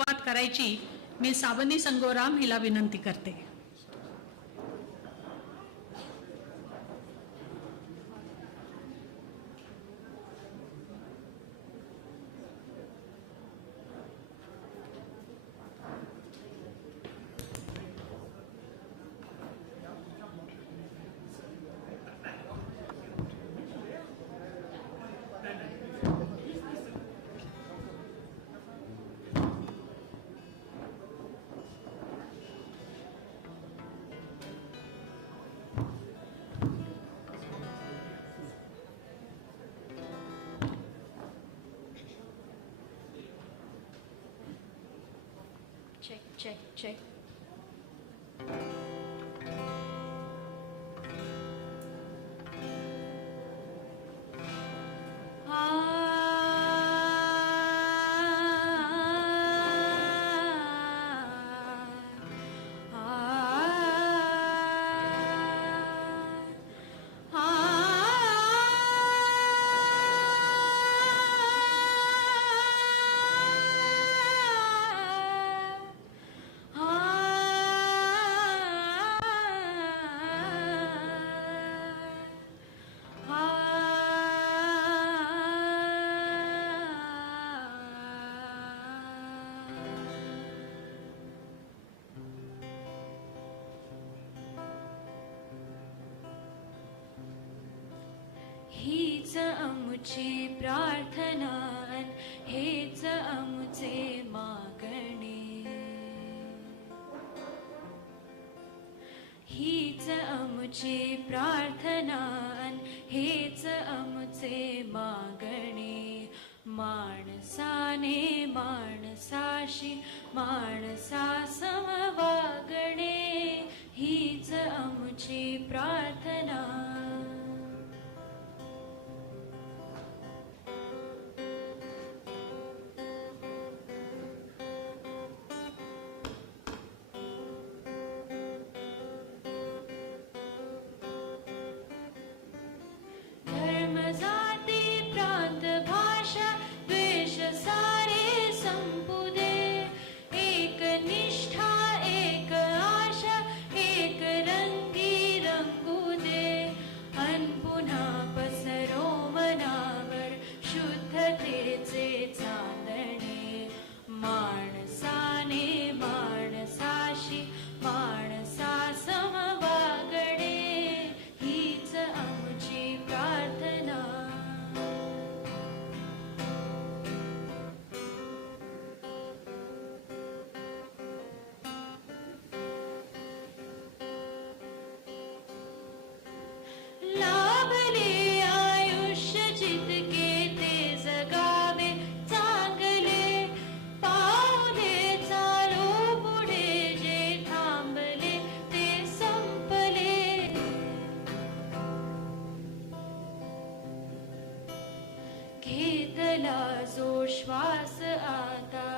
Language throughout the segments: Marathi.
सुरुवात करायची मी सावनी संगोराम हिला विनंती करते. Check. हीच आमची प्रार्थना हेच आमचे मागणे. हीच आमची प्रार्थना हेच आमचे मागणे. माणसाने माणसाशी माणसा समवागणे हीच आमची प्रार्थना. जाती प्रांत भाषा द्वेष सारे संपू दे. एक निष्ठा एक आशा एक रंगी रंगू दे. अन पुन्हा पसरो मनावर शुद्धतेचे चांदणे. माणसाने माणसाशी माणसा समवागणे हीच आमची प्रार्थना. लाभले आयुष्य जितके ते जगावे चांगले. पाऊ दे चालू पुढे जे थांबले ते संपले. घेतला जो श्वास आता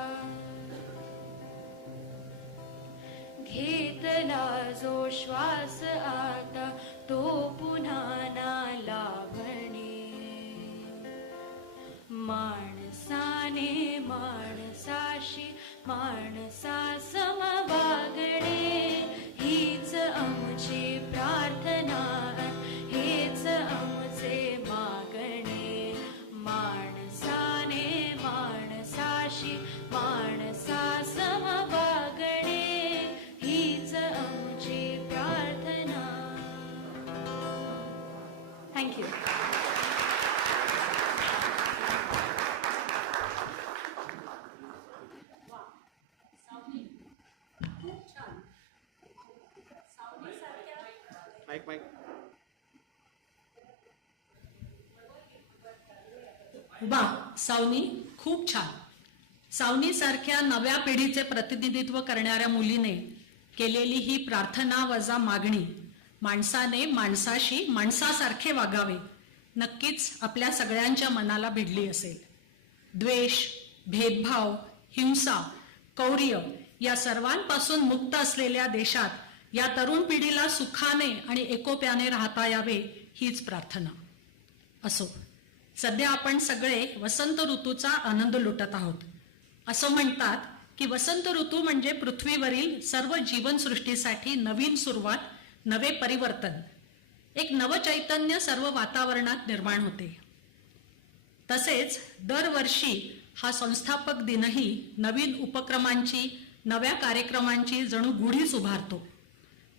घेतला जो श्वास आता तो पुन्हा ना लाभणे. माणसाने माणसाशी माणसा समवागणे हीच आमची प्रार्थना हेच आमचे मागणे. माणसाने माणसाशी माणसा समवागणे हीच आमची प्रार्थना. थँक्यू. माईक वा सावनी, खूप छान. सावनी सारख्या नव्या पिढीचे प्रतिनिधित्व करणाऱ्या मुलीने केलेली ही प्रार्थना वजा मागणी, माणसाने माणसाशी माणसासारखे वागावे, नक्कीच आपल्या सगळ्यांच्या मनाला भिडली असेल. द्वेष, भेदभाव, हिंसा, कौर्य या सर्वांपासून मुक्त असलेल्या देशात या तरुण पिढीला सुखाने आणि एकोप्याने राहता यावे हीच प्रार्थना. असो, सध्या आपण सगळे वसंत ऋतूचा आनंद लुटत आहोत. असं म्हणतात की वसंत ऋतू म्हणजे पृथ्वीवरील सर्व जीवनसृष्टीसाठी नवीन सुरुवात, नवे परिवर्तन, एक नवचैतन्य सर्व वातावरणात निर्माण होते. तसेच दरवर्षी हा संस्थापक दिनही नवीन उपक्रमांची, नव्या कार्यक्रमांची जणू गुढीच उभारतो.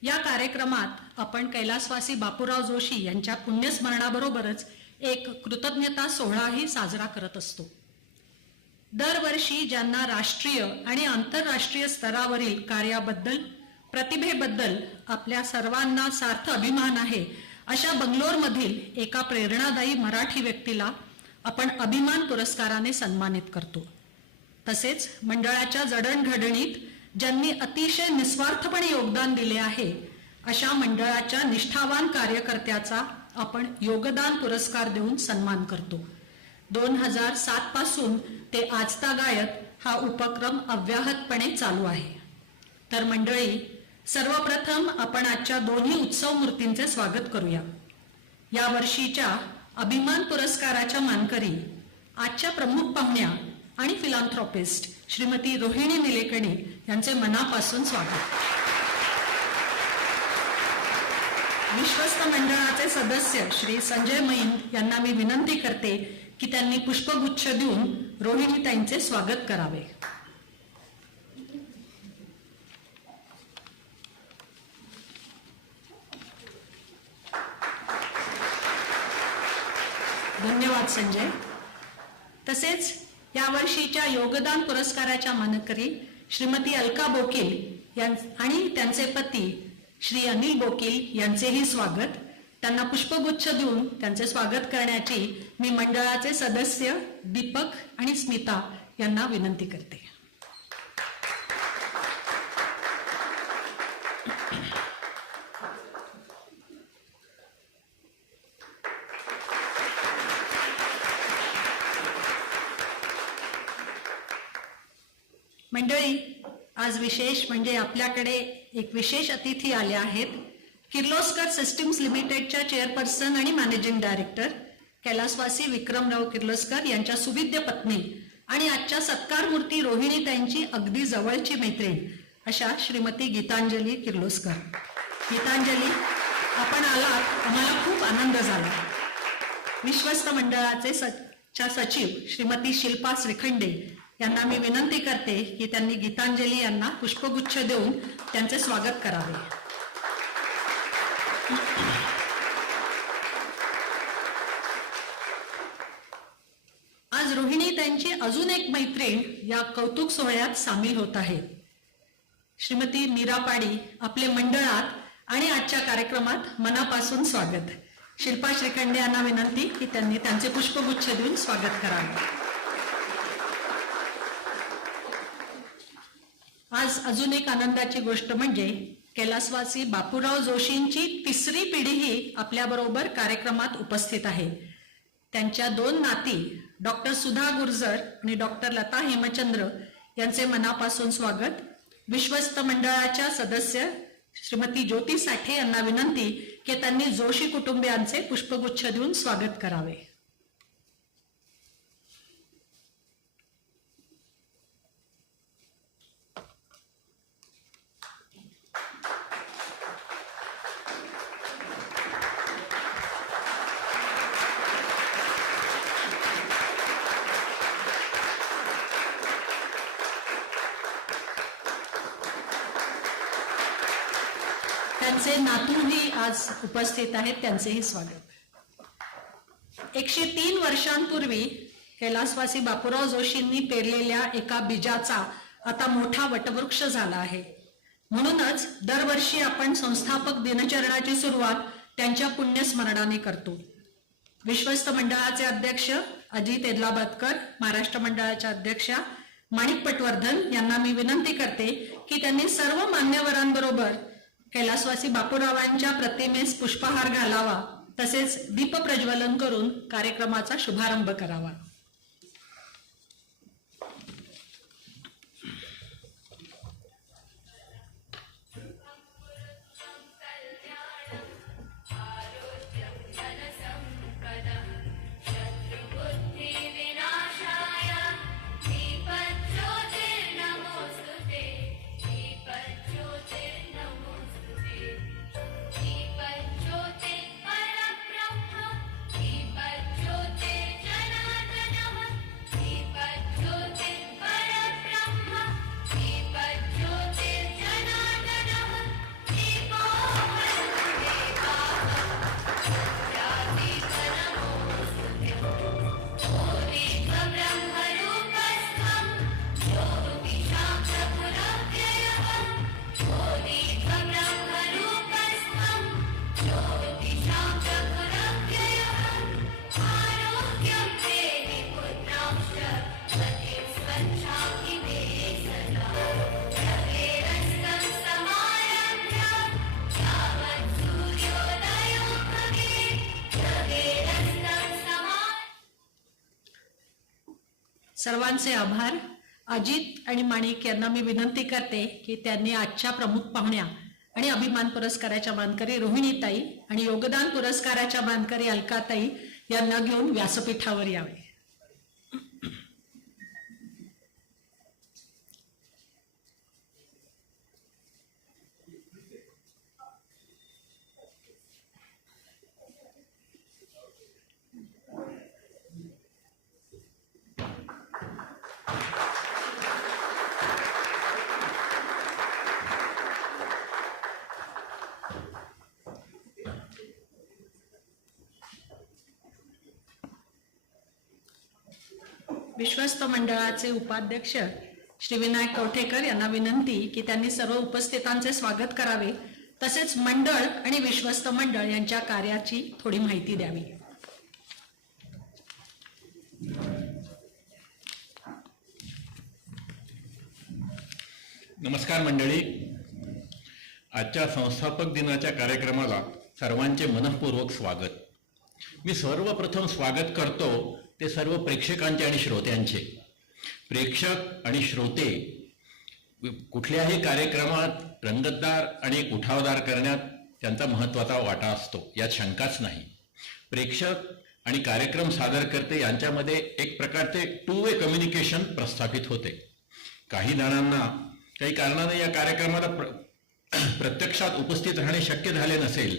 या कार्यक्रमात आपण कैलासवासी बापूराव जोशी यांच्या पुण्यस्मरणाबरोबरच एक कृतज्ञता सोहळाही साजरा करत असतो. दरवर्षी ज्यांना राष्ट्रीय आणि आंतरराष्ट्रीय स्तरावरील कार्याबद्दल, प्रतिभेबद्दल आपल्या सर्वांना सार्थ अभिमान आहे, अशा बंगलोरमधील एका प्रेरणादायी मराठी व्यक्तीला आपण अभिमान पुरस्काराने सन्मानित करतो. तसेच मंडळाच्या जडणघडणीत ज्यांनी अतिशय निस्वार्थपणे योगदान दिले आहे, अशा मंडळाच्या निष्ठावान कार्यकर्त्याचा आपण योगदान पुरस्कार देऊन सन्मान करतो. 2007 पासून ते आजतागायत हा उपक्रम अव्याहतपणे चालू आहे. तर मंडळी, सर्वप्रथम आपण आजच्या दोन्ही उत्सव मूर्तींचे स्वागत करूया. या वर्षीच्या अभिमान पुरस्काराच्या मानकरी, आजच्या प्रमुख पाहुण्या आणि फिलांथ्रॉपिस्ट श्रीमती रोहिणी निलेकणी यांचे मनापासून स्वागत. विश्वस्त मंडळाचे सदस्य श्री संजय मैन यांना मी विनंती करते की त्यांनी पुष्पगुच्छ देऊन रोहिणीताईंचे स्वागत करावे. धन्यवाद संजय. तसेच यावर्षीच्या योगदान पुरस्काराच्या मानकरी श्रीमती अलका बोकील आणि त्यांचे पती श्री अनिल बोकील यांचेही स्वागत. त्यांना पुष्पगुच्छ देऊन त्यांचे स्वागत करण्याची मी मंडळाचे सदस्य दीपक आणि स्मिता यांना विनंती करते. मंडळी, आज विशेष म्हणजे आपल्याकडे एक विशेष अतिथी आले आहेत. किर्लोस्कर सिस्टीम्स लिमिटेडच्या चेअरपर्सन आणि मॅनेजिंग डायरेक्टर कैलासवासी विक्रमराव किर्लोस्कर यांच्या सुविद्य पत्नी आणि आजच्या सत्कार मूर्ती रोहिणीताईंची अगदी जवळची मैत्रीण अशा श्रीमती गीतांजली किर्लोस्कर. गीतांजली, आपण आलात, आम्हाला खूप आनंद झाला. विश्वस्त मंडळाचे सचिव श्रीमती शिल्पा श्रीखंडे यांना मी विनंती करते की त्यांनी गीतांजली यांना पुष्पगुच्छ देऊन त्यांचे स्वागत करावे. आज रोहिणी त्यांची अजून एक मैत्रीण या कौतुक सोहळ्यात सामील होत आहे. श्रीमती मीरा पाडी, आपले मंडळात आणि आजच्या कार्यक्रमात मनापासून स्वागत. शिल्पा श्रीखंडे यांना विनंती की त्यांनी त्यांचे पुष्पगुच्छ देऊन स्वागत करावे. आज अजून एक आनंदाची गोष्ट म्हणजे कैलासवासी बापूराव जोशींची तिसरी पिढीही आपल्याबरोबर कार्यक्रमात उपस्थित आहे. त्यांच्या 2 नाती डॉक्टर सुधा गुर्जर आणि डॉक्टर लता हेमचंद्र यांचे मनापासून स्वागत. विश्वस्त मंडळाच्या सदस्य श्रीमती ज्योती साठे यांना विनंती की त्यांनी जोशी कुटुंबियांचे पुष्पगुच्छ देऊन स्वागत करावे. त्यांचे नातूही आज उपस्थित आहेत, त्यांचेही स्वागत. 103 वर्षांपूर्वी कैलासवासी बापूराव जोशींनी पेरलेल्या एका बीजाचा आता मोठा वटवृक्ष झाला आहे. म्हणूनच दरवर्षी आपण संस्थापक दिनचरणाची सुरुवात त्यांच्या पुण्यस्मरणाने करतो. विश्वस्त मंडळाचे अध्यक्ष अजित एदलाबादकर, महाराष्ट्र मंडळाच्या अध्यक्षा माणिक पटवर्धन यांना मी विनंती करते की त्यांनी सर्व मान्यवरांबरोबर कैलासवासी बापूरावांच्या प्रतिमेस पुष्पहार घालावा, तसेच दीप प्रज्वलन करून कार्यक्रमाचा शुभारंभ करावा. शत्रुबुद्धिविनाशाय दीपज्योतिर्नमोस्तुते. सर्वांचे आभार. अजित आणि माणिक यांना मी विनंती करते की त्यांनी आजच्या प्रमुख पाहुण्या आणि अभिमान पुरस्काराच्या मानकरी रोहिणीताई आणि योगदान पुरस्काराच्या मानकरी अलकाताई यांना घेऊन व्यासपीठावर यावे. विश्वस्त मंडळाचे उपाध्यक्ष श्री विनायक कवठेकर यांना विनंती की त्यांनी सर्व उपस्थितांचे स्वागत करावे, तसेच मंडळ आणि विश्वस्त मंडळ यांच्या कार्याची थोडी माहिती द्यावी. नमस्कार मंडळी. आजच्या संस्थापक दिनाच्या कार्यक्रमाला सर्वांचे मनःपूर्वक स्वागत. मी सर्वप्रथम स्वागत करतो ते सर्व प्रेक्षकांचे आणि श्रोत्यांचे. प्रेक्षक आणि श्रोते कुठल्याही कार्यक्रमात रंगतदार आणि उठावदार करण्यात त्यांचा महत्त्वाचा वाटा असतो, यात शंकाच नाही. प्रेक्षक आणि कार्यक्रम सादरकर्ते यांच्यामध्ये एक प्रकारचे टू वे कम्युनिकेशन प्रस्थापित होते. काही जणांना काही कारणाने या कार्यक्रमाला प्रत्यक्षात उपस्थित राहणे शक्य झाले नसेल,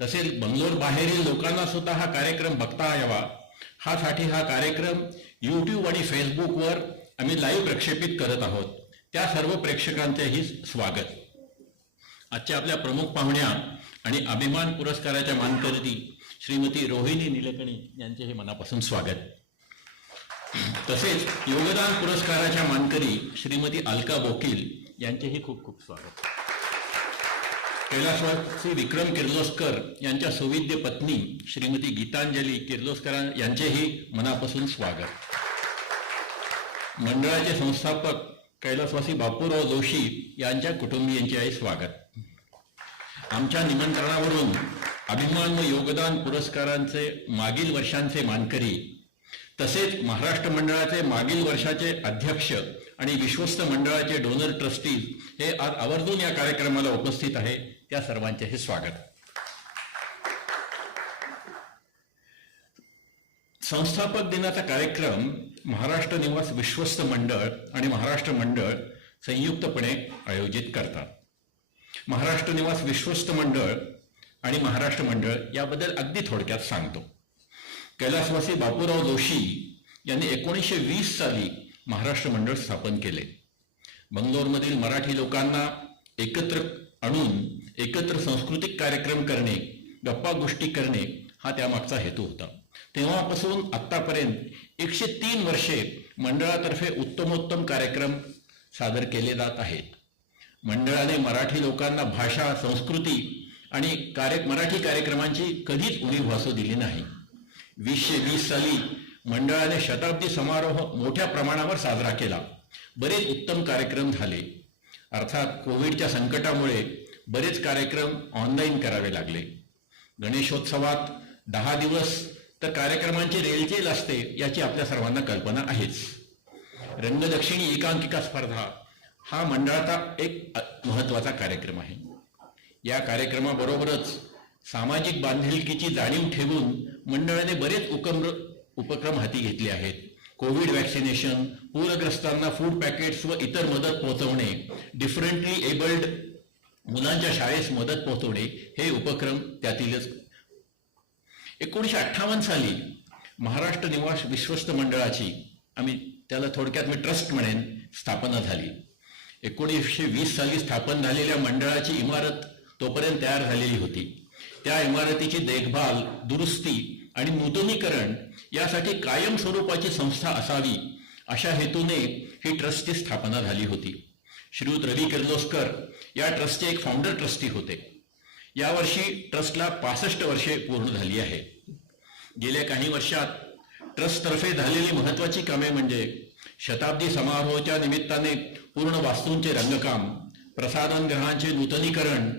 तसेच बंगलोर बाहेरील लोकांना सुद्धा हा कार्यक्रम बघता यावा साठी हा कार्यक्रम यूट्यूब आणि फेसबुकवर आम्ही लाईव्ह प्रक्षेपित करत आहोत. त्या सर्व प्रेक्षकांचेही स्वागत. आजच्या आपल्या प्रमुख पाहुण्या आणि अभिमान पुरस्काराच्या मानकरी श्रीमती रोहिणी निलकणी यांचे हे मनापासून स्वागत. तसेच योगदान पुरस्काराच्या मानकरी श्रीमती अलका बोकील यांचेही खूप खूप स्वागत. कैलासवासी विक्रम किर्लोस्कर यांच्या सुविद्य पत्नी श्रीमती गीतांजली किर्लोस्कर यांचेही मनापासून स्वागत. मंडळाचे संस्थापक कैलासवासी बापूराव जोशी यांच्या कुटुंबियांचेही स्वागत. आमच्या निमंत्रणावरून अभिमान व योगदान पुरस्कारांचे मागील वर्षांचे मानकरी, तसेच महाराष्ट्र मंडळाचे मागील वर्षाचे अध्यक्ष आणि विश्वस्त मंडळाचे डोनर ट्रस्टीज हे आज आवर्जून या कार्यक्रमाला उपस्थित आहे. त्या सर्वांचेही स्वागत. संस्थापक दिनाचा कार्यक्रम महाराष्ट्र निवास विश्वस्त मंडळ आणि महाराष्ट्र मंडळ संयुक्तपणे आयोजित करतात. महाराष्ट्र निवास विश्वस्त मंडळ आणि महाराष्ट्र मंडळ याबद्दल अगदी थोडक्यात सांगतो. कैलासवासी बापूराव जोशी यांनी 1920 साली महाराष्ट्र मंडळ स्थापन केले. बंगलोरमधील मराठी लोकांना एकत्र आणून एकत्र सांस्कृतिक कार्यक्रम करणे, गप्पा गोष्टी करणे हा त्यामागचा हेतू होता. तेव्हापासून आत्तापर्यंत 103 वर्षे मंडळातर्फे उत्तमोत्तम कार्यक्रम सादर केले जात आहेत. मंडळाने मराठी लोकांना भाषा, संस्कृती आणि मराठी कार्यक्रमांची कधीच उणीव भासू दिली नाही. 2020 साली मंडळाने शताब्दी समारोह मोठ्या प्रमाणावर साजरा केला. बरेच उत्तम कार्यक्रम झाले. अर्थात कोविडच्या संकटामुळे बरेच कार्यक्रम ऑनलाईन करावे लागले. गणेशोत्सवात 10 दिवस तर कार्यक्रमांची रेलचेल असते याची आपल्या सर्वांना कल्पना आहेच. रंगदक्षिणी एकांकिका स्पर्धा हा मंडळाचा एक महत्त्वाचा कार्यक्रम आहे. या कार्यक्रमाबरोबरच सामाजिक बांधिलकीची जाणीव ठेवून मंडळाने बरेच उपक्रम हाती घेतले आहेत. कोविड वॅक्सिनेशन, पूरग्रस्तांना फूड पॅकेट्स व इतर मदत पोहोचवणे, डिफरंटली एबल्ड मुलांच्या शाळेस मदत पोहोचवणे हे उपक्रम त्यातीलच. 1958 साली महाराष्ट्र निवास विश्वस्त मंडळाची, आम्ही त्याला थोडक्यात मी ट्रस्ट म्हणेन, स्थापना झाली. 1920 साली स्थापन झालेल्या मंडळाची इमारत तोपर्यंत तयार झालेली होती. त्या इमारतीची देखभाल, दुरुस्ती आणि नूतनीकरण यासाठी कायम स्वरूपाची संस्था असावी अशा हेतूने ही ट्रस्टची स्थापना झाली होती. श्रीयुत रवी किर्लोस्कर या ट्रस्टचे एक फाउंडर ट्रस्टी होते. यावर्षी ट्रस्टला 65 वर्षे पूर्ण झाली आहे. गेल्या काही वर्षात ट्रस्टतर्फे झालेली महत्त्वाची कामे म्हणजे शताब्दी समारोहाच्या निमित्ताने पूर्ण वास्तूंचे रंगकाम, प्रसाधनगृहांचे नूतनीकरण,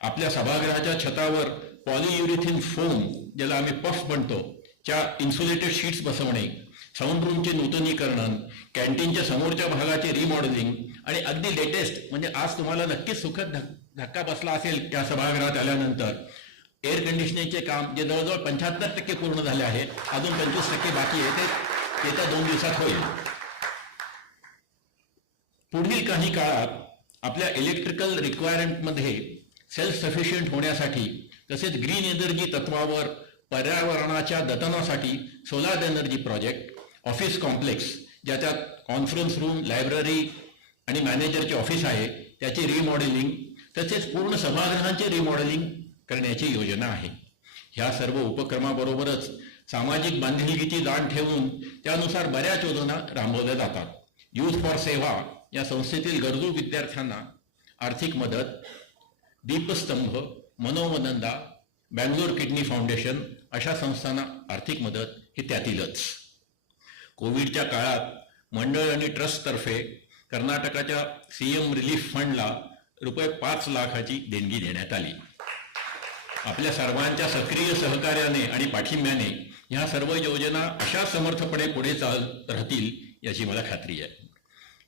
आपल्या सभागृहाच्या छतावर पॉलियुरिथिन फोम, ज्याला आम्ही पफ म्हणतो, च्या इन्सुलेटेड शीट्स बसवणे, साऊंड रूमचे नूतनीकरण, कॅन्टीनच्या समोरच्या भागाचे रिमॉडेलिंग आणि अगदी लेटेस्ट म्हणजे आज तुम्हाला नक्कीच सुखद धक्का बसला असेल त्या सभागृहात आल्यानंतर, एअर कंडिशनिंगचे काम जे जवळजवळ 75% पूर्ण झाले आहे, अजून 25% बाकी आहे, ते येत्या 2 दिवसात होईल. पुढील काही काळात आपल्या इलेक्ट्रिकल रिक्वायरमेंटमध्ये सेल्फ सफिशियंट होण्यासाठी तसेच ग्रीन एनर्जी तत्वावर पर्यावरणाच्या जतनासाठी solar energy project, office complex ज्याच्यात कॉन्फरन्स रूम, लायब्ररी आणि मॅनेजरचे ऑफिस आहे त्याचे रिमॉडेलिंग तसेच पूर्ण सभागृहांचे रिमॉडेलिंग करण्याची योजना आहे. ह्या सर्व उपक्रमाबरोबरच सामाजिक बांधिलकीची जाण ठेवून त्यानुसार बऱ्याच योजना राबवल्या जातात. यूथ फॉर सेवा या संस्थेतील गरजू विद्यार्थ्यांना आर्थिक मदत, दीपस्तंभ, मनोमनंदा, बँगलोर किडनी फाउंडेशन अशा संस्थांना आर्थिक मदत हे त्यातीलच. कोविडच्या काळात मंडळ आणि ट्रस्टतर्फे कर्नाटकाच्या CM रिलीफ फंडला ₹5 लाखाची देणगी देण्यात आली. आपल्या सर्वांच्या सक्रिय सहकार्याने आणि पाठिंब्याने ह्या सर्व योजना अशा समर्थपणे पुढे चालत राहतील याची मला खात्री आहे.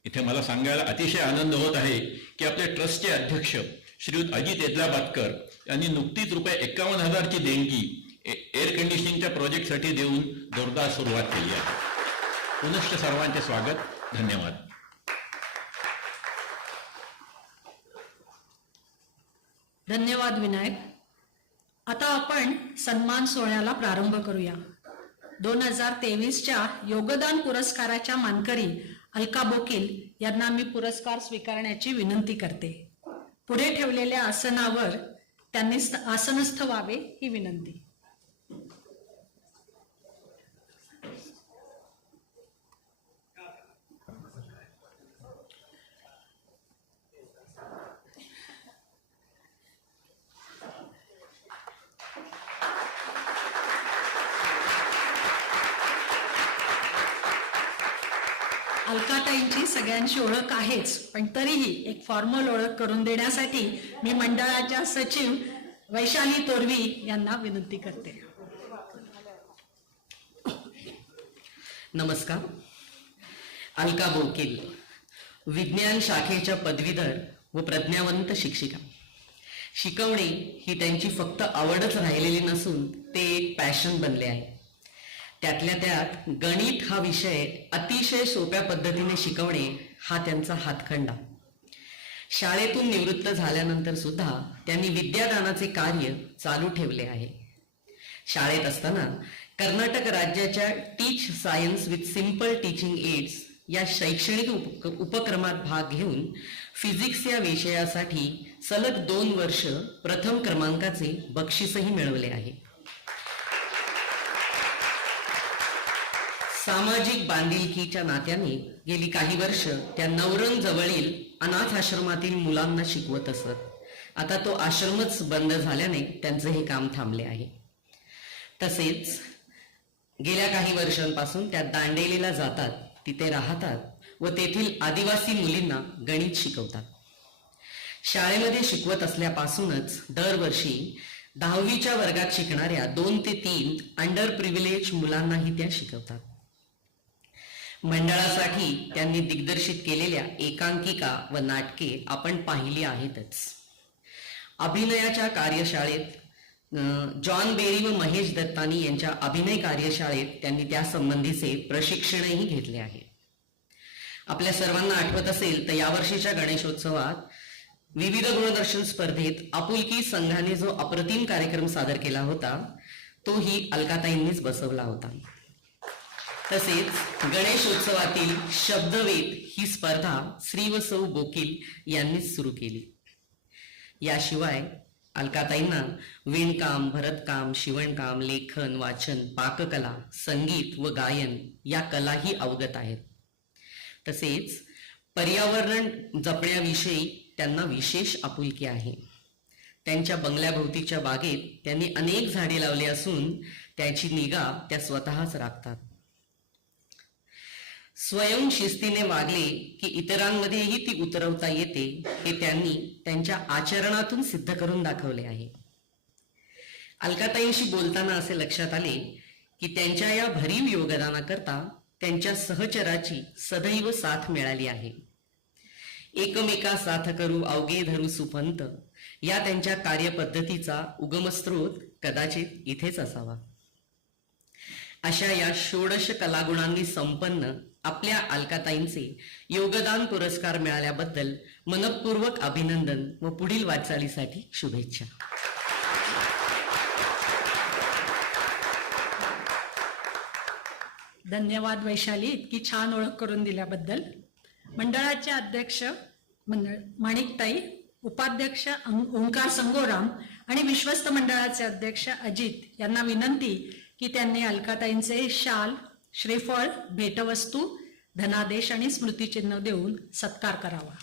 इथे मला सांगायला अतिशय आनंद होत आहे की आपल्या ट्रस्टचे अध्यक्ष श्रीयुत अजित एदलाबादकर यांनी नुकतीच ₹51,000ची देणगी एअर कंडिशनिंगच्या प्रोजेक्टसाठी देऊन जोरदार सुरुवात केली आहे. पुनश्च सर्वांचे स्वागत. धन्यवाद. धन्यवाद विनायक. आता आपण सन्मान सोहळ्याला प्रारंभ करूया. 2023च्या योगदान पुरस्काराच्या मानकरी अलका बोकील यांना मी पुरस्कार स्वीकारण्याची विनंती करते. पुढे ठेवलेल्या आसनावर त्यांनी आसनस्थ व्हावे ही विनंती. अलकाताईंची सगळ्यांची ओळख आहेच, पण तरीही एक फॉर्मल ओळख करून देण्यासाठी मी मंडळाच्या सचिव वैशाली तोरवी यांना विनंती करते. नमस्कार. अलका बोकील, विज्ञान शाखेच्या पदवीधर व प्रज्ञावंत शिक्षिका. शिकवणे ही त्यांची फक्त आवडच राहिलेली नसून ते एक पॅशन बनले आहे. त्यातल्या त्यात गणित हा विषय अतिशय सोप्या पद्धतीने शिकवणे हा त्यांचा हातखंडा. शाळेतून निवृत्त झाल्यानंतर सुद्धा त्यांनी विद्यादानाचे कार्य चालू ठेवले आहे. शाळेत असताना कर्नाटक राज्याच्या teach science with simple teaching aids या शैक्षणिक उपक्रमात भाग घेऊन फिजिक्स या विषयासाठी सलग 2 वर्ष प्रथम क्रमांकाचे बक्षीसही मिळवले आहे. सामाजिक बांधिलकीच्या नात्याने गेली काही वर्ष त्या नवरंग जवळील अनाथ आश्रमातील मुलांना शिकवत असत. आता तो आश्रमच बंद झाल्याने त्यांचे हे काम थांबले आहे. तसेच गेल्या काही वर्षांपासून त्या दांडेलीला जातात, तिथे राहतात व तेथील आदिवासी मुलींना गणित शिकवतात. शाळेमध्ये शिकवत असल्यापासूनच दरवर्षी 10वीच्या वर्गात शिकणाऱ्या 2 ते 3 अंडर प्रिव्हिलेज मुलांनाही त्या शिकवतात. मंडळासाठी त्यांनी दिग्दर्शित केलेल्या एकांकिका व नाटके आपण पाहिली आहेतच. अभिनयाच्या कार्यशाळेत जॉन बेरी व महेश दत्तानी यांच्या अभिनय कार्यशाळेत त्यांनी त्या संबंधीचे प्रशिक्षणही घेतले आहे. आपल्या सर्वांना आठवत असेल तर यावर्षीच्या गणेशोत्सवात विविध गुणदर्शन स्पर्धेत आपुलकी संघाने जो अप्रतिम कार्यक्रम सादर केला होता तोही अलकाताईंनीच बसवला होता. तसेच गणेशोत्सवातील शब्दवेध ही स्पर्धा श्री व सौ बोकील यांनीच सुरू केली. याशिवाय अलकाताईंना विणकाम, भरतकाम, शिवणकाम, लेखन, वाचन, पाककला, संगीत व गायन या कलाही अवगत आहेत. तसेच पर्यावरण जपण्याविषयी त्यांना विशेष आपुलकी आहे. त्यांच्या बंगल्याभोवतीच्या बागेत त्यांनी अनेक झाडे लावली असून त्याची निगा त्या स्वतःच राखतात. स्वयंशिस्तीने वागले की इतरांमध्येही ती उतरवता येते हे त्यांनी त्यांच्या आचरणातून सिद्ध करून दाखवले आहे. अलकाताईंशी बोलताना असे लक्षात आले की त्यांच्या या भरीव योगदानाकरता त्यांच्या सहचराची सदैव साथ मिळाली आहे. एकमेका साथ करू अवघे धरू सुपंत या त्यांच्या कार्यपद्धतीचा उगमस्त्रोत कदाचित इथेच असावा. अशा या षोडश कलागुणांनी संपन्न आपल्या अलकाताईंचे योगदान पुरस्कार मिळाल्याबद्दल मनपूर्वक अभिनंदन व पुढील वाटचालीसाठी शुभेच्छा. धन्यवाद वैशाली, इतकी छान ओळख करून दिल्याबद्दल. मंडळाचे अध्यक्ष माणिकताई, उपाध्यक्ष ओंकार संगोराम आणि विश्वस्त मंडळाचे अध्यक्ष अजित यांना विनंती की त्यांनी अलकाताईंचे शाल, श्रीफळ, भेटवस्तू, धनादेश आणि स्मृतिचिन्ह देऊन सत्कार करावा.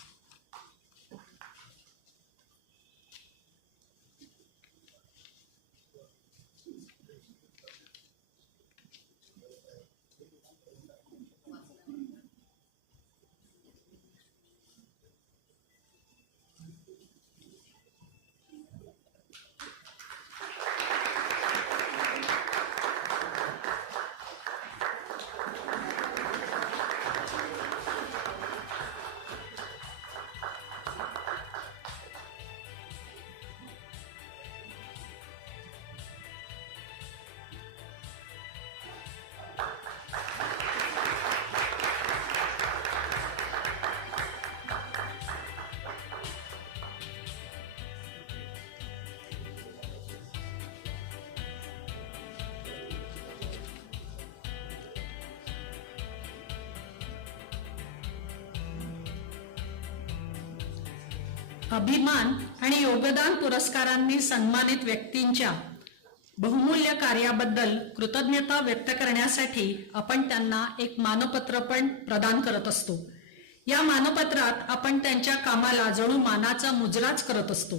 अभिमान आणि योगदान पुरस्कारांनी सन्मानित व्यक्तींच्या बहुमूल्य कार्याबद्दल कृतज्ञता व्यक्त करण्यासाठी आपण त्यांना एक मानपत्र पण प्रदान करत असतो. या मानपत्रात आपण त्यांच्या कामाला जणू मानाचा मुजराच करत असतो.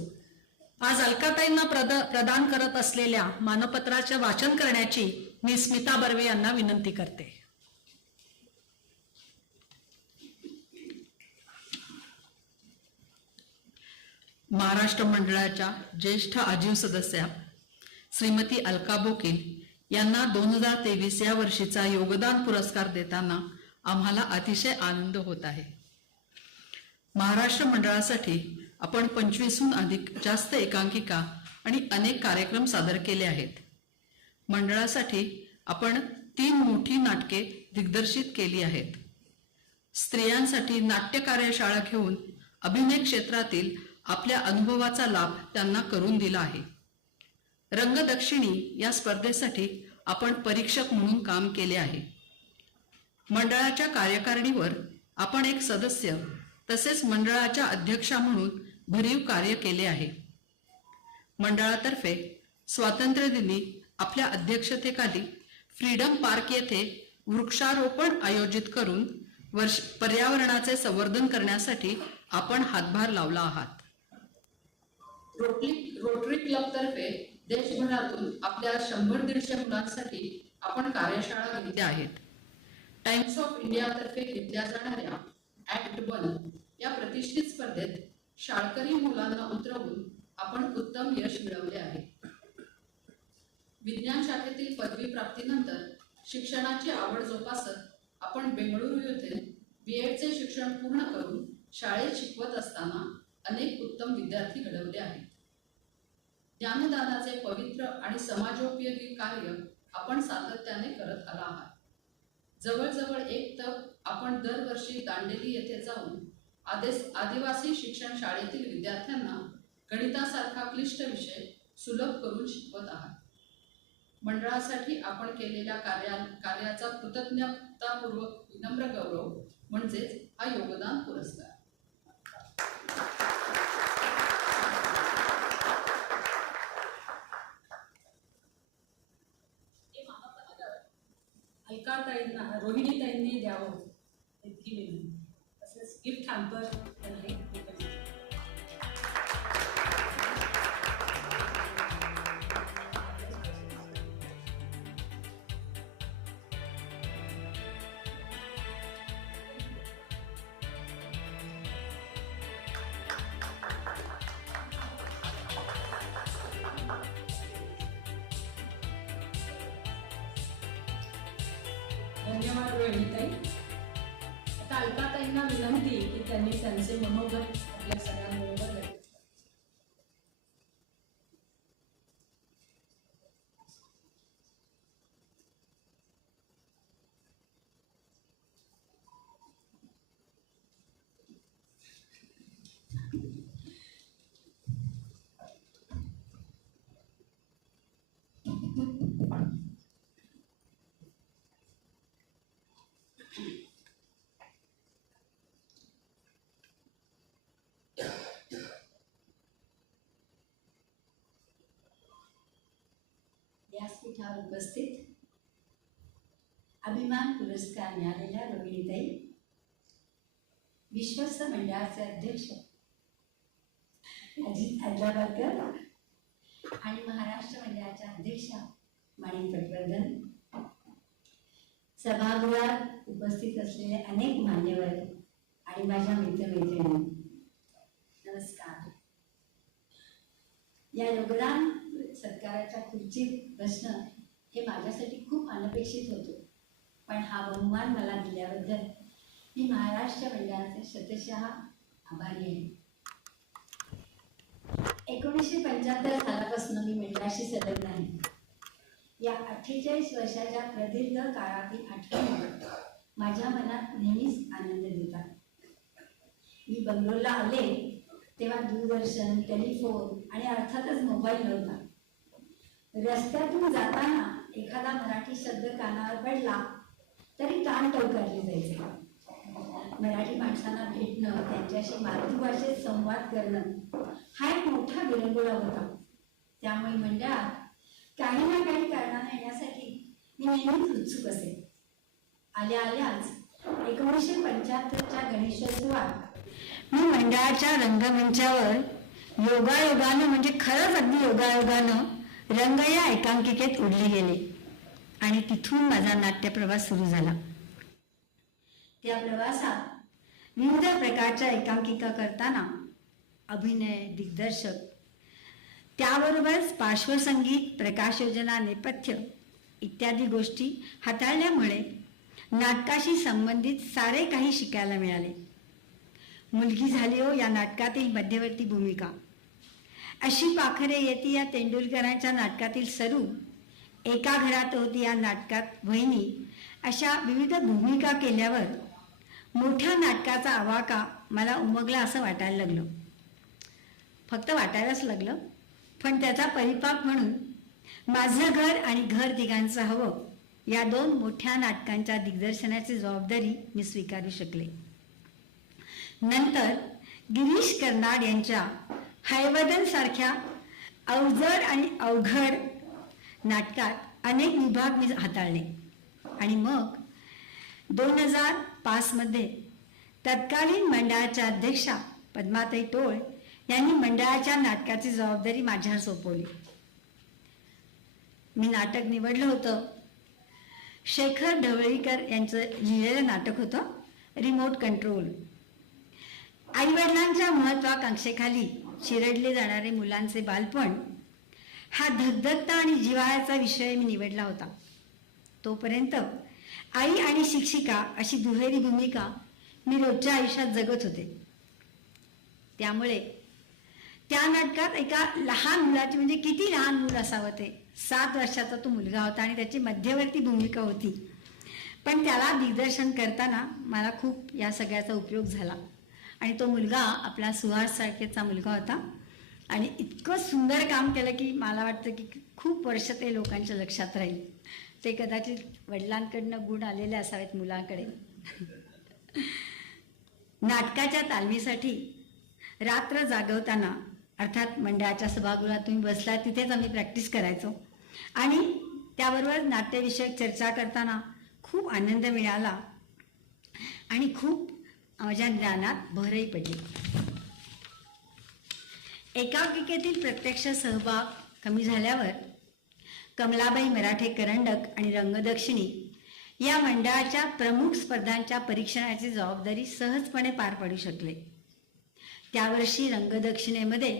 आज अलकाताईंना प्रदान करत असलेल्या मानपत्राचे वाचन करण्याची मी स्मिता बर्वे यांना विनंती करते. महाराष्ट्र मंडळाच्या ज्येष्ठ आजीव सदस्या श्रीमती अलका बोकील यांना 2023 या वर्षीचा योगदान पुरस्कार देताना आम्हाला अतिशय आनंद होत आहे. महाराष्ट्र मंडळासाठी आपण 25हून अधिक जास्त एकांकिका आणि अनेक कार्यक्रम सादर केले आहेत. मंडळासाठी आपण 3 मोठी नाटके दिग्दर्शित केली आहेत. स्त्रियांसाठी नाट्य कार्यशाळा घेऊन अभिनय क्षेत्रातील आपल्या अनुभवाचा लाभ त्यांना करून दिला आहे. रंगदक्षिणी या स्पर्धेसाठी आपण परीक्षक म्हणून काम केले आहे. मंडळाच्या कार्यकारिणीवर आपण एक सदस्य तसेच मंडळाच्या अध्यक्षा म्हणून भरीव कार्य केले आहे. मंडळातर्फे स्वातंत्र्यदिनी आपल्या अध्यक्षतेखाली फ्रीडम पार्क येथे वृक्षारोपण आयोजित करून पर्यावरणाचे संवर्धन करण्यासाठी आपण हातभार लावला आहात. रोटरी क्लब तर्फे देशभरातून आपल्या 100-150 मुलांसाठी आपण कार्यशाळा घेतल्या आहेत. टाइम्स ऑफ इंडिया तर्फे घेतल्या जाणाऱ्या ऍक्ट 1 या प्रतिष्ठित स्पर्धेत शाळकरी मुलांना उतरवून आपण उत्तम यश मिळवले आहे. विज्ञान शाखेतील पदवी प्राप्तीनंतर शिक्षणाची आवड जोपासत आपण बेंगळुरू येथे BEdचे शिक्षण पूर्ण करून शाळेत शिकवत असताना अनेक उत्तम विद्यार्थी घडवले आहेत. ज्ञानदानाचे पवित्र आणि समाजोपयोगी कार्य आपण सातत्याने करत आला आहात. जवळजवळ एक तप आपण दरवर्षी दांडेली येथे जाऊन आदिवासी शिक्षण शाळेतील विद्यार्थ्यांना गणितासारखा क्लिष्ट विषय सुलभ करून शिकवत आहात. मंडळासाठी आपण केलेल्या कार्याचा कृतज्ञतापूर्वक विनम्र गौरव म्हणजेच हा योगदान पुरस्कार. अलकाताईंना, रोहिणीताईंनी द्यावं इतकी विनंती. तसेच गिफ्ट हॅम्पर त्यांनी धन्यवाद रोहिणीताई. आता अलकाताईंना विनंती की त्यांनी त्यांचे मनोगत आपल्या सगळ्यांबरोबर व्यक्त करावे. व्यासपीठावर उपस्थित अभिमान पुरस्कार मिळालेल्या रोहिणीताई, विश्वस्त मंडळाचे अध्यक्ष अजित अदलाबादकर आणि महाराष्ट्र मंडळाच्या अध्यक्षा माणिक पटवर्धन, सभागृहात उपस्थित असलेले अनेक मान्यवर आणि माझ्या मित्रमैत्रिणी, नमस्कार. या योगदान सत्काराच्या खुर्चीत बसणं हे माझ्यासाठी खूप अनपेक्षित होतं, पण हा बहुमान मला दिल्याबद्दल मी महाराष्ट्र मंडळाचे शतशः आभारी आहे. 1975 सालापासून मी मंडळाशी संलग्न आहे. या 48 वर्षाच्या प्रदीर्घ काळातील आठवणी माझ्या मनात नेहमीच आनंद देतात. मी बंगलोरला आले तेव्हा दूरदर्शन, टेलिफोन आणि अर्थातच मोबाईल नव्हता. रस्त्यातून जाताना एखादा मराठी शब्द कानावर पडला तरी कान टवकारले जायचे. मराठी माणसांना भेटणं, त्यांच्याशी मातृभाषेत संवाद करणं हा एक मोठा विरंगुळा होता. त्यामुळे मंडळात काही ना काही कारणाने येण्यासाठी मी नेहमीच उत्सुक असे. आल्याच 1975च्या गणेशोत्सवात मी मंडळाच्या रंगमंचावर योगायोगानं, म्हणजे खरंच अगदी योगायोगानं, रंग या एकांकिकेत उडले गेले आणि तिथून माझा नाट्यप्रवास सुरू झाला. त्या प्रवासात विविध प्रकारच्या एकांकिका करताना अभिनय, दिग्दर्शक, त्याबरोबरच पार्श्वसंगीत, प्रकाशयोजना, नेपथ्य इत्यादी गोष्टी हाताळल्यामुळे नाटकाशी संबंधित सारे काही शिकायला मिळाले. मुलगी झाली हो या नाटकातील मध्यवर्ती भूमिका, अशी पाखरे येती या तेंडुलकरांच्या नाटकातील सरू, एका घरात होती या नाटकात वहिनी, अशा विविध भूमिका केल्यावर मोठ्या नाटकाचा आवाका मला उमगला असं वाटायला लागलं. फक्त वाटायलाच लागलं, पण त्याचा परिपाक म्हणून माझं घर आणि घर तिघांचं हवं या 2 मोठ्या नाटकांच्या दिग्दर्शनाची जबाबदारी मी स्वीकारू शकले. नंतर गिरीश कर्नाड यांच्या हैवदन सारख्या अवजड आणि अवघड नाटकात अनेक विभाग मी हाताळले आणि मग 2005 मध्ये तत्कालीन मंडळाच्या अध्यक्षा पद्माताई टोळ यांनी मंडळाच्या नाटकाची जबाबदारी माझ्यावर सोपवली. मी नाटक निवडलं होतं. शेखर ढवळीकर यांचं लिहिलेलं नाटक होतं रिमोट कंट्रोल. आईवडिलांच्या महत्वाकांक्षेखाली चिरडले जाणारे मुलांचे बालपण हा धगधगता आणि जिव्हाळ्याचा विषय मी निवडला होता. तोपर्यंत आई आणि शिक्षिका अशी दुहेरी भूमिका मी रोजच्या आयुष्यात जगत होते. त्यामुळे त्या नाटकात एका लहान मुलाची, म्हणजे किती लहान मूल असावं ते, 7 वर्षाचा तो मुलगा होता आणि त्याची मध्यवर्ती भूमिका होती. पण त्याला दिग्दर्शन करताना मला खूप या सगळ्याचा उपयोग झाला आणि तो मुलगा आपला सुहास साळकेचा मुलगा होता आणि इतकं सुंदर काम केलं की मला वाटतं की खूप वर्ष ते लोकांच्या लक्षात राहील. ते कदाचित वडिलांकडनं गुण आलेले असावेत मुलांकडे. नाटकाच्या तालमीसाठी रात्र जागवताना, अर्थात मंडळाच्या सभागृहात तुम्ही बसला तिथेच आम्ही प्रॅक्टिस करायचो आणि त्याबरोबर नाट्यविषयक चर्चा करताना खूप आनंद मिळाला आणि खूप माझ्या ज्ञानात भरही पडली. एकांकिकेतील प्रत्यक्ष सहभाग कमी झाल्यावर कमलाबाई मराठे करंडक आणि रंगदक्षिणी या मंडळाच्या प्रमुख स्पर्धांच्या परीक्षणाची जबाबदारी सहजपणे पार पाडू शकले. त्यावर्षी रंगदक्षिणेमध्ये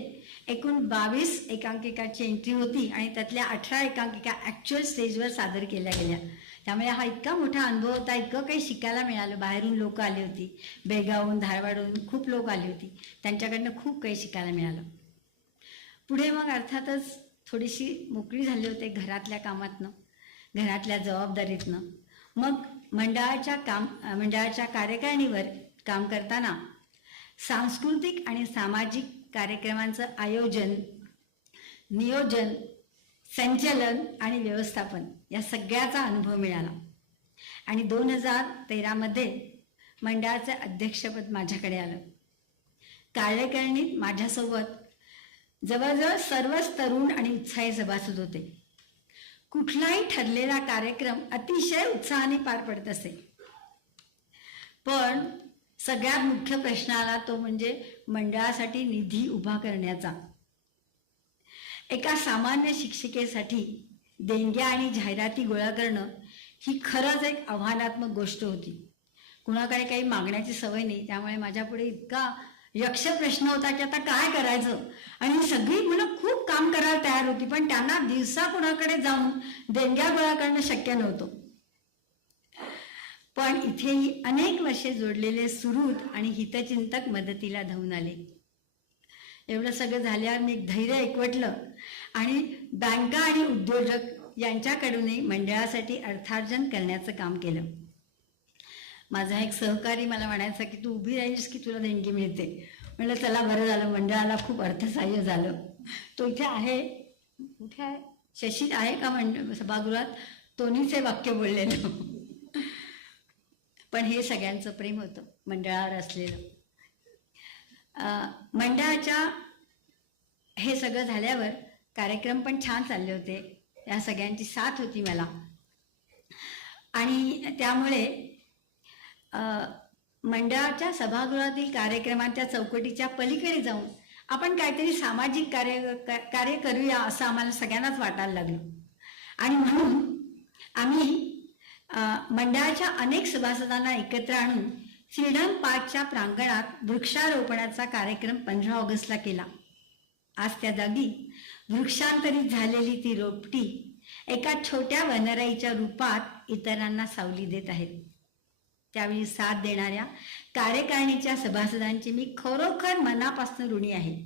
एकूण 22 एकांकिकाची एंट्री होती आणि त्यातल्या 18 एकांकिका ॲक्च्युअल स्टेजवर सादर केल्या गेल्या. त्यामुळे हा इतका मोठा अनुभव होता, इतकं काही शिकायला मिळालं. बाहेरून लोक आली होती, बेळगावहून, धारवाडहून खूप लोक आली होती. त्यांच्याकडनं खूप काही शिकायला मिळालं. पुढे मग अर्थातच थोडीशी मोकळी झाली होते घरातल्या कामातनं, घरातल्या जबाबदारीतनं. मग मंडळाच्या कार्यकारिणीवर काम करताना सांस्कृतिक आणि सामाजिक कार्यक्रमांचं आयोजन, नियोजन, संचलन आणि व्यवस्थापन या सगळ्याचा अनुभव मिळाला. आणि 2013मध्ये मंडळाचं अध्यक्षपद माझ्याकडे आलं. कार्यकारिणीत माझ्यासोबत जवळजवळ सर्वच तरुण आणि उत्साही सभासद होते. कुठलाही ठरलेला कार्यक्रम अतिशय उत्साहाने पार पडत असे. पण सगळ्यात मुख्य प्रश्न आला तो म्हणजे मंडळासाठी निधी उभा करण्याचा. एका सामान्य शिक्षिकेसाठी देणग्या आणि जाहिराती गोळा करणं ही खरंच एक आव्हानात्मक गोष्ट होती. कुणाकडे काही मागण्याची सवय नाही, त्यामुळे माझ्यापुढे इतका यक्ष प्रश्न होता की आता काय करायचं. आणि सगळी मुलं खूप काम करायला तयार होती, पण त्यांना दिवसा कुणाकडे जाऊन देणग्या गोळा करणं शक्य नव्हतं. पण इथेही अनेक वर्षे जोडलेले सुहृद आणि हितचिंतक मदतीला धावून आले. एवढं सगळं झाल्यावर मी धैर्य एकवटलं आणि बँका आणि उद्योजक यांच्याकडूनही मंडळासाठी अर्थार्जन करण्याचं काम केलं. माझा एक सहकारी मला म्हणायचा की तू उभी राहिलीस की तुला देणगी मिळते. म्हणलं चला बरं झालं, मंडळाला खूप अर्थसहाय्य झालं. तो इथे आहे, कुठे आहे, शशी आहे का सभागृहात, तोनीचे वाक्य बोललेलं. पण हे सगळ्यांचं प्रेम होतं मंडळावर असलेलं. मंडळाच्या हे सगळं झाल्यावर कार्यक्रम पण छान चालले होते. या सगळ्यांची साथ होती मला. आणि त्यामुळे मंडळाच्या सभागृहातील कार्यक्रमांच्या चौकटीच्या पलीकडे जाऊन आपण काहीतरी सामाजिक कार्य करूया असं आम्हाला सगळ्यांनाच वाटायला लागलं. आणि म्हणून आम्ही मंडळाच्या अनेक सभासदांना एकत्र आणून फ्रीडम पार्कच्या प्रांगणात वृक्षारोपणाचा कार्यक्रम 15 ऑगस्टला केला. आज त्या जागी वृक्षांतरित झालेली ती रोपटी एका छोट्या वनराईच्या रूपात इतरांना सावली देत आहेत. त्यावेळी साथ देणाऱ्या कार्यकारिणीच्या सभासदांची मी खरोखर मनापासून ऋणी आहे.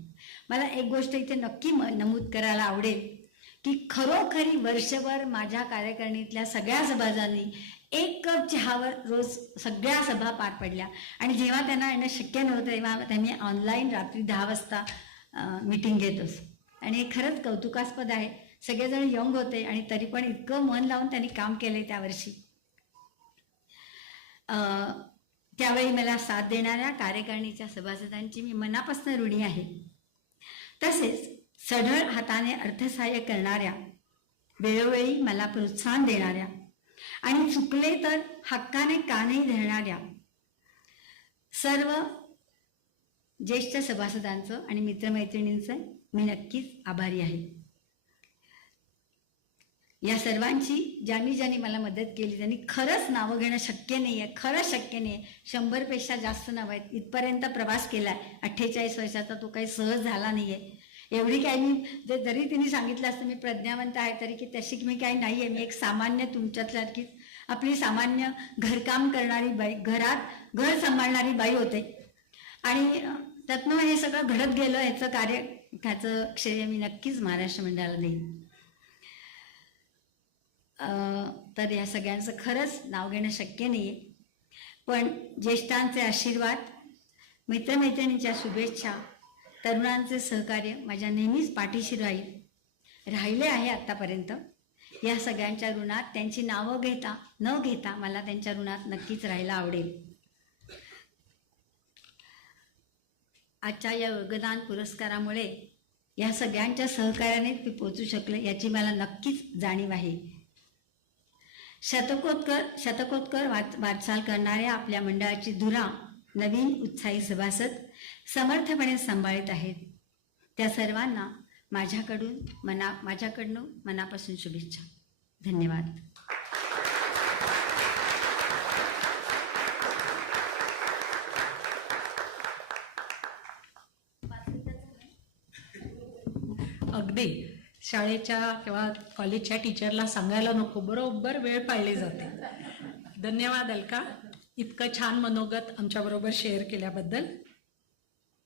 मला एक गोष्ट इथे नक्की नमूद करायला आवडेल की खरोखरी वर्षभर माझ्या कार्यकारिणीतल्या सगळ्या सभासदांनी 1 कप चहावर रोज सगळ्या सभा पार पडल्या. आणि जेव्हा त्यांना येणं शक्य नव्हतं तेव्हा त्यांनी ऑनलाईन रात्री 10 वाजता मीटिंग घेत असो. आणि हे खरंच कौतुकास्पद आहे. सगळेजण यंग होते आणि तरी पण इतकं मन लावून त्यांनी काम केले त्यावर्षी. त्यावेळी मला साथ देणाऱ्या कार्यकारिणीच्या सभासदांची मी मनापासून ऋणी आहे. तसेच सढळ हाताने अर्थसहाय्य करणाऱ्या, वेळोवेळी मला प्रोत्साहन देणाऱ्या आणि चुकले तर हक्काने कानही धरणाऱ्या सर्व ज्येष्ठ सभासदांचं आणि मित्रमैत्रिणींचं मी नक्कीच आभारी आहे. या सर्वांची ज्यांनी मला मदत केली त्यांनी खरंच नावं घेणं शक्य नाही आहे, खरंच शक्य नाही आहे. 100पेक्षा जास्त नावं आहेत. इथपर्यंत प्रवास केला आहे 48 वर्षाचा, तो काही सहज झाला नाही आहे. एवढी काही मी जरी तिने सांगितलं असतं मी प्रज्ञावंत आहे तरी की तशी मी काही नाही आहे. मी एक सामान्य तुमच्यातल्यासारखीच आपली सामान्य घरकाम करणारी बाई, घरात घर सांभाळणारी बाई होते. आणि त्यातनं हे सगळं घडत गेलं. ह्याचं श्रेय मी नक्कीच महाराष्ट्र मंडळाला देईन. तर या सगळ्यांचं खरंच नाव घेणं शक्य नाही आहे. पण ज्येष्ठांचे आशीर्वाद, मित्रमैत्रिणींच्या शुभेच्छा, तरुणांचे सहकार्य माझ्या नेहमीच पाठीशी राहिले आहे आत्तापर्यंत. या सगळ्यांच्या ऋणात त्यांची नावं न घेता मला त्यांच्या ऋणात नक्कीच राहायला आवडेल. आजच्या या योगदान पुरस्कारामुळे या सगळ्यांच्या सहकार्याने मी पोचू शकले याची मला नक्कीच जाणीव आहे. शतकोत्तर वाटचाल करणाऱ्या आपल्या मंडळाची धुरा नवीन उत्साही सभासद समर्थपणे सांभाळत आहेत. त्या सर्वांना माझ्याकडून मनापासून शुभेच्छा. धन्यवाद. अगदी शाळेच्या किंवा कॉलेजच्या टीचरला सांगायला नको, बरोबर वेळ पाळली जाते. धन्यवाद अलका, इतकं छान मनोगत आमच्याबरोबर शेअर केल्याबद्दल.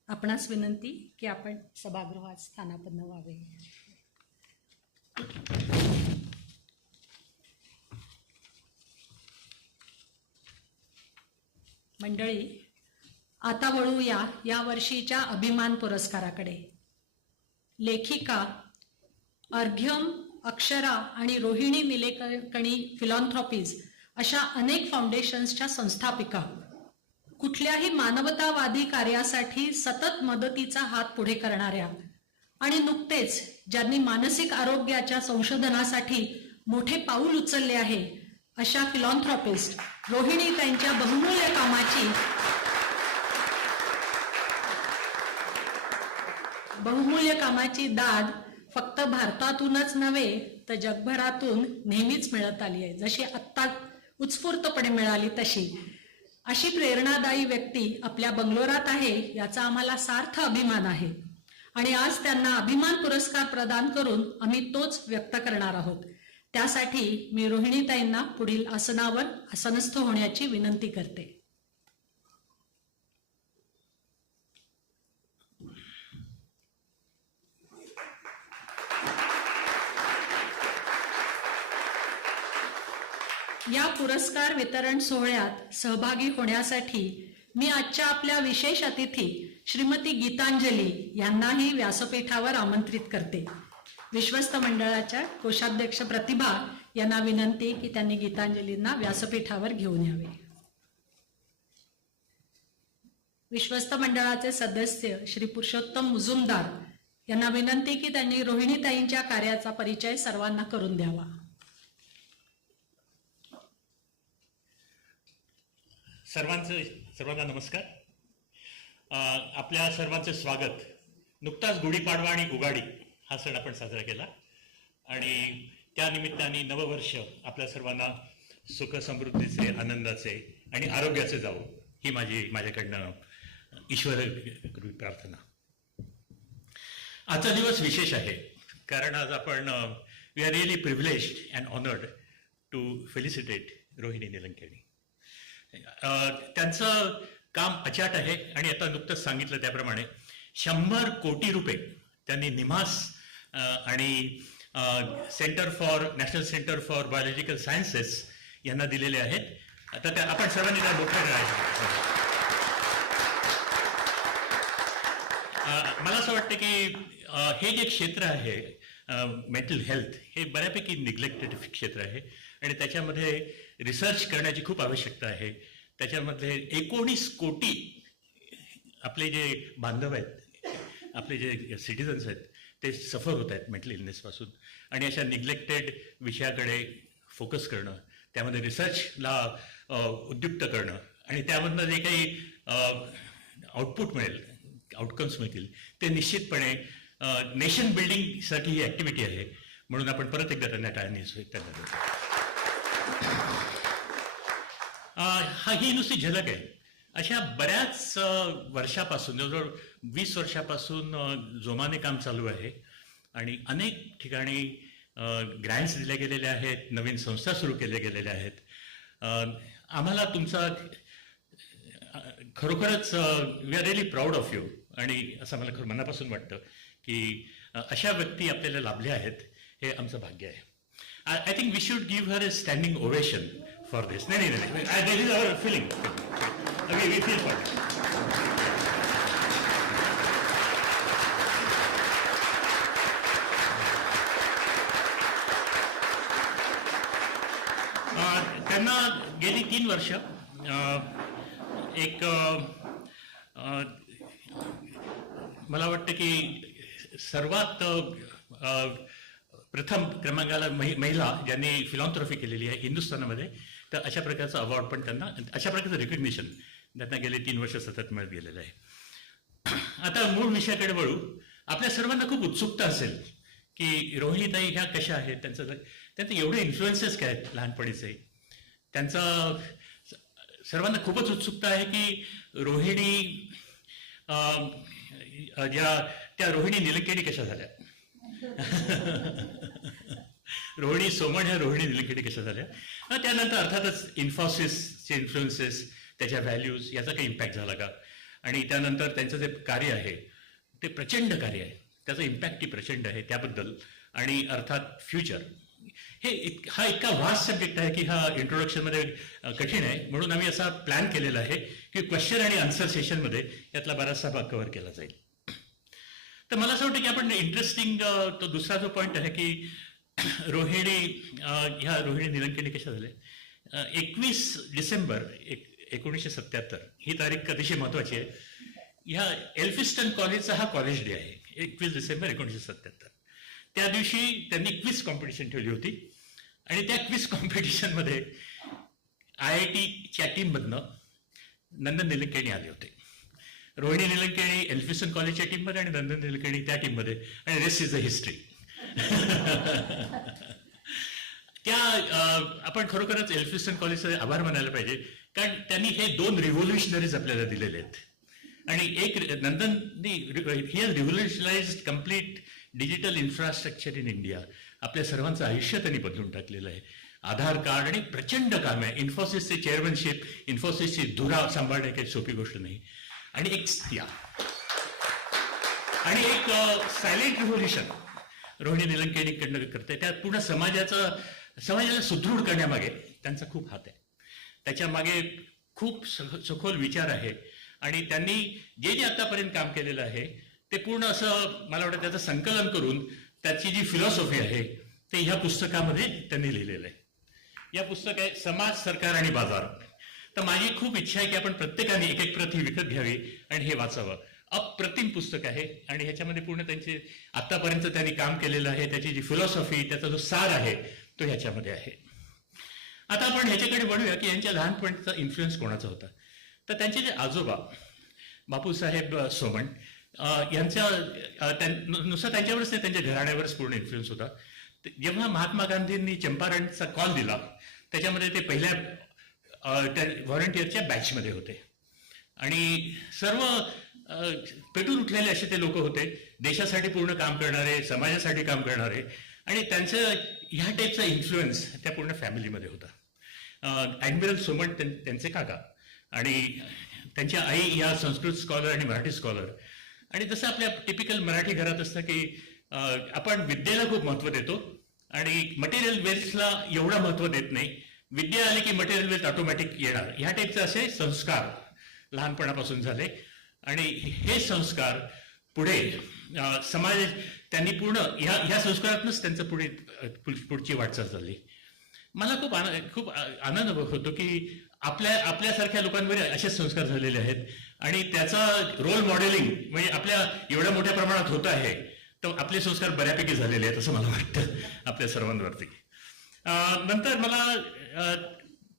आपणास विनंती की आपण सभागृहात स्थानापन्न व्हावे. मंडळी, आता वळूया या वर्षीच्या अभिमान पुरस्काराकडे. लेखिका अर्घ्यम, अक्षरा आणि रोहिणी निलेकणी फिलॉन्थ्रॉपीज अशा अनेक फाउंडेशन्सच्या संस्थापिका, कुठल्याही मानवतावादी कार्यासाठी सतत मदतीचा हात पुढे करणाऱ्या आणि नुकतेच ज्यांनी मानसिक आरोग्याच्या संशोधनासाठी मोठे पाऊल उचलले आहे अशा फिलॉन्थ्रॉपिस्ट रोहिणी त्यांच्या बहुमूल्य कामाची दाद फक्त भारतातूनच नव्हे तर जगभरातून नेहमीच मिळत आली आहे. जशी आत्ता उत्स्फूर्तपणे मिळाली तशी. अशी प्रेरणादायी व्यक्ती आपल्या बंगलोरात आहे याचा आम्हाला सार्थ अभिमान आहे आणि आज त्यांना अभिमान पुरस्कार प्रदान करून आम्ही तोच व्यक्त करणार आहोत. त्यासाठी मी रोहिणीताईंना पुढील आसनावर आसनस्थ होण्याची विनंती करते. या पुरस्कार वितरण सोहळ्यात सहभागी होण्यासाठी मी आजच्या आपल्या विशेष अतिथी श्रीमती गीतांजली यांनाही व्यासपीठावर आमंत्रित करते. विश्वस्त मंडळाच्या कोषाध्यक्ष प्रतिभा यांना विनंती की त्यांनी गीतांजलींना व्यासपीठावर घेऊन यावे. विश्वस्त मंडळाचे सदस्य श्री पुरुषोत्तम मुजुमदार यांना विनंती की त्यांनी रोहिणीताईंच्या कार्याचा परिचय सर्वांना करून द्यावा. सर्वांना नमस्कार. आपल्या सर्वांचे स्वागत. नुकताच गुढीपाडवा आणि उगाडी हा सण आपण साजरा केला आणि त्या निमित्ताने नववर्ष आपल्या सर्वांना सुख समृद्धीचे, आनंदाचे आणि आरोग्याचे जावो ही माझ्याकडनं ईश्वर प्रार्थना. आजचा दिवस विशेष आहे कारण आज आपण we are really privileged and honoured to felicitate Rohini Nilekani. त्यांचं काम अचाट आहे आणि आता नुकतंच सांगितलं त्याप्रमाणे 100 कोटी रुपये त्यांनी निमास आणि national centre for biological sciences यांना दिलेले आहेत. आता त्या आपण सर्वांनी त्या मोठ्या मला असं वाटतं की हे जे क्षेत्र आहे मेंटल हेल्थ हे बऱ्यापैकी निग्लेक्टेड क्षेत्र आहे आणि त्याच्यामध्ये रिसर्च करण्याची खूप आवश्यकता आहे. त्याच्यामध्ये 19 कोटी आपले जे बांधव आहेत, आपले जे सिटिझन्स आहेत ते सफर होत आहेत मेंटल इलनेसपासून आणि अशा निग्लेक्टेड विषयाकडे फोकस करणं, त्यामध्ये रिसर्चला उद्युक्त करणं आणि त्यामधनं जे काही आउटपुट मिळेल, आउटकम्स मिळतील ते निश्चितपणे नेशन बिल्डिंगसाठी ही ॲक्टिव्हिटी आहे. म्हणून आपण परत एकदा त्यांना टाळणी त्यांना ही नुसती झलक आहे. अशा बऱ्याच वर्षापासून, जवळजवळ 20 वर्षापासून जोमाने काम चालू आहे आणि अनेक ठिकाणी ग्रँट्स दिले गेलेले आहेत, नवीन संस्था सुरू केल्या गेलेल्या आहेत. आम्हाला तुमचा खरोखरच we are really proud of you आणि असं मला खरं मनापासून वाटतं की अशा व्यक्ती आपल्याला लाभल्या आहेत हे आमचं भाग्य आहे. I think we should give her a standing ovation for this. नाही, this is our feeling. We feel for त्यांना गेली 3 वर्ष एक मला वाटतं की सर्वात प्रथम क्रमांकाला महिला ज्यांनी फिलॉन्थ्रॉफी केलेली आहे हिंदुस्थानामध्ये, तर अशा प्रकारचं अवॉर्ड पण त्यांना, अशा प्रकारचं रिकग्निशन त्यांना गेले 3 वर्ष सतत मिळत गेलेलं आहे. आता मूळ विषयाकडे वळू. आपल्या सर्वांना खूप उत्सुकता असेल की रोहिणीताई ह्या कशा आहेत, त्यांचे एवढे इन्फ्लुएन्सेस काय आहेत लहानपणीचे. त्यांचा सर्वांना खूपच उत्सुकता आहे की रोहिणी त्या रोहिणी निलंकेणी कशा झाल्या. रोहिणी सोमण ह्या रोहिणी निलंगेणी कशा झाल्या? त्यानंतर अर्थातच इन्फोसिसचे इन्फ्लुएन्सेस, त्याच्या व्हॅल्यूज याचा काही इम्पॅक्ट झाला का? आणि त्यानंतर त्यांचं जे कार्य आहे ते प्रचंड कार्य आहे, त्याचा इम्पॅक्टही प्रचंड आहे त्याबद्दल. आणि अर्थात फ्युचर हा इतका वास्ट सब्जेक्ट आहे की हा इंट्रोडक्शनमध्ये कठीण आहे. म्हणून आम्ही असा प्लॅन केलेला आहे की क्वेश्चन आणि आन्सर सेशनमध्ये यातला बराचसा भाग कव्हर केला जाईल. तर मला असं वाटतं की आपण इंटरेस्टिंग तो दुसरा जो पॉईंट आहे की ह्या रोहिणी निलंगेणी कशा झाल्या? 21 डिसेंबर 1977 ही तारीख अतिशय महत्वाची आहे. ह्या एल्फिस्टन कॉलेजचा हा कॉलेज डे आहे, 21 डिसेंबर 1977. त्या दिवशी त्यांनी क्विज कॉम्पिटिशन ठेवली होती आणि त्या क्विज कॉम्पिटिशनमध्ये IITच्या टीममधनं नंदन निलंगेणी आले होते. रोहिणी निलंगेणी एल्फिस्टन कॉलेजच्या टीममध्ये आणि नंदन निलंगेणी त्या टीममध्ये, आणि रेस्ट इज द हिस्ट्री. त्या आपण खरोखरच एल्फिस्टन कॉलेजचे आभार मानायला पाहिजे, कारण त्यांनी हे 2 रिव्होल्युशनरीज आपल्याला दिलेले आहेत. आणि एक नंदननी ही has revolutionised complete digital infrastructure in India. आपल्या सर्वांचं आयुष्य त्यांनी बदलून टाकलेलं आहे. आधार कार्ड आणि प्रचंड काम आहे. इन्फोसिसचे चेअरमनशिप, इन्फोसिसची धुरा सांभाळणे काही सोपी गोष्ट नाही. आणि एक सायलेंट रिव्होल्युशन रोहिणी निलंगेणीकडनं करते. त्यात पूर्ण समाजाला सुदृढ करण्यामागे त्यांचा खूप हात आहे. त्याच्या मागे खूप सखोल विचार आहे. आणि त्यांनी जे आतापर्यंत काम केलेलं आहे ते पूर्ण असं मला वाटतं त्याचं संकलन करून त्याची जी फिलॉसॉफी आहे ते ह्या पुस्तकामध्ये त्यांनी लिहिलेलं आहे. या पुस्तक आहे समाज, सरकार आणि बाजार. तर माझी खूप इच्छा आहे की आपण प्रत्येकाने एक प्रत ही विकत घ्यावी आणि हे वाचावं. अप्रतिम पुस्तक आहे आणि ह्याच्यामध्ये पूर्ण त्यांचे आतापर्यंत त्यांनी काम केलेलं आहे, त्याची जी फिलॉसॉफी, त्याचा जो सार आहे तो ह्याच्यामध्ये आहे. आता आपण ह्याच्याकडे वळूया की यांच्या लहानपणीचा इन्फ्लुएन्स कोणाचा होता. तर त्यांचे जे आजोबा बापूसाहेब सोमण नुसतं त्यांच्यावरच नाही, त्यांच्या घराण्यावरच पूर्ण इन्फ्लुएन्स होता. जेव्हा महात्मा गांधींनी चंपारणचा कॉल दिला त्याच्यामध्ये ते पहिल्या व्हॉलंटिअरच्या बॅचमध्ये होते. आणि सर्व पेटून उठलेले असे ते लोक होते, देशासाठी पूर्ण काम करणारे, समाजासाठी काम करणारे. आणि त्यांचं ह्या टाईपचा इन्फ्लुएन्स त्या पूर्ण फॅमिलीमध्ये होता. ॲडमिरल सोमण त्यांचे काका आणि त्यांच्या आई या संस्कृत स्कॉलर आणि मराठी स्कॉलर. आणि जसं आपल्या टिपिकल मराठी घरात असतं की आपण विद्येला खूप महत्त्व देतो आणि मटेरियल वेल्थला एवढं महत्त्व देत नाही. विद्या आली की मटेरियल वेल्थ ऑटोमॅटिक येणार, ह्या टाईपचे असे संस्कार लहानपणापासून झाले. आणि हे संस्कार पुढे समाज त्यांनी पूर्ण ह्या संस्कारातूनच त्यांचं पुढची वाटचाल झाली. मला खूप आनंद होतो की आपल्यासारख्या लोकांवर असेच संस्कार झालेले आहेत आणि त्याचा रोल मॉडेलिंग म्हणजे आपल्या एवढ्या मोठ्या प्रमाणात होत आहे. तर आपले संस्कार बऱ्यापैकी झालेले आहेत असं मला वाटतं आपल्या सर्वांवरती. नंतर मला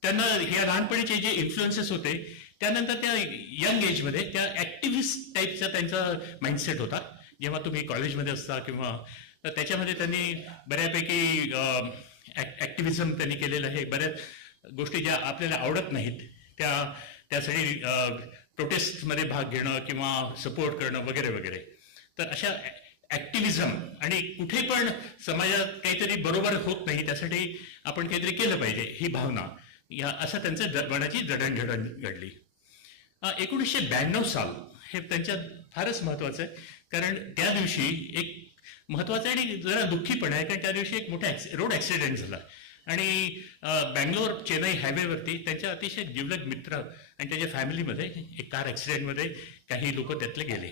त्यांना ह्या लहानपणीचे जे इन्फ्लुएन्सेस होते त्यानंतर त्या यंग एजमध्ये त्या ॲक्टिव्हिस्ट टाईपचा त्यांचा माइंडसेट होता. जेव्हा तुम्ही कॉलेजमध्ये असता किंवा तर त्याच्यामध्ये त्यांनी बऱ्यापैकी ॲक्टिव्हिझम त्यांनी केलेलं आहे. बऱ्याच गोष्टी ज्या आपल्याला आवडत नाहीत त्यासाठी प्रोटेस्टमध्ये भाग घेणं किंवा सपोर्ट करणं वगैरे वगैरे. तर अशा ॲक्टिव्हिझम आणि कुठे पण समाजात काहीतरी बरोबर होत नाही त्यासाठी आपण काहीतरी केलं पाहिजे ही भावना असं त्यांचं मनाची जडणघडण घडली. 1992 साल हे त्यांच्यात फारच महत्वाचं आहे, कारण त्या दिवशी एक महत्वाचं आणि जरा दुःखी पण आहे, कारण त्या दिवशी एक मोठा रोड ॲक्सिडेंट झाला आणि बँगलोर चेन्नई हायवेवरती त्यांच्या अतिशय जिवलग मित्र आणि त्याच्या फॅमिलीमध्ये एक कार ॲक्सिडेंटमध्ये काही लोक त्यातले गेले.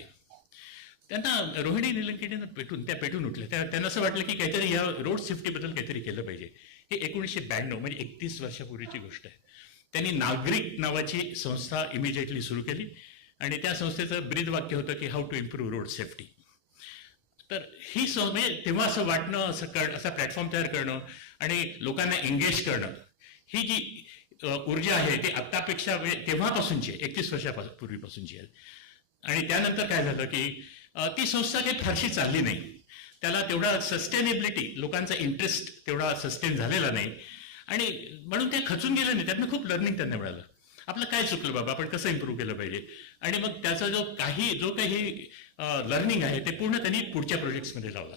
त्यांना रोहिणी निलंगेणीनं पेटून उठले. त्यांना असं वाटलं की काहीतरी या रोड सेफ्टीबद्दल काहीतरी केलं पाहिजे. हे 1992 म्हणजे 31 वर्षापूर्वीची गोष्ट आहे. त्यांनी नागरिक नावाची संस्था इमिजिएटली सुरू केली आणि त्या संस्थेचं ब्रीद वाक्य होतं की how to improve road safety. तर ही म्हणजे तेव्हा असं वाटणं, असा प्लॅटफॉर्म तयार करणं आणि लोकांना एंगेज करणं, ही जी ऊर्जा आहे ती आत्तापेक्षा तेव्हापासूनची 31 वर्षापूर्वीपासूनची आहे. आणि त्यानंतर काय झालं की ती संस्था काही फारशी चालली नाही. त्याला तेवढा सस्टेनेबिलिटी, लोकांचा इंटरेस्ट तेवढा सस्टेन झालेला नाही आणि म्हणून ते खचून गेलं नाही. त्यातनं खूप लर्निंग त्यांना मिळालं. आपलं काय चुकलं बाबा, आपण कसं इम्प्रूव्ह केलं पाहिजे. आणि मग त्याचा जो काही लर्निंग आहे ते पूर्ण त्यांनी पुढच्या प्रोजेक्ट्समध्ये लावला.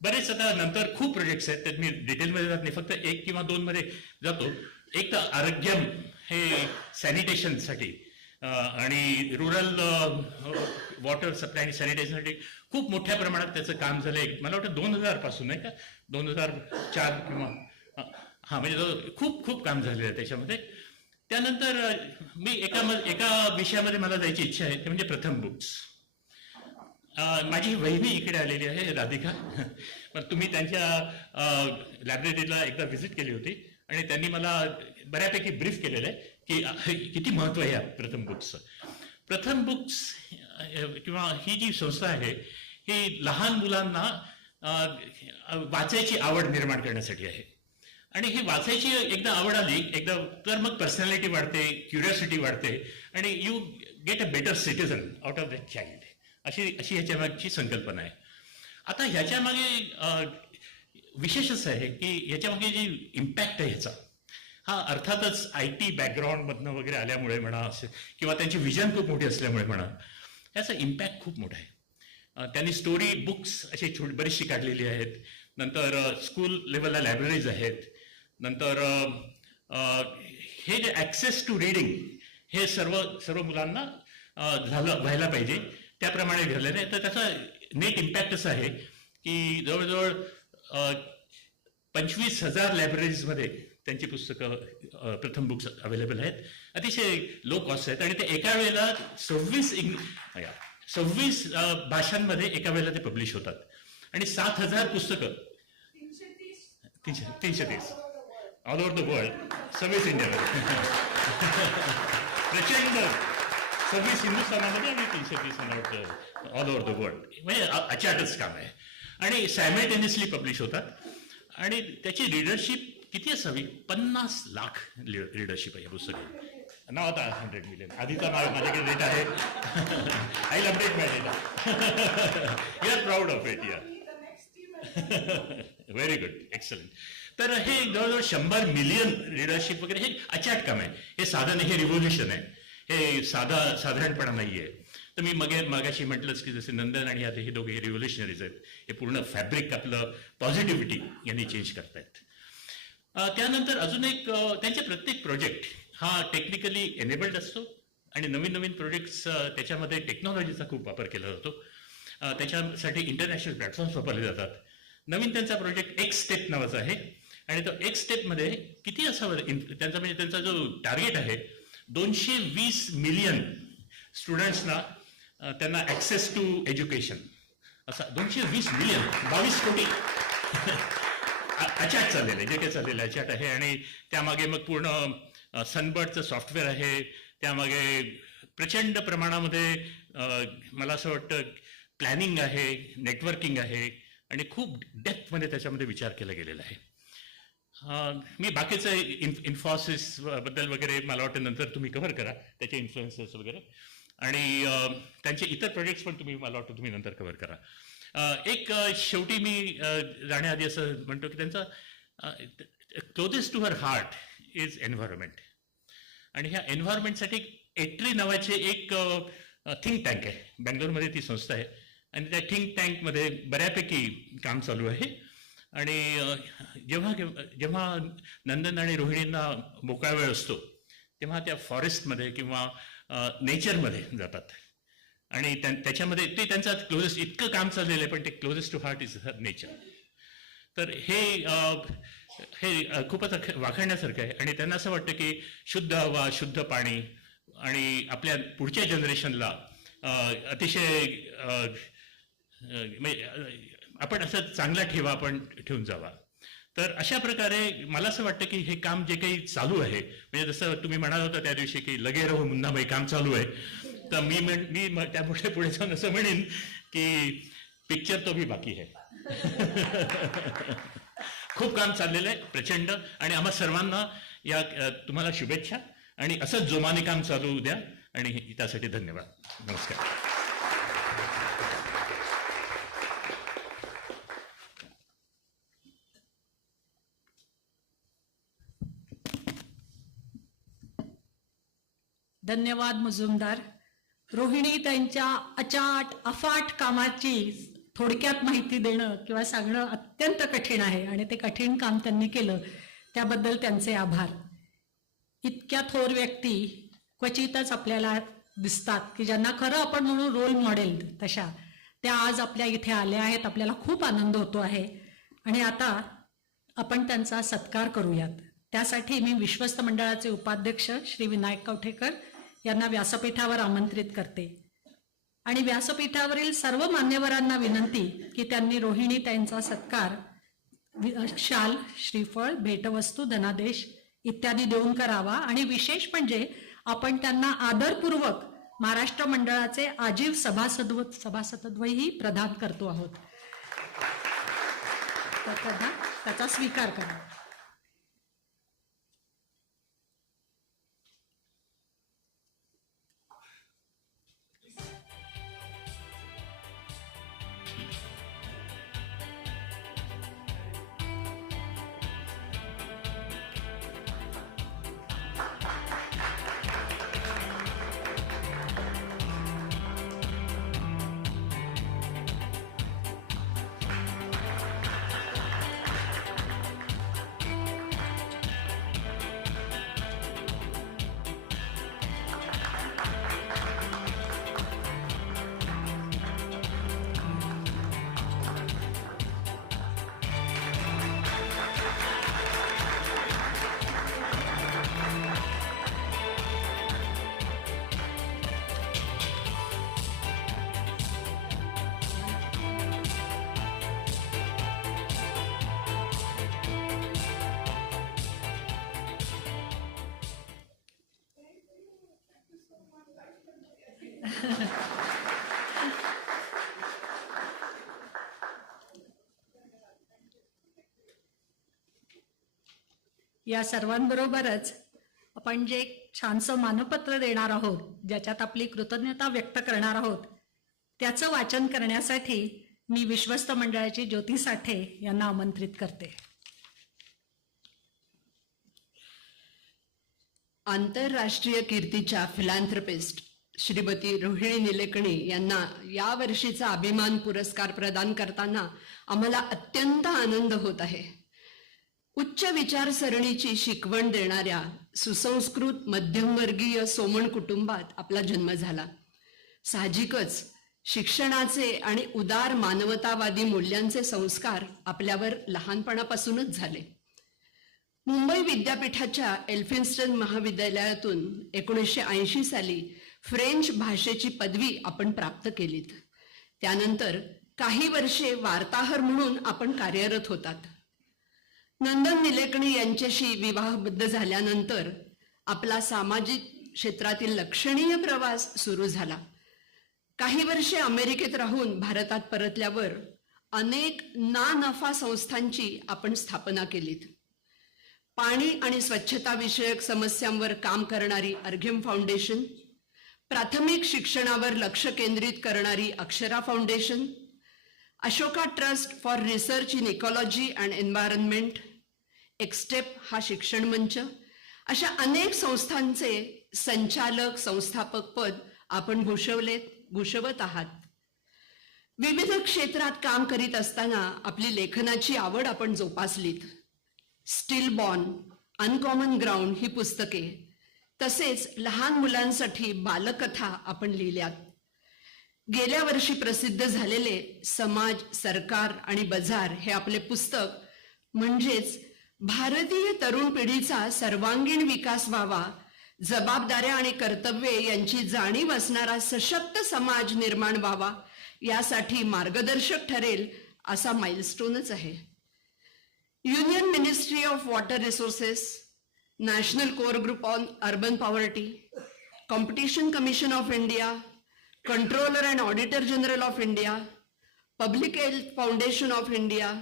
बरेच आता नंतर खूप प्रोजेक्ट्स आहेत, त्यात मी डिटेलमध्ये जात नाही, फक्त 1 किंवा 2 मध्ये जातो. एक तर आरोग्यम हे सॅनिटेशनसाठी आणि रुरल वॉटर सप्लाय आणि सॅनिटेशनसाठी खूप मोठ्या प्रमाणात त्याचं काम झालंय. मला वाटतं 2000 पासून नाही का, 2004 किंवा हा म्हणजे खूप खूप काम झालेलं आहे त्याच्यामध्ये. त्यानंतर मी एका विषयामध्ये मला जायची इच्छा आहे, ते म्हणजे प्रथम बुक्स. माझी वहिनी इकडे आलेली आहे, राधिका. पण तुम्ही त्यांच्या लायब्ररीला एकदा व्हिजिट केली होती आणि त्यांनी मला बऱ्यापैकी ब्रीफ केलेलं आहे की किती महत्व आहे या प्रथम बुक्सचं. प्रथम बुक्स किंवा ही जी संस्था आहे ही लहान मुलांना वाचायची आवड निर्माण करण्यासाठी आहे. आणि ही वाचायची एकदा आवड आली एकदा तर मग पर्सनॅलिटी वाढते, क्युरिओसिटी वाढते आणि you get a better citizen out of that child. अशी ह्याच्या मागची संकल्पना आहे. आता ह्याच्या मागे विशेष असं आहे की ह्याच्या मागे जी इम्पॅक्ट आहे ह्याचा, हा अर्थातच IT बॅकग्राऊंडमधनं वगैरे आल्यामुळे म्हणा असेल किंवा त्यांची विजन खूप मोठी असल्यामुळे म्हणा, ह्याचा इम्पॅक्ट खूप मोठा आहे. त्यांनी स्टोरी बुक्स अशी बरीचशी काढलेली आहेत. नंतर स्कूल लेवलला लायब्ररीज आहेत. नंतर हे जे ॲक्सेस टू रीडिंग हे सर्व मुलांना व्हायला पाहिजे त्याप्रमाणे घडलेलं आहे. तर त्याचा नेट इम्पॅक्ट असं आहे की जवळजवळ 25,000 लायब्ररीजमध्ये त्यांची पुस्तकं प्रथम बुक्स अवेलेबल आहेत. अतिशय लो कॉस्ट आहेत आणि ते एका वेळेला 26 भाषांमध्ये एका वेळेला ते पब्लिश होतात. आणि 7,000 पुस्तकं 330 ऑल ओव्हर द वर्ल्ड, 26 इंडियामध्ये प्रचंड 26 हिंदुस्थानामध्ये आणि 330 ऑल ओव्हर द वर्ल्ड. म्हणजे अचाटच काम आहे आणि सायमल्टेनियसली पब्लिश होतात. आणि त्याची रीडरशिप किती असावी? 50 लाख रीडरशिप आहे या पुस्तकात. नाव आता 100 मिलियन. आधीचा माझ्याकडे डेट आहे. I will update my data. You are proud of it. या व्हेरी गुड, एक्सलंट. तर हे जवळजवळ 100 मिलियन रीडरशिप वगैरे हे अचाट काम आहे. हे साधं नाही, हे रिव्होल्युशन आहे. हे साधारणपणा नाही आहे. तर मी मगाशी म्हटलंच की जसे नंदन आणि आता हे दोघे रिव्होल्युशनरीज आहेत. हे पूर्ण फॅब्रिक आपलं पॉझिटिव्हिटी यांनी चेंज करतायत. त्यानंतर अजून एक त्यांचे प्रत्येक प्रोजेक्ट हा टेक्निकली एनेबल्ड असतो आणि नवीन नवीन प्रोजेक्ट्स त्याच्यामध्ये टेक्नॉलॉजीचा खूप वापर केला जातो. त्याच्यासाठी इंटरनॅशनल प्लॅटफॉर्म्स वापरले जातात. नवीन त्यांचा प्रोजेक्ट एक्स स्टेप नावाचा आहे आणि तो एक्स स्टेपमध्ये किती असावं त्यांचा म्हणजे त्यांचा जो टार्गेट आहे 220 मिलियन स्टुडंट्सना त्यांना ॲक्सेस टू एज्युकेशन असा 220 मिलियन 22 कोटी अचाट चाललेलं आहे. जे काही चाललेलं आहे अचाट आहे. आणि त्यामागे मग पूर्ण सनबर्डचं सॉफ्टवेअर आहे. त्यामागे प्रचंड प्रमाणामध्ये मला असं वाटतं प्लॅनिंग आहे, नेटवर्किंग आहे आणि खूप डेप्थमध्ये त्याच्यामध्ये विचार केला गेलेला आहे. मी बाकीचं इन्फॉसिस बद्दल वगैरे मला वाटतं नंतर तुम्ही कव्हर करा त्याचे इन्फ्लुएन्सेस वगैरे आणि त्यांचे इतर प्रोजेक्ट्स पण तुम्ही मला वाटतं तुम्ही नंतर कव्हर करा. एक शेवटी मी जाण्याआधी असं म्हणतो की त्यांचा closest to her heart is environment. आणि ह्या एन्व्हायरमेंटसाठी एट्री नावाचे एक थिंक टँक आहे. बँगलोरमध्ये ती संस्था आहे आणि त्या थिंक टँकमध्ये बऱ्यापैकी काम चालू आहे. आणि जेव्हा नंदन आणि रोहिणींना मोकळा वेळ असतो तेव्हा त्या फॉरेस्टमध्ये किंवा नेचरमध्ये जातात आणि त्याच्यामध्ये ते त्यांचा क्लोजेस्ट इतकं काम चाललेलं आहे पण ते closest to heart is nature. तर हे खूपच वाखाणण्यासारखं आहे. आणि त्यांना असं वाटतं की शुद्ध हवा, शुद्ध पाणी आणि आपल्या पुढच्या जनरेशनला अतिशय आपण असं चांगला ठेवा, आपण ठेवून जावा. तर अशा प्रकारे मला असं वाटतं की हे काम जे काही चालू आहे म्हणजे जसं तुम्ही म्हणाल होता त्या दिवशी की लगे रहो मुन्नाबाई काम चालू आहे. तर मी त्यामुळे पुढे जाऊन असं म्हणेन की पिक्चर तो भी बाकी है. खूप काम चाललेलं आहे प्रचंड. आणि आम्हा सर्वांना या तुम्हाला शुभेच्छा आणि असंच जोमाने काम चालू द्या आणि त्यासाठी धन्यवाद. नमस्कार. धन्यवाद मुजुमदार. रोहिणी त्यांच्या अचाट अफाट कामाची थोडक्यात माहिती देणं किंवा सांगणं अत्यंत कठीण आहे आणि ते कठीण काम त्यांनी केलं त्याबद्दल त्यांचे आभार. इतक्या थोर व्यक्ती क्वचितच आपल्याला दिसतात की ज्यांना खरं आपण म्हणून रोल मॉडेल तशा त्या आज आपल्या इथे आल्या आहेत. आपल्याला खूप आनंद होतो आहे आणि आता आपण त्यांचा सत्कार करूयात. त्यासाठी मी विश्वस्त मंडळाचे उपाध्यक्ष श्री विनायक कवठेकर यांना व्यासपीठावर आमंत्रित करते आणि व्यासपीठावरील सर्व मान्यवरांना विनंती की त्यांनी रोहिणी त्यांचा सत्कार शाल, श्रीफळ, भेटवस्तू, धनादेश इत्यादी देऊन करावा आणि विशेष म्हणजे आपण त्यांना आदरपूर्वक महाराष्ट्र मंडळाचे आजीव सभासदत्वही प्रदान करतो आहोत. त्याचा स्वीकार करा. या सर्वांबरोबरच आपण जे छानसं मानपत्र देणार आहोत, ज्याच्यात आपली कृतज्ञता व्यक्त करणार आहोत, त्याचं वाचन करण्यासाठी मी विश्वस्त मंडळाची ज्योती साठे यांना आमंत्रित करते. आंतरराष्ट्रीय कीर्तीच्या फिलॅन्थ्रपिस्ट श्रीमती रोहिणी निलेकणी यांना या वर्षीचा अभिमान पुरस्कार प्रदान करताना आम्हाला अत्यंत आनंद होत आहे. उच्च विचारसरणीची शिकवण देणाऱ्या सुसंस्कृत मध्यमवर्गीय सोमण कुटुंबात आपला जन्म झाला. साहजिकच शिक्षणाचे आणि उदार मानवतावादी मूल्यांचे संस्कार आपल्यावर लहानपणापासूनच झाले. मुंबई विद्यापीठाच्या एल्फिन्स्टन महाविद्यालयातून 1980 साली फ्रेंच भाषेची पदवी आपण प्राप्त केलीत. त्यानंतर काही वर्षे वार्ताहर म्हणून आपण कार्यरत होतात. नंदन निलेकणी यांच्याशी विवाहबद्ध झाल्यानंतर आपला सामाजिक क्षेत्रातील लक्षणीय प्रवास सुरू झाला. काही वर्षे अमेरिकेत राहून भारतात परतल्यावर अनेक ना नफा संस्थांची आपण स्थापना केलीत. पाणी आणि स्वच्छता विषयक समस्यांवर काम करणारी अर्घ्यम फाउंडेशन, प्राथमिक शिक्षणावर लक्ष केंद्रित करणारी Akshara foundation, Ashoka trust for research in ecology and environment, EkStep हा शिक्षण मंच, अशा अनेक संस्थांचे संचालक संस्थापक पद आपण भूषवत आहात. विविध क्षेत्रात काम करीत असताना आपली लेखनाची आवड आपण जोपासलीत. स्टील बॉर्न, अनकॉमन ग्राउंड ही पुस्तके, तसेच लहान मुलांसाठी बालकथा आपण लिहिल्यात. गेल्या वर्षी प्रसिद्ध झालेले समाज, सरकार आणि बाजार हे आपले पुस्तक म्हणजेच भारतीय तरुण पिढीचा सर्वांगीण विकास व्हावा, जबाबदाऱ्या आणि कर्तव्ये यांची जाणीव असणारा सशक्त समाज निर्माण व्हावा यासाठी मार्गदर्शक ठरेल असा माइलस्टोनच आहे. Union ministry of water resources, national core group on urban poverty, competition commission of India, controller and auditor general of India, public health foundation of India,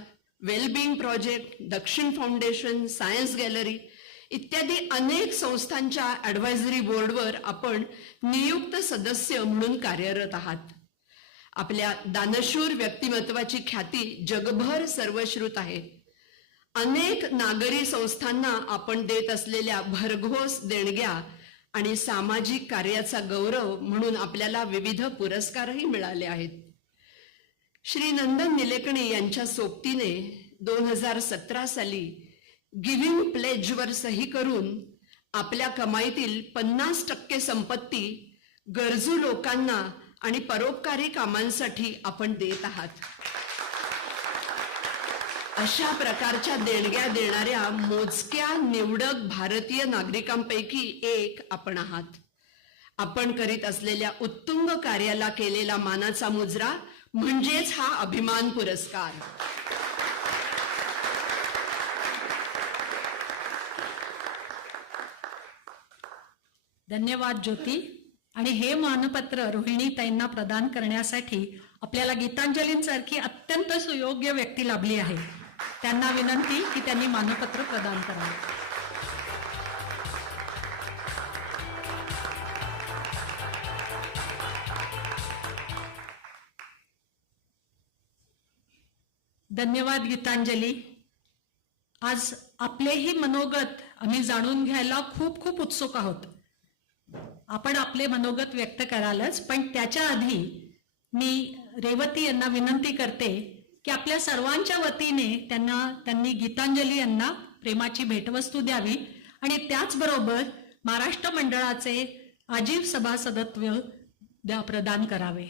wellbeing project, दक्षिण फाउंडेशन, सायन्स गॅलरी इत्यादी अनेक संस्थांच्या ॲडव्हायझरी बोर्डवर आपण नियुक्त सदस्य म्हणून कार्यरत आहात. आपल्या दानशूर व्यक्तिमत्वाची ख्याती जगभर सर्वश्रुत आहे. अनेक नागरी संस्थांना आपण देत असलेल्या भरघोस देणग्या आणि सामाजिक कार्याचा गौरव म्हणून आपल्याला विविध पुरस्कारही मिळाले आहेत. श्री नंदन निलेकणी यांच्या सोबतीने 2017 साली गिव्हिंग प्लेजवर सही करून आपल्या कमाईतील 50% संपत्ती गरजू लोकांना आणि परोपकारी कामांसाठी आपण देत आहात. अशा प्रकारच्या देणग्या देणाऱ्या मोजक्या निवडक भारतीय नागरिकांपैकी एक आपण आहात. आपण करीत असलेल्या उत्तुंग कार्याला केलेला मानाचा मुजरा म्हणजेच हा अभिमान पुरस्कार. धन्यवाद ज्योती. आणि हे मानपत्र रोहिणी ताईंना प्रदान करण्यासाठी आपल्याला गीतांजलींसारखी अत्यंत सुयोग्य व्यक्ती लाभली आहे. त्यांना विनंती की त्यांनी मानपत्र प्रदान करावे. धन्यवाद गीतांजली. आज आपलेही मनोगत आम्ही जाणून घ्यायला खूप खूप उत्सुक आहोत. आपण आपले मनोगत व्यक्त करालच, पण त्याच्या आधी मी रेवती यांना विनंती करते की आपल्या सर्वांच्या वतीने त्यांनी गीतांजली यांना प्रेमाची भेटवस्तू द्यावी आणि त्याचबरोबर महाराष्ट्र मंडळाचे आजीव सभासदत्व प्रदान करावे.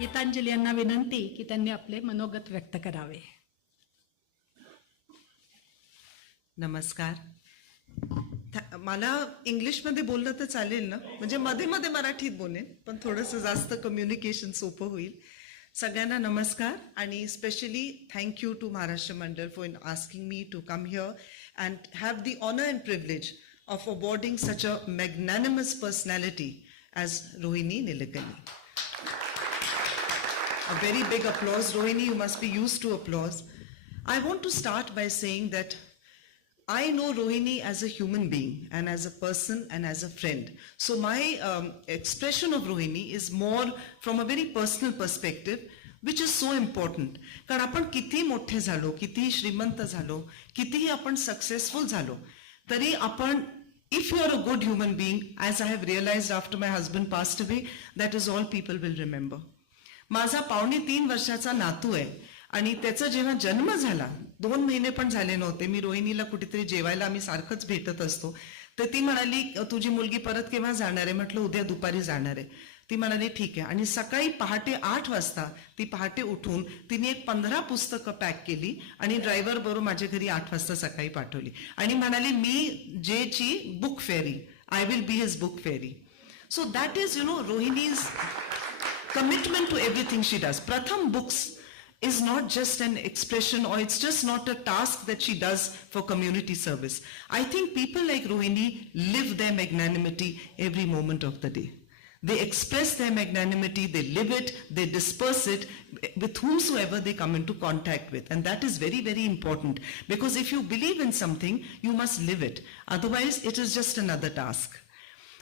गीतांजली यांना विनंती की त्यांनी आपले मनोगत व्यक्त करावे. नमस्कार. मला इंग्लिशमध्ये बोललं तर चालेल ना? म्हणजे मध्ये मध्ये मराठीत बोलेन, पण थोडंसं जास्त कम्युनिकेशन सोपं होईल. सगळ्यांना नमस्कार आणि specially thank you to Maharashtra Mandal for asking me to come here and have the honour and privilege of awarding such a magnanimous personality as Rohini Nilekani. A very big applause. Rohini, you must be used to applause. I want to start by saying that I know Rohini as a human being and as a person and as a friend. So my expression of Rohini is more from a very personal perspective, which is so important. कारण आपण किती मोठे झालो, किती श्रीमंत झालो, कितीही आपण सक्सेसफुल झालो, तरी आपण if you are a good human being, as I have realized after my husband passed away, that is all people will remember. माझा 2.5 वर्षाचा नातू आहे आणि त्याचा जेव्हा जन्म झाला, 2 महिने पण झाले नव्हते, मी रोहिणीला कुठेतरी जेवायला आम्ही सारखंच भेटत असतो, तर ती म्हणाली तुझी मुलगी परत केव्हा जाणार आहे? म्हटलं उद्या दुपारी जाणार आहे. ती म्हणाली ठीक आहे. आणि सकाळी पहाटे 8 वाजता ती पहाटे उठून तिने एक 15 पुस्तकं पॅक केली आणि ड्रायव्हर बरोबर माझ्या घरी 8 वाजता सकाळी पाठवली आणि म्हणाली मी जेची book fairy, I will be his book fairy. So that is Rohini's commitment to everything she does. Pratham Books is not just an expression or it's just not a task that she does for community service. I think people like Rohini live their magnanimity every moment of the day. They express their magnanimity, they live it, they disperse it with whomsoever they come into contact with. And that is very, very important. Because if you believe in something, you must live it. Otherwise, it is just another task.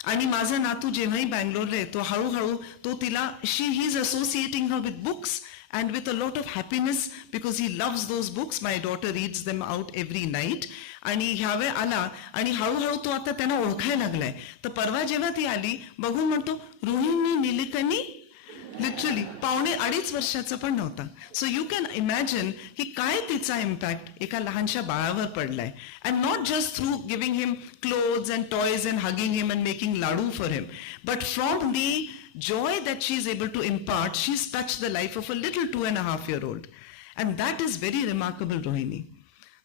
आणि माझा नातू जेव्हाही बँगलोरला येतो, हळूहळू तो तिला he is associating her with books and with a lot of happiness because he loves those books. My daughter reads them out every night. आणि ह्यावेळी आला आणि हळूहळू तो आता त्यांना ओळखायला लागलाय. तर परवा जेव्हा ती आली बघून म्हणतो रोहिणी निलेकणी, लिटरली 2.5 वर्षाचा पण नव्हता. सो यू कॅन इमॅजिन की काय तिचा इम्पॅक्ट एका लहानशा बाळावर पडलाय. And not just through giving him clothes and toys and hugging him and making laddu for him, but from the joy that she is able to impart, she's touched the life of a little 2.5-year-old. And that is very remarkable, Rohini.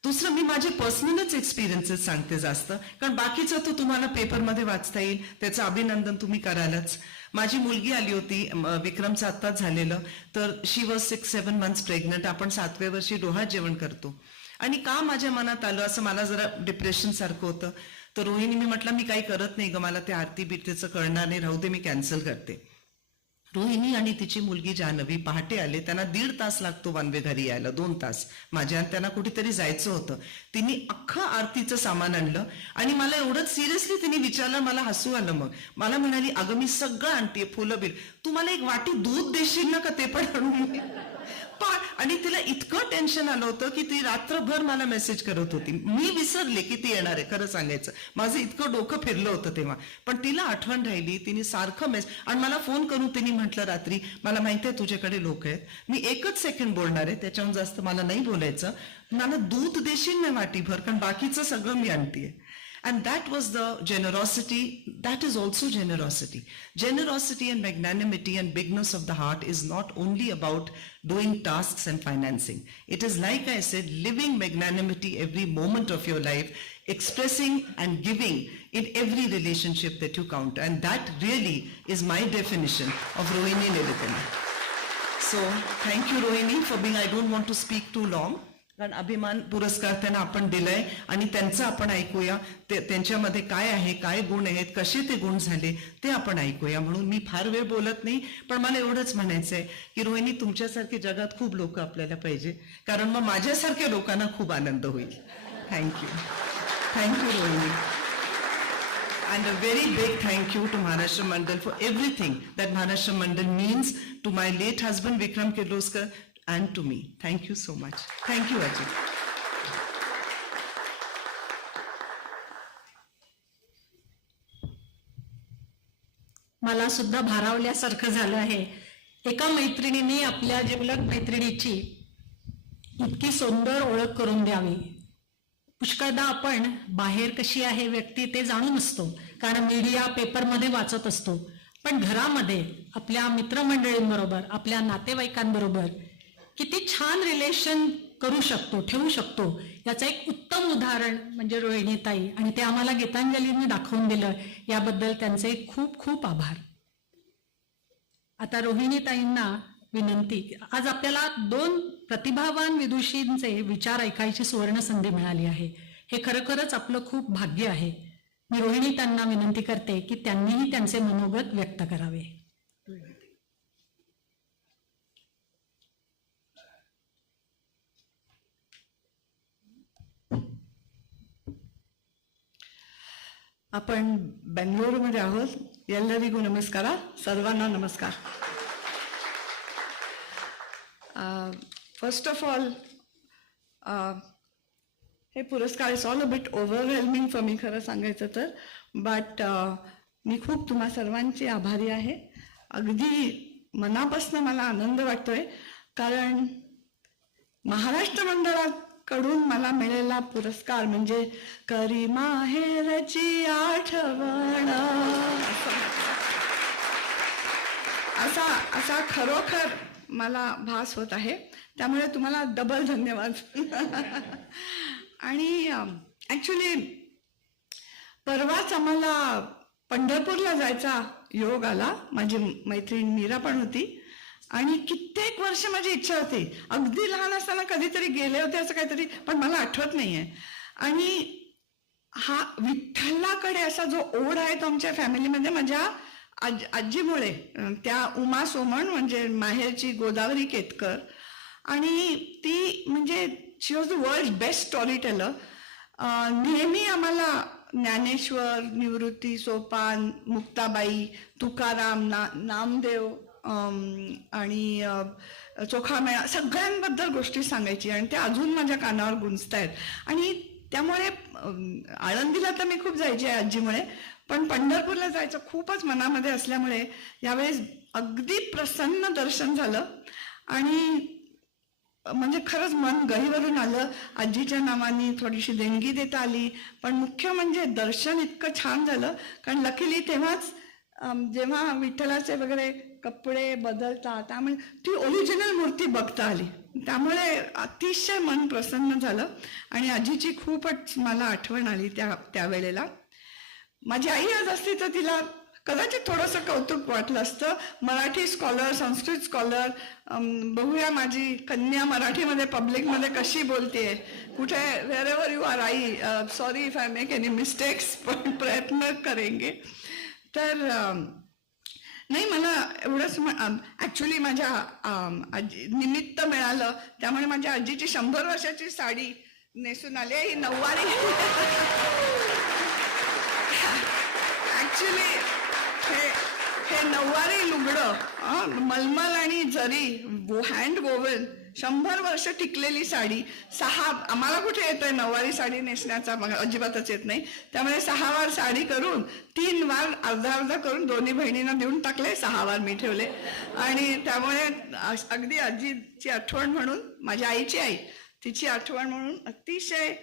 दुसरं मी माझे पर्सनलच एक्सपिरियन्सेस सांगते जास्त, कारण बाकीचं तो तुम्हाला पेपरमध्ये वाचता येईल, त्याचं अभिनंदन तुम्ही करालच. माझी मुलगी आली होती, विक्रमचं आत्ताच झालेलं, तर शी वॉज 6-7 months प्रेग्नंट. आपण 7व्या वर्षी डोहाळ जेवण करतो आणि का माझ्या मनात आलं, असं मला जरा डिप्रेशन सारखं होतं. तर रोहिणी मी म्हटलं मी काही करत नाही ग, मला ते आरती बिरतीचं कळणार नाही, राहू दे मी कॅन्सल करते. रोहिणी आणि तिची मुलगी जान्हवी पहाटे आले. त्यांना 1.5 तास लागतो वन वे घरी यायला, 2 तास. माझ्या त्यांना कुठेतरी जायचं होतं. तिने अख्खं आरतीचं सामान आणलं आणि मला एवढंच सिरियसली तिने विचारलं, मला हसू आलं. मग मला म्हणाली, अगं मी सगळं आणते, फुलं बिल, तू मला एक वाटी दूध देशील ना का ते पण आणून. आणि तिला इतकं टेन्शन आलं होतं की ती रात्रभर मला मेसेज करत होती. मी विसरले की ती येणार आहे, खरं सांगायचं माझं इतकं डोकं फिरलं होतं तेव्हा. पण तिला आठवण राहिली. तिने सारखं आणि मला फोन करून तिने म्हटलं रात्री, मला माहिती आहे तुझ्याकडे लोक आहेत, मी 1च सेकंड बोलणार आहे, त्याच्याहून जास्त मला नाही बोलायचं, मला दूध देशील ना वाटीभर, कारण बाकीचं सगळं मी आणतेय. And that was the generosity, that is also generosity. Generosity and magnanimity and bigness of the heart is not only about doing tasks and financing. It is, like I said, living magnanimity every moment of your life, expressing and giving in every relationship that you count. And that really is my definition of Rohini Nilekani. So, thank you Rohini for being, I don't want to speak too long. कारण अभिमान पुरस्कार त्यांना आपण दिलाय आणि त्यांचं आपण ऐकूया. त्यांच्यामध्ये काय आहे, काय गुण आहेत, कसे ते गुण झाले ते आपण ऐकूया. म्हणून मी फार वेळ बोलत नाही, पण मला एवढंच म्हणायचंय की रोहिणी, तुमच्यासारखे जगात खूप लोक आपल्याला पाहिजे, कारण मग माझ्यासारख्या लोकांना खूप आनंद होईल. Thank you. Thank you Rohini. And a very big thank you to Maharashtra Mandal for everything that Maharashtra Mandal means to my late husband Vikram Kirloskar and to me. Thank you so much. Thank you, Ajay. मला सुद्धा भारावल्यासारखं झालं आहे. एका मैत्रिणीने आपल्या जिवलग मैत्रिणीची इतकी सुंदर ओळख करून द्यावी. पुष्कळदा आपण बाहेर कशी आहे व्यक्ती ते जाणून असतो, कारण मीडिया पेपरमध्ये वाचत असतो, पण घरामध्ये आपल्या मित्रमंडळींबरोबर, आपल्या नातेवाईकांबरोबर किती छान रिलेशन करू शकतो, ठेवू शकतो, याचं एक उत्तम उदाहरण म्हणजे रोहिणीताई, आणि ते आम्हाला गीतांजलींनी दाखवून दिलं. याबद्दल त्यांचे खूप खूप आभार. आता रोहिणीताईंना विनंती, आज आपल्याला 2 प्रतिभावान विदुषींचे विचार ऐकायची सुवर्ण संधी मिळाली आहे. हे खरोखरच आपलं खूप भाग्य आहे. मी रोहिणीताईंना विनंती करते की त्यांनीही त्यांचे मनोगत व्यक्त करावे. आपण बेंगळुरूमध्ये आहोत. ಎಲ್ಲರಿಗೂ ನಮಸ್ಕಾರ, सर्वांना नमस्कार. फर्स्ट ऑफ ऑल, हे पुरस्कार is all a bit overwhelming for me, खरं सांगायचं तर. बट मी खूप तुम्हा सर्वांची आभारी आहे. अगदी मनापासून मला आनंद वाटतोय, कारण महाराष्ट्र मंडळाकडून मला मिळालेला पुरस्कार म्हणजे करी माहेरची आठवण, असा खरोखर मला भास होत आहे. त्यामुळे तुम्हाला डबल धन्यवाद. आणि ॲक्च्युली परवाच आम्हाला पंढरपूरला जायचा योग आला. माझी मैत्रीण मीरा पण होती आणि कित्येक वर्ष माझी इच्छा होती. अगदी लहान असताना कधीतरी गेले होते असं काहीतरी, पण मला आठवत नाहीये. आणि हा विठ्ठलाकडे असा जो ओढ आहे तो आमच्या फॅमिलीमध्ये माझ्या आजीमुळे, त्या उमा सोमण म्हणजे माहेरची गोदावरी केतकर, आणि ती म्हणजे she was the world best story teller. नेहमी आम्हाला ज्ञानेश्वर, निवृत्ती सोपान, मुक्ताबाई, तुकाराम, नामदेव आणि चोखामेळा सगळ्यांबद्दल गोष्टी सांगायची, आणि त्या अजून माझ्या कानावर गुंजतायत. आणि त्यामुळे आळंदीला तर मी खूप जायची आहे आजीमुळे, पण पंढरपूरला जायचं खूपच मनामध्ये असल्यामुळे यावेळेस अगदी प्रसन्न दर्शन झालं. आणि म्हणजे खरंच मन गहिवरून आलं. आजीच्या नावाने थोडीशी देणगी देता आली, पण मुख्य म्हणजे दर्शन इतकं छान झालं, कारण लकीली तेव्हाच जेव्हा विठ्ठलाचे वगैरे कपडे बदलतात त्यामुळे ती ओरिजिनल मूर्ती बघता आली. त्यामुळे अतिशय मन प्रसन्न झालं आणि आजीची खूपच मला आठवण आली त्यावेळेला. माझी आई आज असती तर तिला कदाचित थोडंसं कौतुक वाटलं असतं. मराठी स्कॉलर, संस्कृत स्कॉलर, बघूया माझी कन्या मराठीमध्ये पब्लिकमध्ये कशी बोलतेय, कुठे वेर एव्हर यू आर आई, sorry if I make any mistakes, पण प्रयत्न करेंगे. तर नाही, मला एवढंच ऍक्च्युली माझ्या निमित्त मिळालं, त्यामुळे माझ्या आजीची 100 वर्षाची साडी नेसून आली ही नऊवारी. ऍक्च्युली हे नऊवारी लुगडं मलमल आणि जरी हँड वोवन 100 वर्ष टिकलेली साडी. आम्हाला कुठे येतोय नऊवारी साडी नेसण्याचा, अजिबातच येत नाही. त्यामुळे 6 वार साडी करून 3 वार अर्धा करून दोन्ही बहिणींना देऊन टाकले, 6 वार मी ठेवले. आणि त्यामुळे अगदी आजीची आठवण म्हणून, माझ्या आईची आई, तिची आठवण म्हणून अतिशय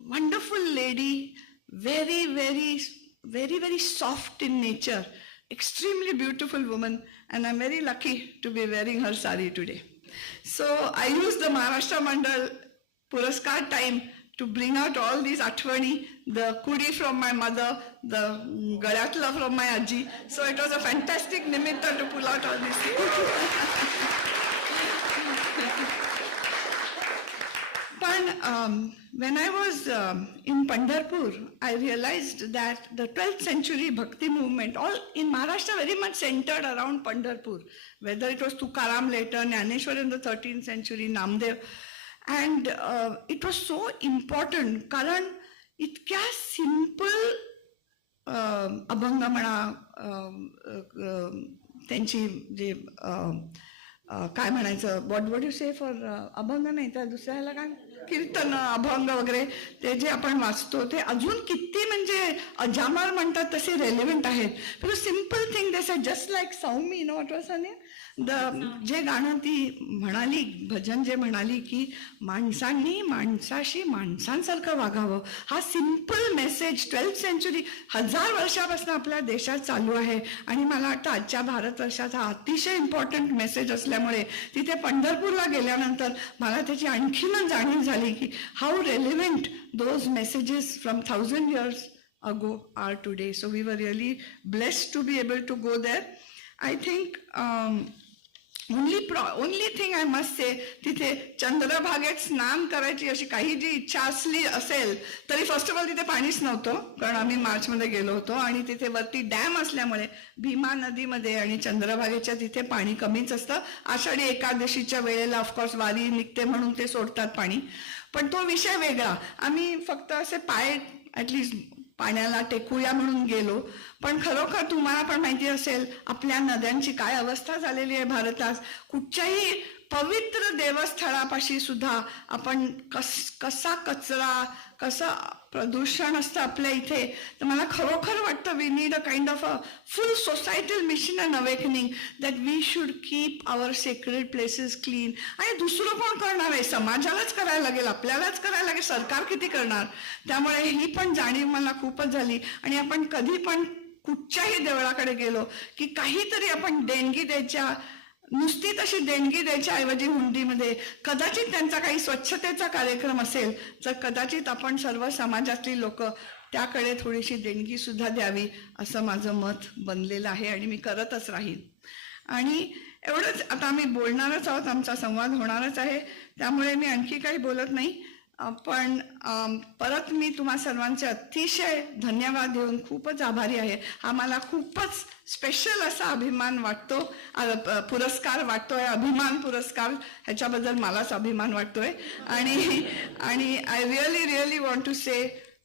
wonderful lady, very very very very soft in nature, extremely beautiful woman, and I'm very lucky to be wearing her sari today. So I use the Maharashtra Mandal Puraskar time to bring out all these athvani, the kudi from my mother, the garatla from my aji. So it was a fantastic nimitta to pull out all these things. But when I was in Pandharpur, I realized that the 12th century Bhakti movement, all in Maharashtra, very much centered around Pandharpur. Whether it was Tukaram later, Jnaneshwar in the 13th century, Namdev, and it was so important. Karan इतक्या simple अभंग म्हणा, त्यांची जे काय म्हणायचं, व्हॉट यू से फॉर अभंग नाही तर दुसऱ्याला काय, कीर्तन, अभंग वगैरे, ते जे आपण वाचतो ते अजून किती म्हणजे अजामर म्हणतात तसे रेलिव्हंट आहेत. Simple thing this just like सौमी, no what was her name, जे गाणं ती म्हणाली, भजन जे म्हणाली की माणसांनी माणसाशी माणसांसारखं वागावं, हा सिम्पल मेसेज 12th सेंचुरी 1000 वर्षापासून आपल्या देशात चालू आहे. आणि मला वाटतं आजच्या भारतवर्षाचा अतिशय इम्पॉर्टंट मेसेज असल्यामुळे तिथे पंढरपूरला गेल्यानंतर मला त्याची आणखीनच जाणीव झाली की how relevant those messages from 1000 years ago are today. So we were really blessed to be able to go there. I think only thing I must say, तिथे चंद्रभागेत स्नान करायची अशी काही जी इच्छा असली असेल तरी फर्स्ट ऑफ ऑल तिथे पाणीच नव्हतं, कारण आम्ही मार्चमध्ये गेलो होतो आणि तिथे वरती डॅम असल्यामुळे भीमा नदीमध्ये आणि चंद्रभागेच्या तिथे पाणी कमीच असतं. आषाढी एकादशीच्या वेळेला ऑफकोर्स वारी निघते म्हणून ते सोडतात पाणी, पण तो विषय वेगळा. आम्ही फक्त असे पाय ॲटलिस्ट पाण्याला टेकूया म्हणून गेलो. पण खरोखर तुम्हाला पण माहिती असेल आपल्या नद्यांची काय अवस्था झालेली आहे भारतात. कुठच्याही पवित्र देवस्थळापाशी सुद्धा आपण कसा कचरा, कसं प्रदूषण असतं आपल्या इथे. तर मला खरोखर वाटतं we need a kind of a full societal mission and awakening that we should keep our sacred places clean. आणि दुसरं कोण करणार आहे, समाजालाच करायला लागेल, आपल्यालाच करायला लागेल, सरकार किती करणार. त्यामुळे ही पण जाणीव मला खूपच झाली. आणि आपण कधी पण कुठच्याही देवळाकडे गेलो की काहीतरी आपण देणगी द्यायच्या, नुसती तशी देणगी द्यायच्या ऐवजी हुंडीमध्ये कदाचित त्यांचा काही स्वच्छतेचा कार्यक्रम असेल तर कदाचित आपण सर्व समाजातली लोक त्याकडे थोडीशी देणगी सुद्धा द्यावी, असं माझं मत बनलेलं आहे आणि मी करतच राहीन. आणि एवढंच, आता आम्ही बोलणारच आहोत, आमचा संवाद होणारच आहे, त्यामुळे मी आणखी काही बोलत नाही. पण परत मी तुम्हा सर्वांचे अतिशय धन्यवाद देऊन खूपच आभारी आहे. हा मला खूपच स्पेशल असा अभिमान वाटतो, पुरस्कार वाटतोय, अभिमान पुरस्कार, ह्याच्याबद्दल मलाच अभिमान वाटतोय. आणि I really want to say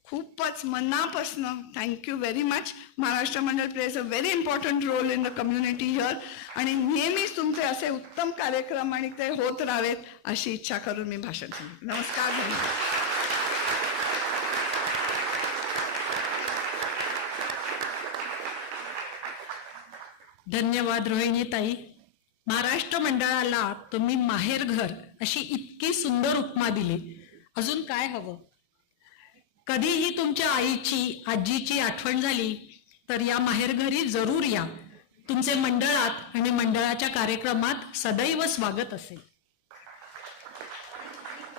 खूपच मनापासनं thank you very much. Maharashtra Mandal plays a very important role in the community here. आणि नेहमीच तुमचे असे उत्तम कार्यक्रम आणि ते होत राहावेत अशी इच्छा करून मी भाषण सांगते. नमस्कार, धन्यवाद. धन्यवाद रोहिणीताई. महाराष्ट्र मंडळाला तुम्ही माहेरघर अशी इतकी सुंदर उपमा दिली, अजून काय हवं. कधीही तुमच्या आईची, आजीची आठवण झाली तर या माहेरघरी जरूर या. तुमचे मंडळात आणि मंडळाच्या कार्यक्रमात सदैव स्वागत असेल.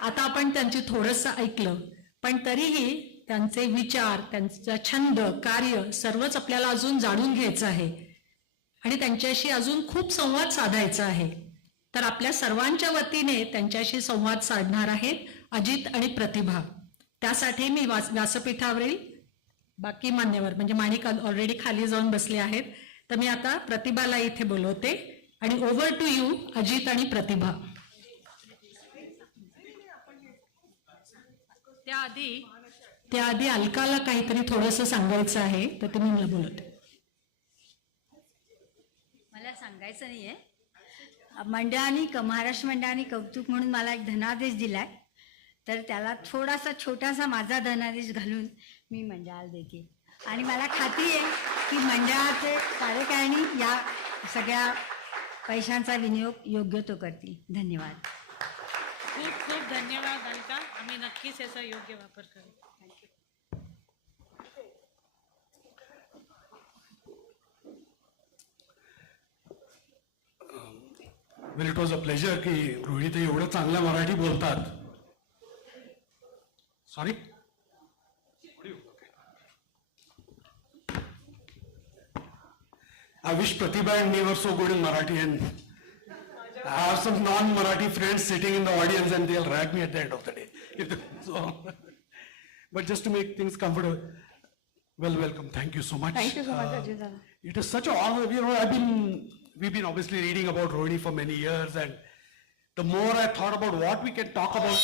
आता आपण त्यांची थोडंसं ऐकलं, पण तरीही त्यांचे विचार, त्यांचा छंद, कार्य सर्वच आपल्याला अजून जाणून घ्यायचं आहे आणि त्यांच्याशी अजून खूप संवाद साधायचा आहे. तर आपल्या सर्वांच्या वतीने त्यांच्याशी संवाद साधणार आहेत अजित आणि प्रतिभा. त्यासाठी मी व्यासपीठावरील बाकी मान्यवर म्हणजे माणिक ऑलरेडी खाली जाऊन बसले आहेत, तर मी आता प्रतिभाला इथे बोलवते आणि ओव्हर टू यू अजित आणि प्रतिभा. त्याआधी अलकाला काहीतरी थोडंसं सांगायचं आहे तर ते मी बोलवते. मला सांगायचं नाहीये. मंडळाने महाराष्ट्र मंडळाने कौतुक म्हणून मला एक धनादेश दिलाय, तर त्याला थोडासा छोटासा माझा धनादेश घालून मी मंडळाला देते. आणि मला खात्री आहे की मंडळाचे कार्यकारिणी या सगळ्या पैशांचा विनियोग योग्य तो करतील. धन्यवाद. खूप खूप धन्यवाद अलका. आम्ही नक्कीच याचा योग्य वापर करू. वेल, इट वॉज अ प्लेजर की रोहिणी एवढं चांगलं मराठी बोलतात. Sorry. I wish Pratibha and me were so good in Marathi, and I have some non-Marathi friends sitting in the audience and they'll rag me at the end of the day. So, but just to make things comfortable, well, welcome. Thank you so much. Thank you so much, Ajit. It is such an honor. You know, we've been obviously reading about Rohini for many years, and the more I thought about what we can talk about,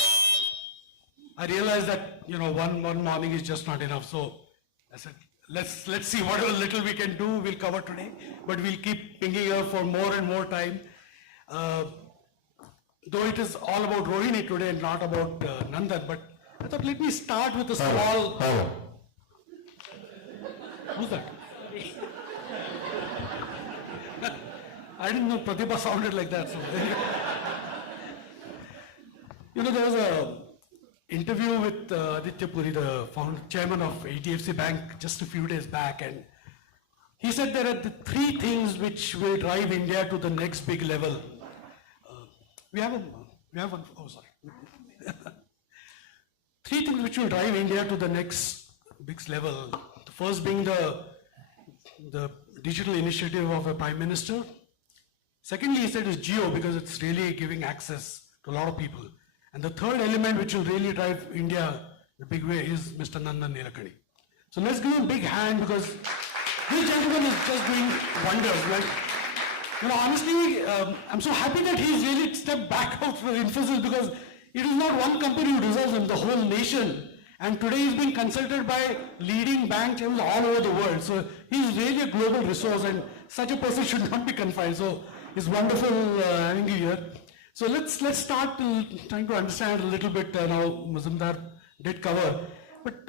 I realized that, you know, one morning is just not enough. So I said, let's see whatever little we can do, we'll cover today, but we'll keep pinging her for more and more time. Though it is all about Rohini today and not about Nandan, but I thought let me start with a small... Who's that? I didn't know Pratibha sounded like that. So. You know, there was a interview with Aditya Puri, the chairman of HDFC Bank, just a few days back, and he said there are the three things which will drive India to the next big level. We have one, oh sorry. Three things which will drive India to the next big level. The first being the digital initiative of a Prime Minister. Secondly, he said is Jio, because it's really giving access to a lot of people. And the third element which will really drive India the big way is Mr. Nandan Nilekani. So let's give him a big hand, because this gentleman is just doing wonders. Like, you know, honestly, I'm so happy that he's really stepped back out from Infosys, because it is not one company who deserves him, the whole nation. And today he's being consulted by leading banks all over the world. So he's really a global resource, and such a person should not be confined. So it's wonderful having you here. So let's start trying to understand a little bit. Now Mazumdar did cover, but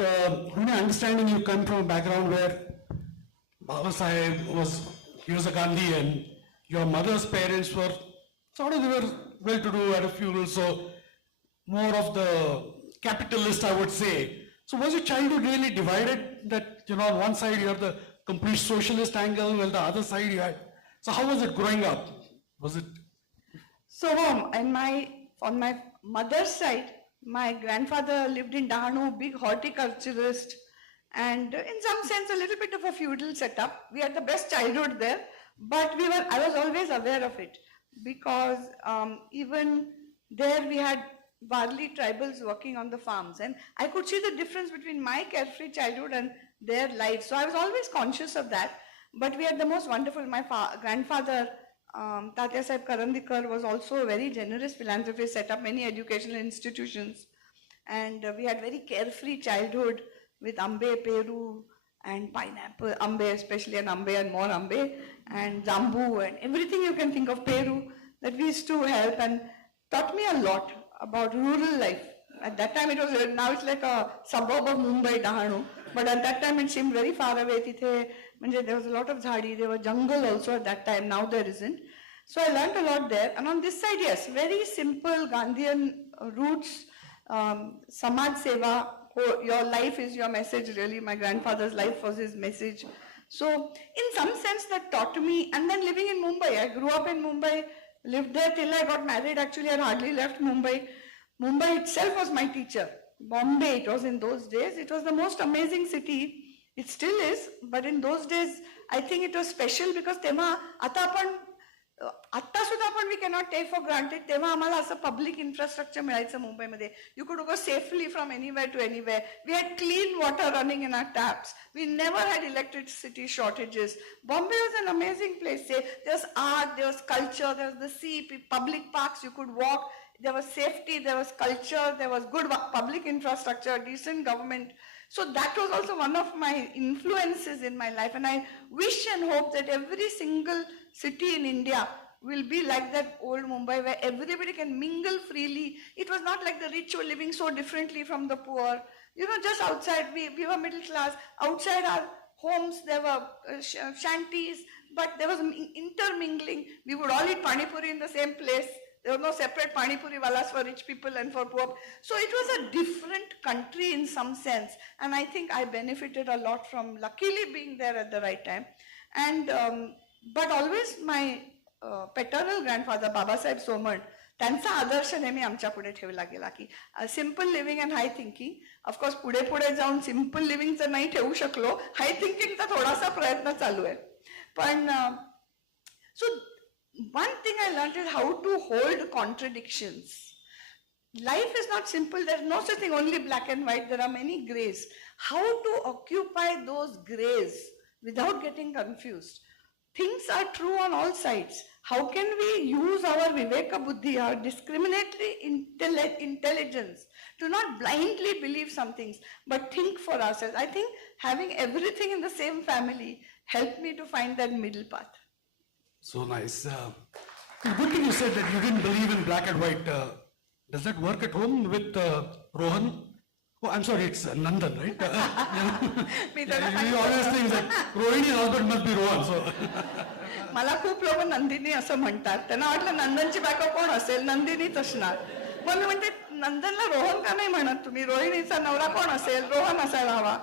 from my understanding, you come from a background where Baba Saheb was a Gandhi, and your mother's parents were they were well-to-do, had a funeral, so more of the capitalist, I would say. So was your childhood really divided, that, you know, on one side you have the complete socialist angle, while the other side you had... So how was it growing up? Was it... So on my mother's side, my grandfather lived in Dahanu, big horticulturist, and in some sense a little bit of a feudal setup. We had the best childhood there, but I was always aware of it, because even there we had Varli tribals working on the farms, and I could see the difference between my carefree childhood and their life. So I was always conscious of that. But we had the most wonderful, my grandfather, Tatya Sahib Karandikar, was also a very generous philanthropist, set up many educational institutions, and we had very carefree childhood with Ambe, Peru, and pineapple, Ambe especially, and Ambe and more Ambe, and Zambu, and everything you can think of Peru, that we used to help, and taught me a lot about rural life. At that time now it's like a suburb of Mumbai, Dahanu, but at that time it seemed very far away. There was a lot of jhadi, there was jungle also at that time, now there isn't. So I learned a lot there. And on this side, yes, very simple Gandhian roots, Samaj Seva, your life is your message really. My grandfather's life was his message. So in some sense that taught me, and then living in Mumbai, I grew up in Mumbai, lived there till I got married. Actually, I hardly left Mumbai. Mumbai itself was my teacher. Bombay, it was in those days. It was the most amazing city. It still is, but in those days, I think it was special because तेव्हा आता आपण आत्ता सुद्धा आपण we cannot take for granted. तेव्हा आम्हाला असं पब्लिक इन्फ्रास्ट्रक्चर मिळायचं मुंबईमध्ये. You could go safely from anywhere to anywhere. We had clean water running in our taps. We never had electricity shortages. Bombay was an amazing place. There was art, there was culture, there was the sea, public parks you could walk. There was safety, there was culture, there was good public infrastructure, decent government. So that was also one of my influences in my life. And I wish and hope that every single city in India will be like that old Mumbai where everybody can mingle freely. It was not like the rich were living so differently from the poor. You know, just outside, we were middle class. Outside our homes, there were shanties, but there was intermingling. We would all eat pani puri in the same place. There were no separate pani puri walas for rich people and for poor. So it was a different country in some sense. And I think I benefited a lot from luckily being there at the right time. And, but always my paternal grandfather, Babasaheb Somant, त्यांचा आदर्श नेहमी आमच्या पुढे ठेवला गेला की simple living and high thinking. Of course पुढे पुढे जाऊन सिम्पल लिव्हिंगचं नाही ठेवू शकलो, हाय थिंकिंगचा थोडासा प्रयत्न चालू आहे. पण so one thing I learned is how to hold contradictions. Life is not simple. There's no such thing only black and white. There are many grays. How to occupy those grays without getting confused. Things are true on all sides. How can we use our viveka buddhi, our discriminatory intelligence to not blindly believe some things, but think for ourselves? I think having everything in the same family helped me to find that middle path. So nice. Good thing you said that you didn't believe in black and white. Does that work at home with Rohan? Oh, I'm sorry, it's Nandan, right? You always think that Rohini's husband must be Rohan. So. मला खूप लोक नंदिनी असं म्हणतात. त्यांना वाटलं नंदनची बायको कोण असेल, नंदिनीच असणार. मग मी म्हणते नंदनला रोहन का नाही म्हणत तुम्ही? रोहिणीचा नवरा कोण असेल? रोहन असायला हवा.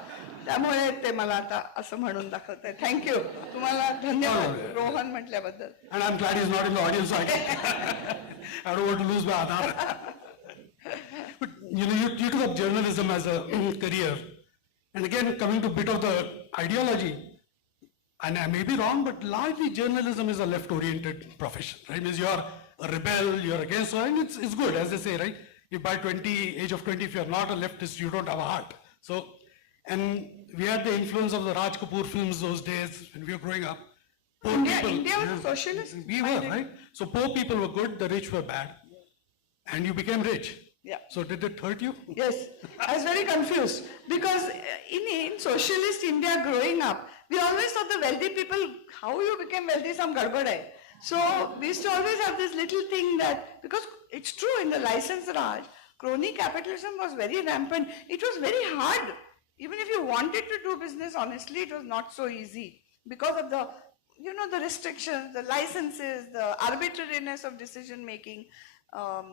त्यामुळे ते मला आता असं म्हणून दाखवत आहे. थँक्यू. तुम्हाला धन्यवाद Rohan म्हटल्याबद्दल. And I'm glad he's not in the audience, so I don't want to lose my Aadhaar. But you know, you took up journalism as a career. And again, coming to a bit of the ideology, and I may be wrong, but largely journalism is a left-oriented profession, right? Means you're a rebel, you're against, and it's good, as they say, right? If by age of 20, if you're not a leftist, you don't have a heart. So, and we had the influence of the Raj Kapoor films those days when we were growing up. India was a socialist. We were, right? So poor people were good, the rich were bad. And you became rich. Yeah. So did it hurt you? Yes. I was very confused because in socialist India growing up, we always thought the wealthy people, how you became wealthy, some gadbad hai. So we used to always have this little thing that, because it's true in the license Raj, crony capitalism was very rampant. It was very hard. Even if you wanted to do business honestly, it was not so easy because of the, you know, the restrictions, the licenses, the arbitrariness of decision making.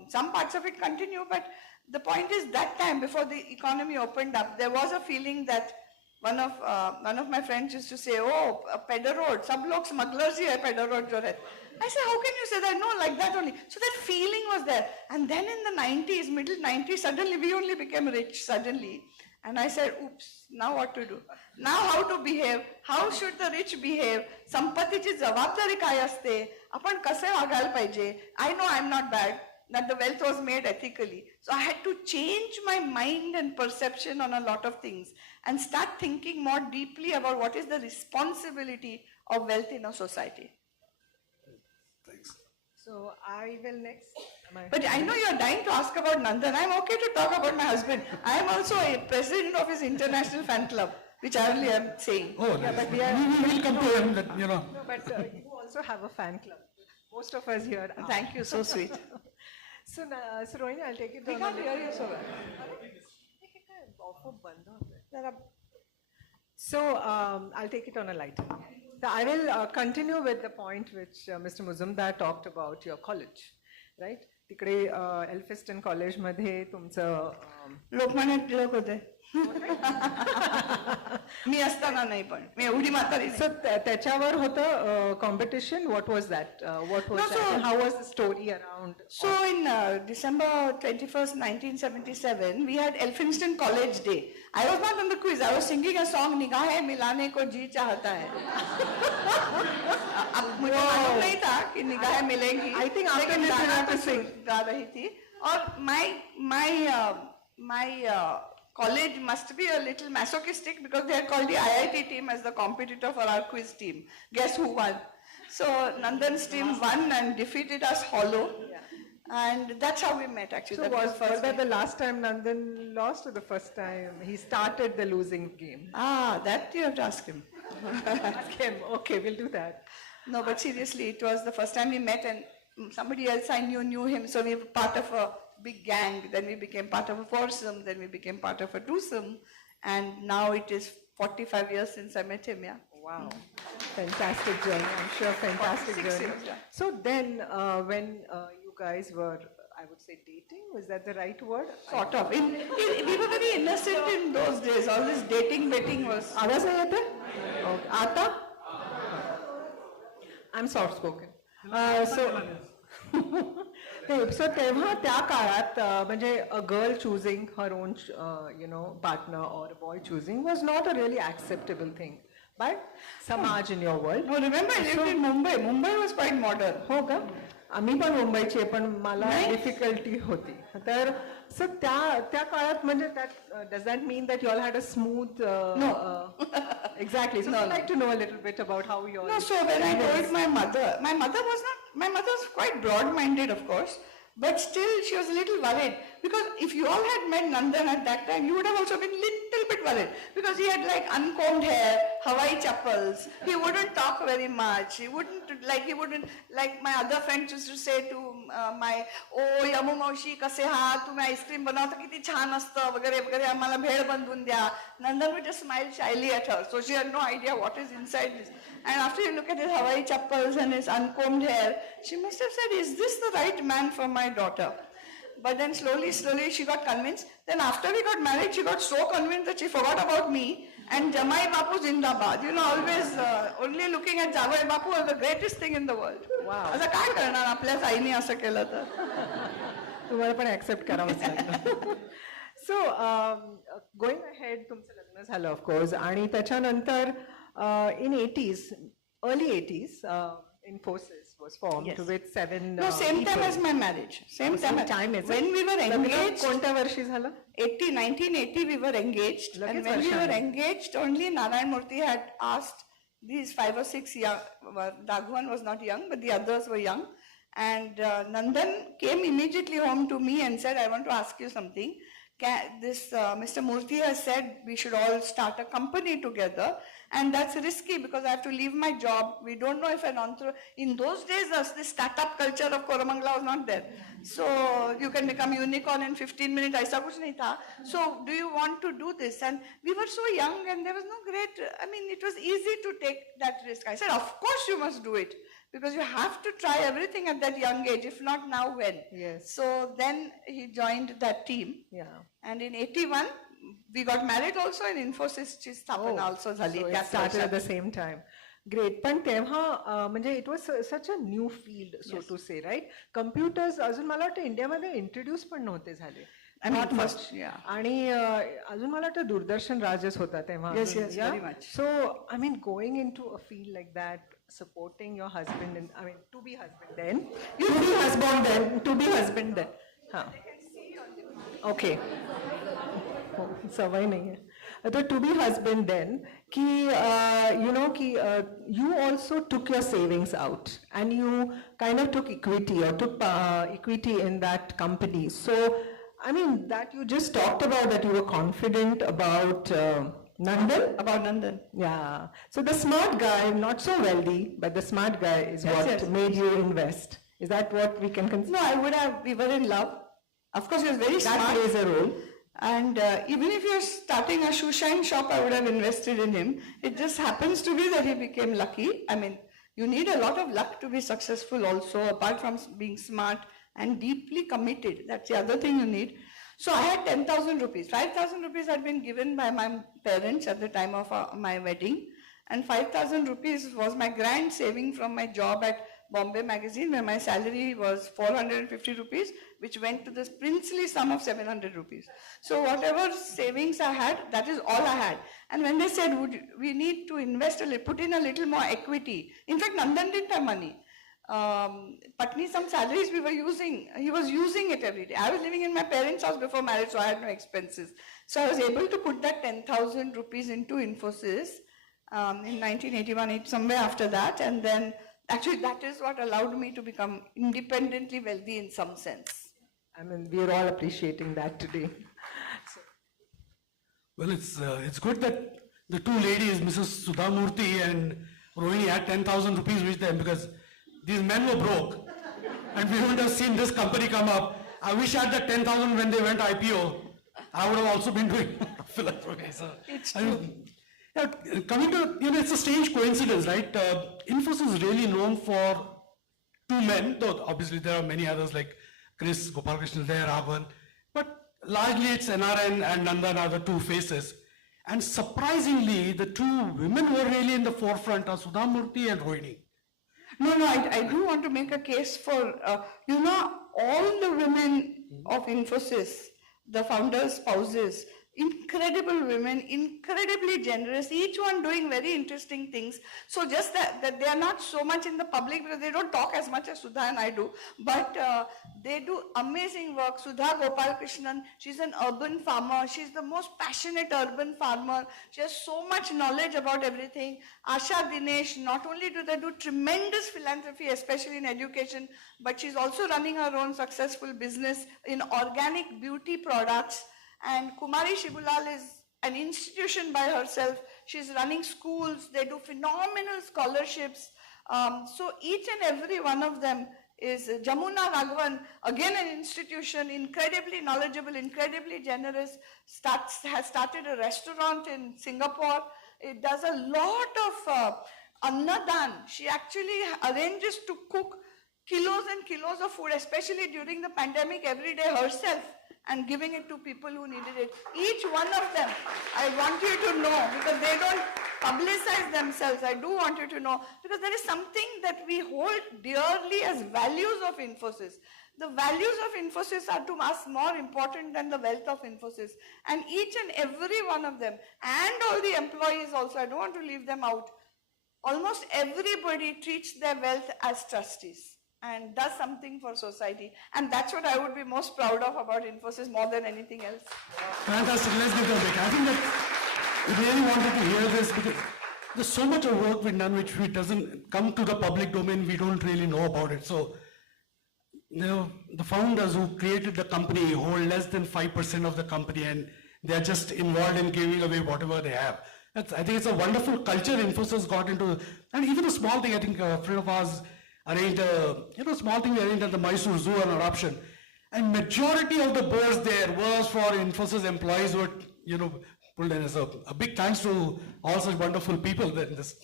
Some parts of it continue, but the point is that time before the economy opened up, there was a feeling that one of my friends used to say, "Oh, Pedder Road, sab log smugglers hi hai Pedder Road jo rehte." I said, "How can you say that?" No, like that only. So that feeling was there. And then in the 90s, middle 90s, suddenly we only became rich suddenly. And I said, oops, now what to do? Now how to behave? How should the rich behave? संपत्तीची जबाबदारी काय असते? आपण कसे वागायला पाहिजे? I know I'm not bad, that the wealth was made ethically. So I had to change my mind and perception on a lot of things and start thinking more deeply about what is the responsibility of wealth in a society. Thanks. So I will next. But I know you're dying to ask about Nandan. I'm okay to talk about my husband. I'm also a president of his international fan club, which I only am saying. Oh, Yeah, but we we'll come to him, that, you know. No, but you also have a fan club. Most of us here. are. Thank you, so sweet. So, so Rohini, I'll take it. We can't hear you so well. So I'll take it on a lighter. So I will continue with the point which Mr. Muzumdar talked about your college, right? तिकडे एल्फिस्टन कॉलेजमध्ये तुमचं लोकमान्य टिळक होते. मी असताना नाही पण मी एवढी म्हातारी So त्याच्यावर होतं competition. What was that? What was No, that? so- And how was the story around? So in December 21st, 1977, we had Elphinstone College Day. I was not on the quiz. I was singing a song, निगाहें मिलाने को जी चाहता है. अब मुझे मालूम नहीं था कि निगाहें मिलेंगी. I think after लेकिन this you गाना have to तो sing. गा रही थी. और my college must be a little masochistic because they had called the IIT team as the competitor for our quiz team. Guess who won? So Nandan's team won and defeated us hollow. And that's how we met actually. So That was first that the meeting. last time Nandan lost or the first time he started the losing game? That you have to ask him. Ask him. Okay, we'll do that. No, but seriously, it was the first time we met and somebody else I knew him. So we were part of a big gang. Then we became part of a foursome. Then we became part of a twosome. And now it is 45 years since I met him, yeah. Wow. Fantastic journey. I'm sure fantastic 46 journey. years, yeah. So then when you guys were, I would say dating, was that the right word? Sort of. We were very innocent in those days. All this dating was. आवाज नाही येते? Okay. आता? I'm soft spoken. So तेव्हा त्या काळात म्हणजे a girl choosing her own partner or a boy choosing was not a really acceptable thing. But समाज in your world. No, remember I lived in Mumbai. Mumbai was quite modern. हो का? आम्ही पण मुंबईचे पण मला डिफिकल्टी होती तर सर त्या काळात म्हणजे does that mean that you all had a smooth exactly so I'd like to know a little bit about how you all No, so when I told my mother was quite broad-minded, of course, but still she was a little worried because if you all had met Nandan at that time, you would have also been little bit worried because he had like uncombed hair, Hawaii chappals, he wouldn't talk very much, he wouldn't like my other friends used to say to my, oh Yamu Maushi kase ha, तुम्ही आईस्क्रीम बनवता किती छान असतं वगैरे वगैरे आम्हाला भेळ बनवून द्या. Nandan would just smile shyly at her, so she had no idea what is inside this. And after you look at his Hawaii chappals and his uncombed hair, she must have said, is this the right man for my daughter? But then slowly she got convinced. Then after we got married, she got so convinced that she forgot about me. And Jamai Bapu Zindabad, always only looking at Jamai Bapu was the greatest thing in the world. Wow. असं काय करणार आपल्याच आईने असं केलं तर. तुम्हाला पण ऍक्सेप्ट करावंच लागलं. सो गोइंग अहेड तुमचं लग्न झालं ऑफकोर्स आणि त्याच्यानंतर in 80s, early 80s, Infosys was formed Yes. with 7 No, same time people. as my marriage. Same time is it? when we were engaged. कोणत्या वर्षी झालं? 1980 we were engaged. लगेच And when we वर्षाने. were engaged, only Narayan Murthy had asked these 5 or 6 young, Raghuvan was not young, but the others were young. And Nandan came immediately home to me and said, I want to ask you something. Mr. Murthy has said we should all start a company together, and that's risky because I have to leave my job. We don't know if in those days the startup culture of Koramangala was not there. So you can become unicorn in 15 minutes. Aisa kuch nahi tha. So do you want to do this? And we were so young and there was no it was easy to take that risk. I said, of course you must do it. Because you have to try everything at that young age. If not now, when? Yes. So then he joined that team. Yeah. And in 81, we got married also in Infosys ची स्थापना also झाली. So it त्याच started at वर्षात. the same time. Great. पण तेव्हा म्हणजे it was such a new field, so to say, right? Computers अजून मला वाटतं इंडियामध्ये इंट्रोड्यूस पण नव्हते झाले. I mean, Not first, much. yeah. आणि अजून मला वाटतं दूरदर्शन राजच होता तेव्हा. Yes, yes, Yeah? very much. So, I mean, going into a field like that, supporting your husband, to be husband then. To be husband then. हाँ. Okay. सवय नहीं है. तो to be husband then, कि you also took your savings out and you kind of took equity or took equity in that company. So, I mean, that you just talked about that you were confident about Nandan? About Nandan. Yeah. So the smart guy, not so wealthy, but the smart guy is what made you invest. Is that what we can consider? No, we were in love. Of course, he was very smart. That plays a role. And even if you're starting a shoe shine shop, I would have invested in him. It just happens to be that he became lucky. I mean, you need a lot of luck to be successful also, apart from being smart and deeply committed. That's the other thing you need. So I had 10,000 rupees. 5,000 rupees had been given by my parents at the time of my wedding, and 5,000 rupees was my grand saving from my job at Bombay Magazine, where my salary was 450 rupees, which went to the princely sum of 700 rupees. So whatever savings I had, that is all I had. And when they said, we need to invest put in a little more equity. In fact, Nandan didn't have money. Patni, some salaries he was using it every day. I was living in my parents' house before marriage, so I had no expenses. So I was able to put that 10,000 rupees into Infosys in 1981, somewhere after that, and then actually that is what allowed me to become independently wealthy in some sense. I mean, we're all appreciating that today. Well, it's good that the two ladies, Mrs. Sudha Murthy and Rohini, had 10,000 rupees with them, because these men were broke and we wouldn't have seen this company come up. I wish I had that 10,000 when they went IPO. I would have also been doing philanthropy. So, it's true. Coming to, it's a strange coincidence, right? Infosys is really known for two men, though obviously there are many others like Chris, Gopalakrishnan there, Ravan, but largely it's NRN and Nandan are the two faces. And surprisingly, the two women who are really in the forefront are Sudha Murthy and Rohini. No, I do want to make a case for, all the women of Infosys, the founders' spouses, incredible women, incredibly generous, each one doing very interesting things. So just that they are not so much in the public because they don't talk as much as Sudha and I do, but they do amazing work. Sudha Gopalakrishnan, she's an urban farmer. She's the most passionate urban farmer. She has so much knowledge about everything. Asha Dinesh, not only do they do tremendous philanthropy, especially in education, but she's also running her own successful business in organic beauty products. And Kumari Shibulal is an institution by herself. She's running schools. They do phenomenal scholarships. So each and every one of them is Jamuna Raghavan, again an institution, incredibly knowledgeable, incredibly generous, has started a restaurant in Singapore. It does a lot of annadan. She actually arranges to cook kilos and kilos of food, especially during the pandemic, every day herself, and giving it to people who needed it. Each one of them, I want you to know, because they don't publicize themselves, I do want you to know, because there is something that we hold dearly as values of Infosys. The values of Infosys are to us more important than the wealth of Infosys. And each and every one of them, and all the employees also, I don't want to leave them out, almost everybody treats their wealth as trustees and does something for society. And that's what I would be most proud of about Infosys more than anything else. Fantastic. Let's get a break. I think that we really wanted to hear this because there's so much of work we've done which doesn't come to the public domain. We don't really know about it. So, the founders who created the company hold less than 5% of the company, and they're just involved in giving away whatever they have. I think it's a wonderful culture Infosys got into. And even a small thing, I think a friend of ours arranged small thing we arranged at the Mysore Zoo on eruption. And majority of the boards there was for Infosys employees who were, pulled in. So a big thanks to all such wonderful people in this.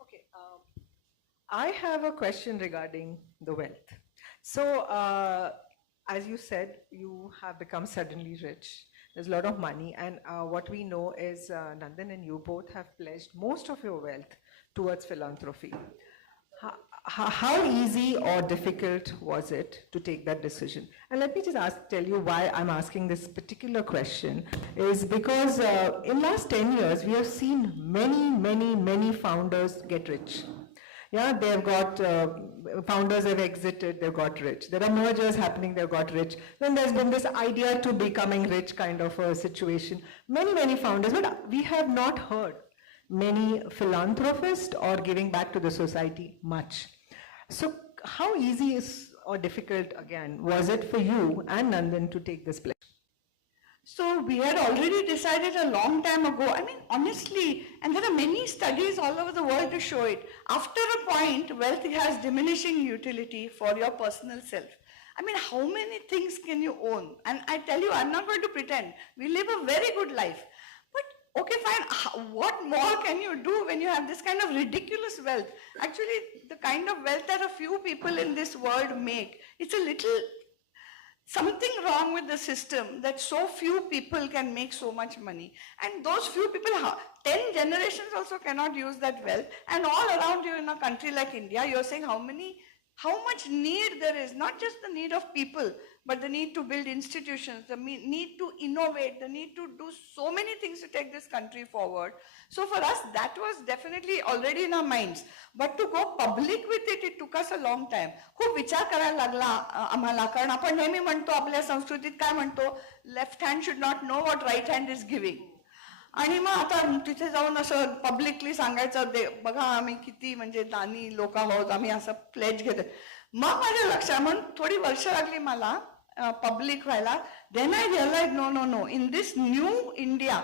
Okay, I have a question regarding the wealth. So, as you said, you have become suddenly rich. There's a lot of money, and what we know is Nandan and you both have pledged most of your wealth towards philanthropy. How easy or difficult was it to take that decision? And let me just tell you why I'm asking this particular question is because in last 10 years, we have seen many founders get rich. Yeah, they've got, founders have exited, they've got rich. There are mergers happening, they've got rich. Then there's been this idea to becoming rich kind of a situation. Many founders, but we have not heard many philanthropists or giving back to the society much. So how easy is or difficult again was it for you and Nandan to take this pledge? So we had already decided a long time ago. I mean, honestly, and there are many studies all over the world to show it. After a point, wealth has diminishing utility for your personal self. I mean, how many things can you own? And I tell you, I'm not going to pretend. We live a very good life. But okay, fine. What more can you do when you have this kind of ridiculous wealth? Actually, the kind of wealth that a few people in this world make, it's a little something wrong with the system that so few people can make so much money. And those few people, 10 generations also cannot use that wealth. And all around you in a country like India, you're saying how much need there is, not just the need of people, but the need to build institutions, the need to innovate, the need to do so many things to take this country forward. So for us, that was definitely already in our minds. But to go public with it, it took us a long time. खूप विचार करायला लागला आम्हाला, कारण आपण नेहमी म्हणतो आपल्या संस्कृतीत काय म्हणतो, left hand should not know what right hand is giving. आणि मग आता तिथे जाऊन असं पब्लिकली सांगायचं, बघा आम्ही किती म्हणजे दानी लोक आहोत, आम्ही असं प्लेज घेतो. मग माझ्या लक्षात, म्हणून थोडी वर्ष लागली मला पब्लिक व्हायला. Then I realise no, in this new India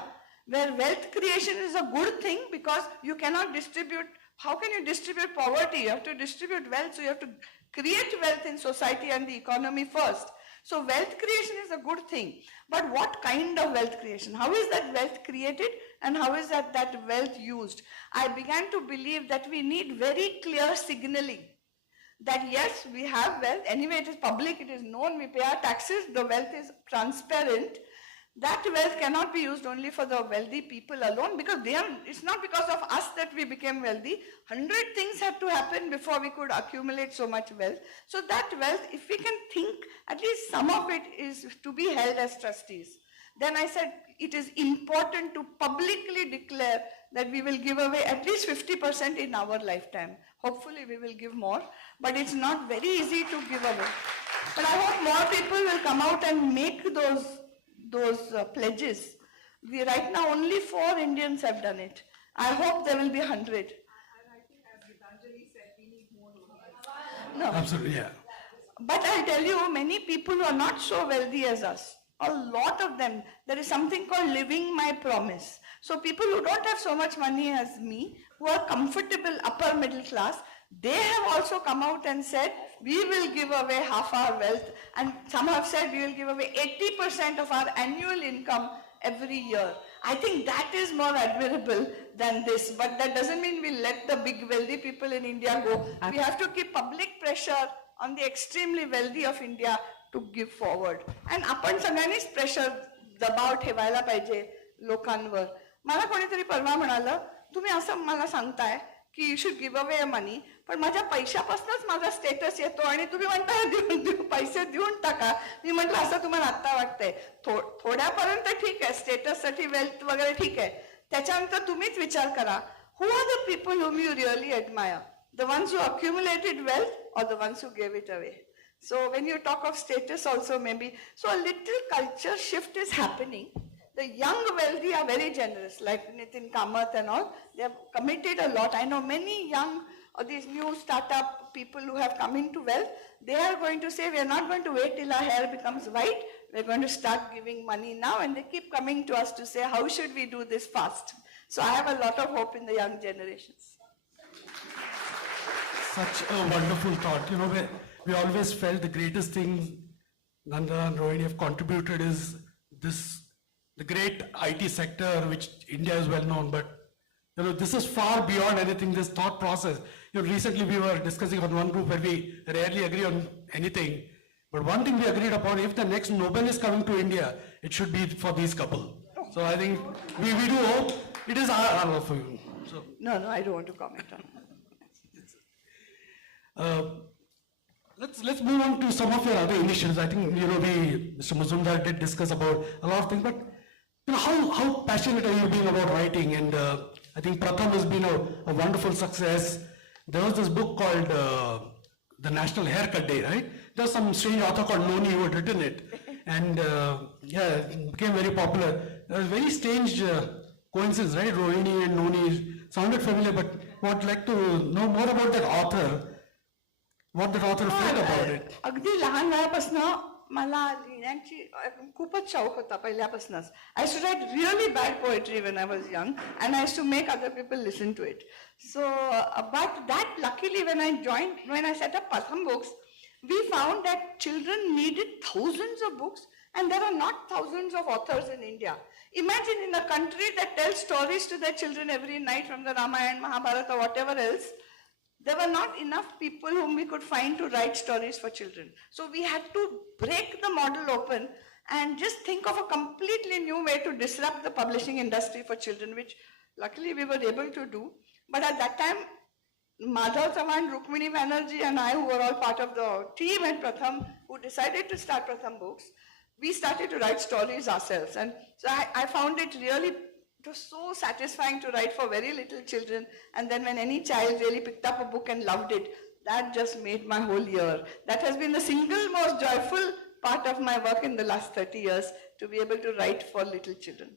where wealth creation is a good thing, because you cannot distribute, how can you distribute poverty? You have to distribute wealth, so you have to create wealth in society and the economy first. So wealth creation is a good thing. But what kind of wealth creation? How is that wealth created and how is that wealth used? I began to believe that we need very clear signaling. That yes, we have wealth, anyway it is public, it is known, we pay our taxes, the wealth is transparent. That wealth cannot be used only for the wealthy people alone, because it's not because of us that we became wealthy. 100 things had to happen before we could accumulate so much wealth. So that wealth, if we can think, at least some of it is to be held as trustees. Then I said, it is important to publicly declare that we will give away at least 50% in our lifetime. Hopefully we will give more, but it's not very easy to give away. But I hope more people will come out and make those pledges. Right now only 4 Indians have done it. I hope there will be 100. And I think as Gitanjali said, we need more. No. Absolutely, yeah. But I tell you, many people who are not so wealthy as us, a lot of them, there is something called living my promise. So people who don't have so much money as me, who are comfortable upper middle class, they have also come out and said, we will give away half our wealth, and some have said we will give away 80% of our annual income every year. I think that is more admirable than this, but that doesn't mean we let the big wealthy people in India go. We have to keep public pressure on the extremely wealthy of India to give forward. And आपण सगळ्यांनीच प्रेशर दबाव ठेवायला पाहिजे लोकांवर. मला कोणीतरी परवा म्हणालं, तुम्ही असं मला सांगताय की यू शुड गिव्ह अवे मनी, पण माझ्या पैशापासूनच माझा स्टेटस येतो आणि तुम्ही म्हणताय पैसे देऊन टाका. मी म्हटलं असं तुम्हाला आत्ता वाटतंय, थोड्यापर्यंत ठीक आहे, स्टेटससाठी वेल्थ वगैरे ठीक आहे, त्याच्यानंतर तुम्हीच विचार करा, who are the people whom you really admire? The ones who accumulated wealth or the ones who gave it away? So when you talk of status also maybe, so a little culture shift is happening. The young wealthy are very generous, like Nitin Kamath and all. They have committed a lot. I know many young, or these new startup people who have come into wealth, they are going to say, we are not going to wait till our hair becomes white. We are going to start giving money now. And they keep coming to us to say, how should we do this fast? So I have a lot of hope in the young generations. Such a wonderful thought. You know, we always felt the greatest thing Nanda and Rohini have contributed is the great IT sector, which India is well known, but you know, this is far beyond anything, this thought process. You know, recently we were discussing on one group where we rarely agree on anything, but one thing we agreed upon, if the next Nobel is coming to India, it should be for these couple. So I think we do hope it is our honor for you. So, No, I don't want to comment on that. let's move on to some of your other initiatives. I think, you know, Mr. Mazumdar did discuss about a lot of things, but you know, how passionate are you being about writing? And I think Pratham has been a wonderful success. There was this book called The National Haircut Day, right? There's some strange author called Noni who had written it. And it became very popular. There was a very strange coincidence, right? Rohini and Noni sounded familiar, but I'd like to know more about that author. What the author felt about it. अगदी लहान वयापासून मला लिहिण्याची खूपच शौक होता पहिल्यापासूनच. I used to write really bad poetry when I was young, and I used to make other people listen to it. So, but that luckily when I set up Pratham Books, we found that children needed thousands of books, and there are not thousands of authors in India. Imagine in a country that tells stories to their children every night from the Ramayana, Mahabharata, or whatever else. there were not enough people whom we could find to write stories for children. So we had to break the model open and just think of a completely new way to disrupt the publishing industry for children, which luckily we were able to do. But at that time, Madhav Chavan, Rukmini Banerjee and I, who were all part of the team at Pratham, who decided to start Pratham Books, we started to write stories ourselves. And so I found it really, it was so satisfying to write for very little children. And then when any child really picked up a book and loved it, that just made my whole year. That has been the single most joyful part of my work in the last 30 years, to be able to write for little children.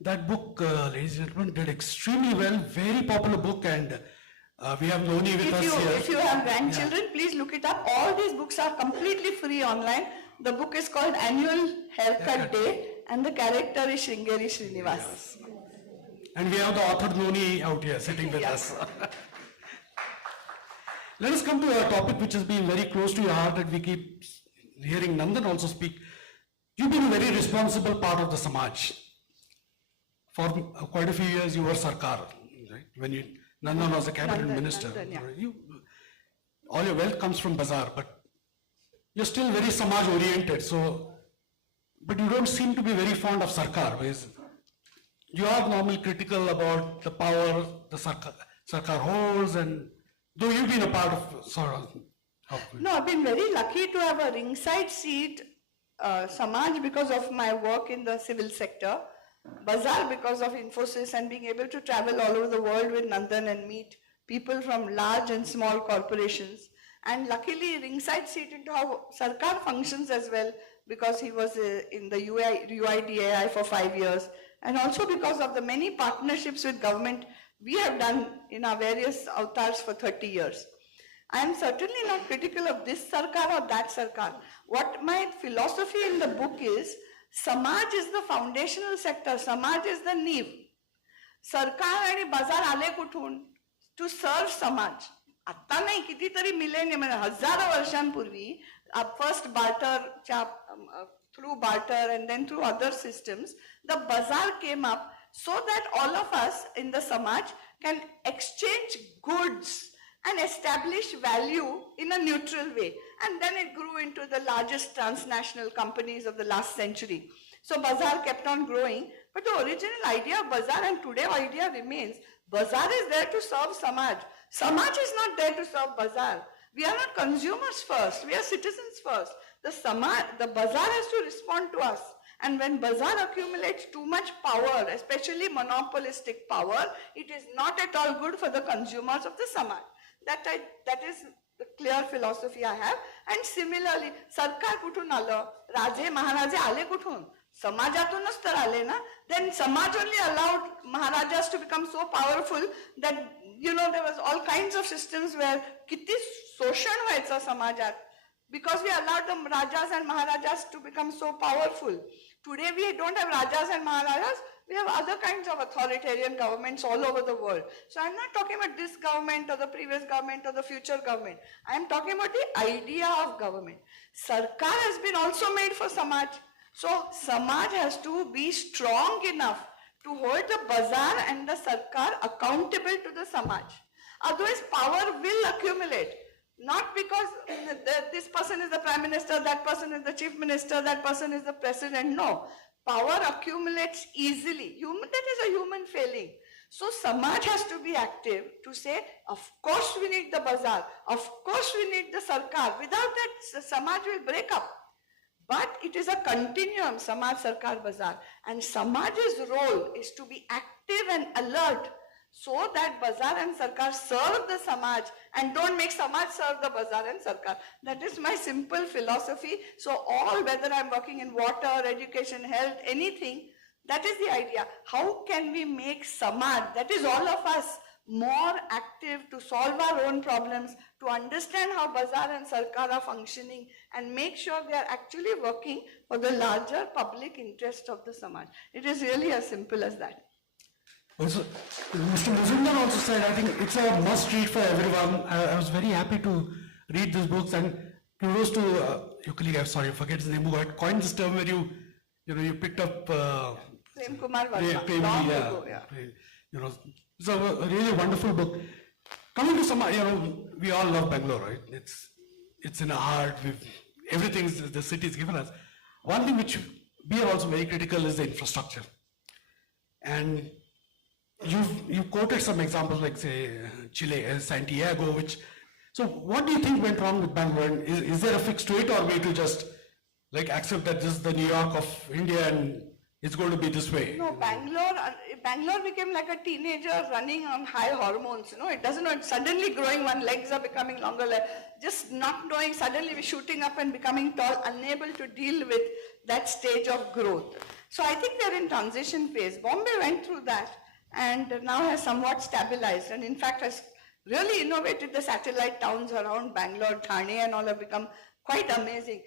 That book, ladies and gentlemen, did extremely well, very popular book, and we have Noni with us here. If you have grandchildren, please look it up. All these books are completely free online. The book is called Annual Haircut Day, and the character is Sringeri Srinivas. Yes. And we have the author Noni out here sitting with us. Let us come to a topic which has been very close to your heart, that we keep hearing Nandan also speak. You've been a very responsible part of the Samaj. For quite a few years you were Sarkar, right? When Nandan was the cabinet minister. Nandan, yeah. All your wealth comes from Bazaar, but you're still very Samaj oriented, but you don't seem to be very fond of Sarkar, because you are normally critical about the power the Sarkar holds, and though you've been a part of No, I've been very lucky to have a ringside seat, Samaj because of my work in the civil sector, Bazaar because of Infosys, and being able to travel all over the world with Nandan and meet people from large and small corporations. And luckily, ringside seat into how Sarkar functions as well, because he was in the UIDAI for 5 years, and also because of the many partnerships with government we have done in our various avatars for 30 years. I am certainly not critical of this Sarkar or that Sarkar. What my philosophy in the book is, Samaj is the foundational sector, Samaj is the knee. Sarkar आणि बाजार आले कुठून? To serve Samaj. आता नाही, कितीतरी मिलेनियम, हजारो वर्षांपूर्वी, first barter, through barter and then through other systems, the bazaar came up so that all of us in the Samaj can exchange goods and establish value in a neutral way. And then it grew into the largest transnational companies of the last century. So bazaar kept on growing, but the original idea of bazaar and today idea remains, bazaar is there to serve Samaj. Samaj is not there to serve bazaar. We are not consumers first, we are citizens first. The bazaar has to respond to us. And when bazaar accumulates too much power, especially monopolistic power, it is not at all good for the consumers of the Samaj. That is the clear philosophy I have. And similarly, Sarkar kuthun आलं, Raje Maharaje आले कुठून? समाजातूनच तर आले ना? Then Samaj only allowed Maharajas to become so powerful that, there was all kinds of systems where किती शोषण व्हायचं समाजात, because we allowed the Rajas and Maharajas to become so powerful. Today we don't have Rajas and Maharajas, we have other kinds of authoritarian governments all over the world. So I'm not talking about this government or the previous government or the future government. I'm talking about the idea of government. Sarkar has been also made for Samaj. So Samaj has to be strong enough to hold the bazaar and the Sarkar accountable to the Samaj. Otherwise power will accumulate. Not because this person is the Prime Minister, that person is the Chief Minister, that person is the President. No. Power accumulates easily. That is a human failing. So Samaj has to be active to say, of course we need the bazaar, of course we need the Sarkar. Without that, Samaj will break up. But it is a continuum, Samaj, Sarkar, Bazaar. And Samaj's role is to be active and alert, so that Bazaar and Sarkar serve the Samaj and don't make Samaj serve the Bazaar and Sarkar. That is my simple philosophy. So whether I'm working in water, education, health, anything, that is the idea. How can we make Samaj, that is all of us, more active to solve our own problems, to understand how Bazaar and Sarkar are functioning and make sure they are actually working for the larger public interest of the Samaj. It is really as simple as that. Also, Mr. Muzumdar also said, I think it's a must read for everyone. I was very happy to read these books, and kudos to your colleague, I'm sorry, I forget his name, who had coined this term where you picked up Prem Kumar Verma. Prem, Long ago, yeah. It's a really wonderful book. Coming to Samaj, we all love Bangalore, right? It's in our heart. Everything the city has given us. One thing which we are also very critical is the infrastructure. And you've quoted some examples like, say, Chile, Santiago, so what do you think went wrong with Bangalore? Is there a fix to it, or way to just like accept that this is the New York of India and it's going to be this way? No, Bangalore became like a teenager running on high hormones. It doesn't know. It's suddenly growing. One legs are becoming longer. Just not knowing. Suddenly we're shooting up and becoming tall, unable to deal with that stage of growth. So I think they're in transition phase. Bombay went through that and now has somewhat stabilized, and in fact has really innovated. The satellite towns around Bangalore, Thane and all have become quite amazing.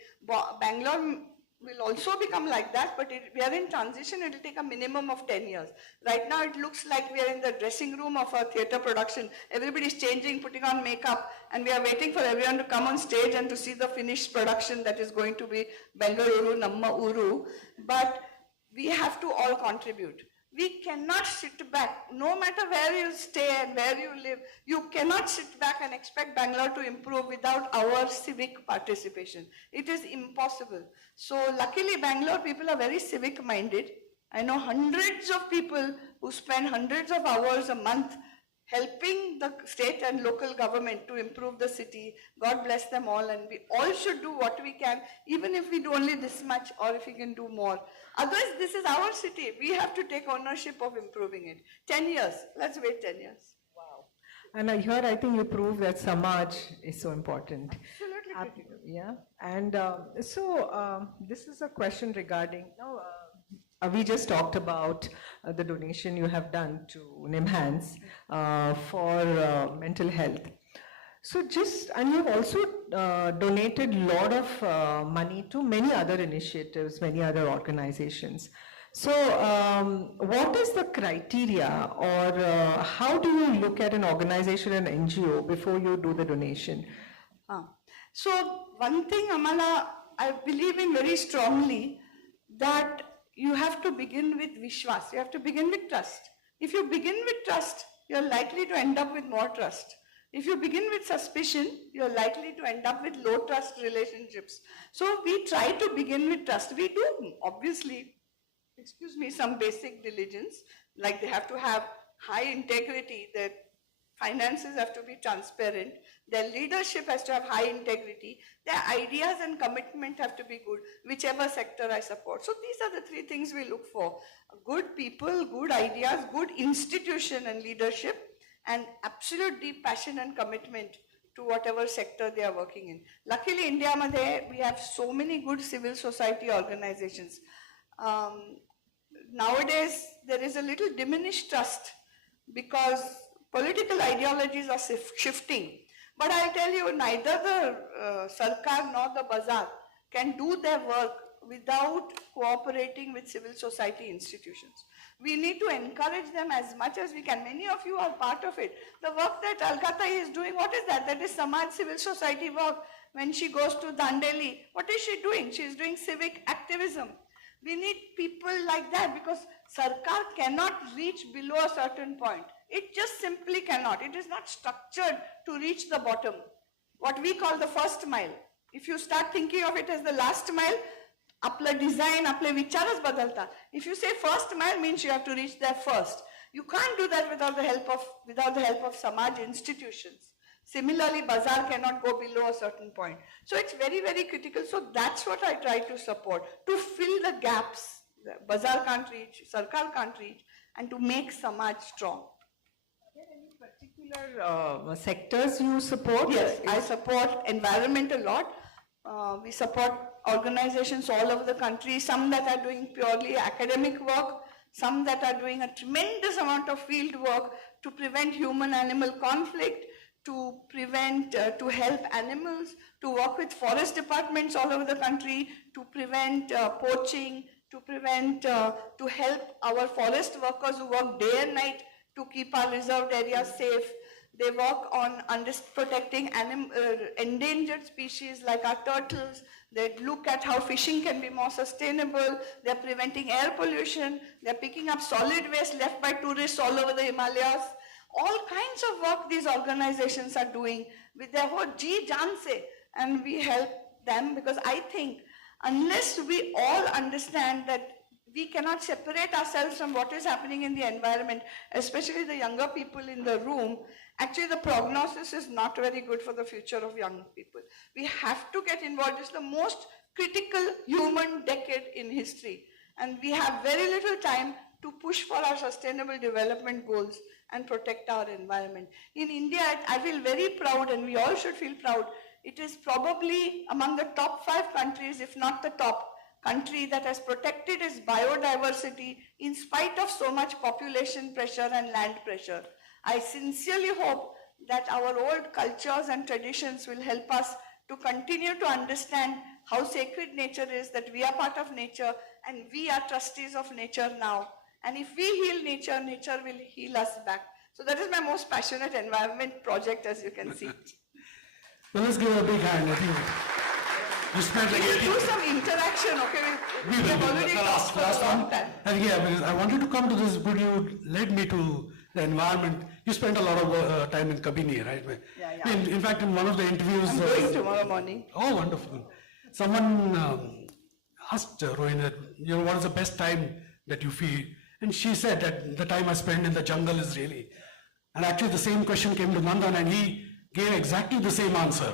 Bangalore will also become like that, but we are in transition. It will take a minimum of 10 years. Right now it looks like we are in the dressing room of a theatre production. Everybody's changing, putting on makeup, and we are waiting for everyone to come on stage and to see the finished production that is going to be Bengaluru Namma Uru. But we have to all contribute. We cannot sit back, no matter where you stay and where you live, you cannot sit back and expect Bangalore to improve without our civic participation. It is impossible. So luckily Bangalore people are very civic minded. I know hundreds of people who spend hundreds of hours a month helping the state and local government to improve the city. God bless them all, and we all should do what we can, even if we do only this much or if we can do more. Otherwise, this is our city. We have to take ownership of improving it. 10 years. Let's wait 10 years. Wow. And I think you prove that Samaj is so important. Absolutely critical. Yeah. And this is a question regarding, we just talked about the donation you have done to NIMHANS for mental health. So and you've also donated a lot of money to many other initiatives, many other organizations. So what is the criteria, or how do you look at an organization, an NGO, before you do the donation? So one thing, Amala, I believe in very strongly, that you have to begin with Vishwas. You have to begin with trust. If you begin with trust, you're likely to end up with more trust. If you begin with suspicion, you're likely to end up with low trust relationships. So we try to begin with trust. We do, obviously, some basic diligence, like they have to have high integrity, their finances have to be transparent, their leadership has to have high integrity, their ideas and commitment have to be good, whichever sector I support. So these are the three things we look for: good people, good ideas, good institution and leadership, and absolute deep passion and commitment to whatever sector they are working in. Luckily, India we have so many good civil society organizations. Nowadays, there is a little diminished trust because political ideologies are shifting. But I'll tell you, neither the Sarkar nor the Bazaar can do their work without cooperating with civil society institutions. We need to encourage them as much as we can. Many of you are part of it. The work that Alkata is doing, what is that? That is Samaj civil society work. When she goes to Dandeli, what is she doing? She is doing civic activism. We need people like that because Sarkar cannot reach below a certain point. It just simply cannot. It is not structured to reach the bottom. What we call the first mile. If you start thinking of it as the last mile, आपलं design, आपले विचारच बदलतात. If you say first mile means you have to reach there first. You can't do that without the help of Samaj institutions. Similarly, Bazaar cannot go below a certain point. So it's very, very critical. So that's what I try to support, to fill the gaps Bazaar can't reach, Sarkar can't reach, and to make Samaj strong. Are there any particular sectors you support? Yes, I support environment a lot. We support organizations all over the country, some that are doing purely academic work, some that are doing a tremendous amount of field work to prevent human-animal conflict, to help animals, to work with forest departments all over the country, to prevent poaching, to help our forest workers who work day and night to keep our reserved areas safe. They work on protecting endangered species like our turtles. They look at how fishing can be more sustainable. They're preventing air pollution. They're picking up solid waste left by tourists all over the Himalayas. all kinds of work these organizations are doing with their whole ji jaan se, and we help them, because I think unless we all understand that we cannot separate ourselves from what is happening in the environment, especially the younger people in the room, actually the prognosis is not very good for the future of young people. We have to get involved. It's the most critical human decade in history, and we have very little time to push for our sustainable development goals and protect our environment. In India, I feel very proud, and we all should feel proud. It is probably among the top 5 countries, if not the top country, that has protected its biodiversity in spite of so much population pressure and land pressure. I sincerely hope that our old cultures and traditions will help us to continue to understand how sacred nature is, that we are part of nature and we are trustees of nature now. And if we heal nature, nature will heal us back. So that is my most passionate environment project, as you can see. Well, let's give her a big hand. I think you spent like We'll do some interaction, okay? We have already talked for a long time. I think, yeah, because I wanted to come to this, but you led me to the environment. You spent a lot of time in Kabini, right? Yeah. In fact, in one of the interviews... I'm going tomorrow morning. Oh, wonderful. Someone asked Rohini, what is the best time that you feel? And she said that the time I spend in the jungle is really... And actually the same question came to Nandan, and he gave exactly the same answer.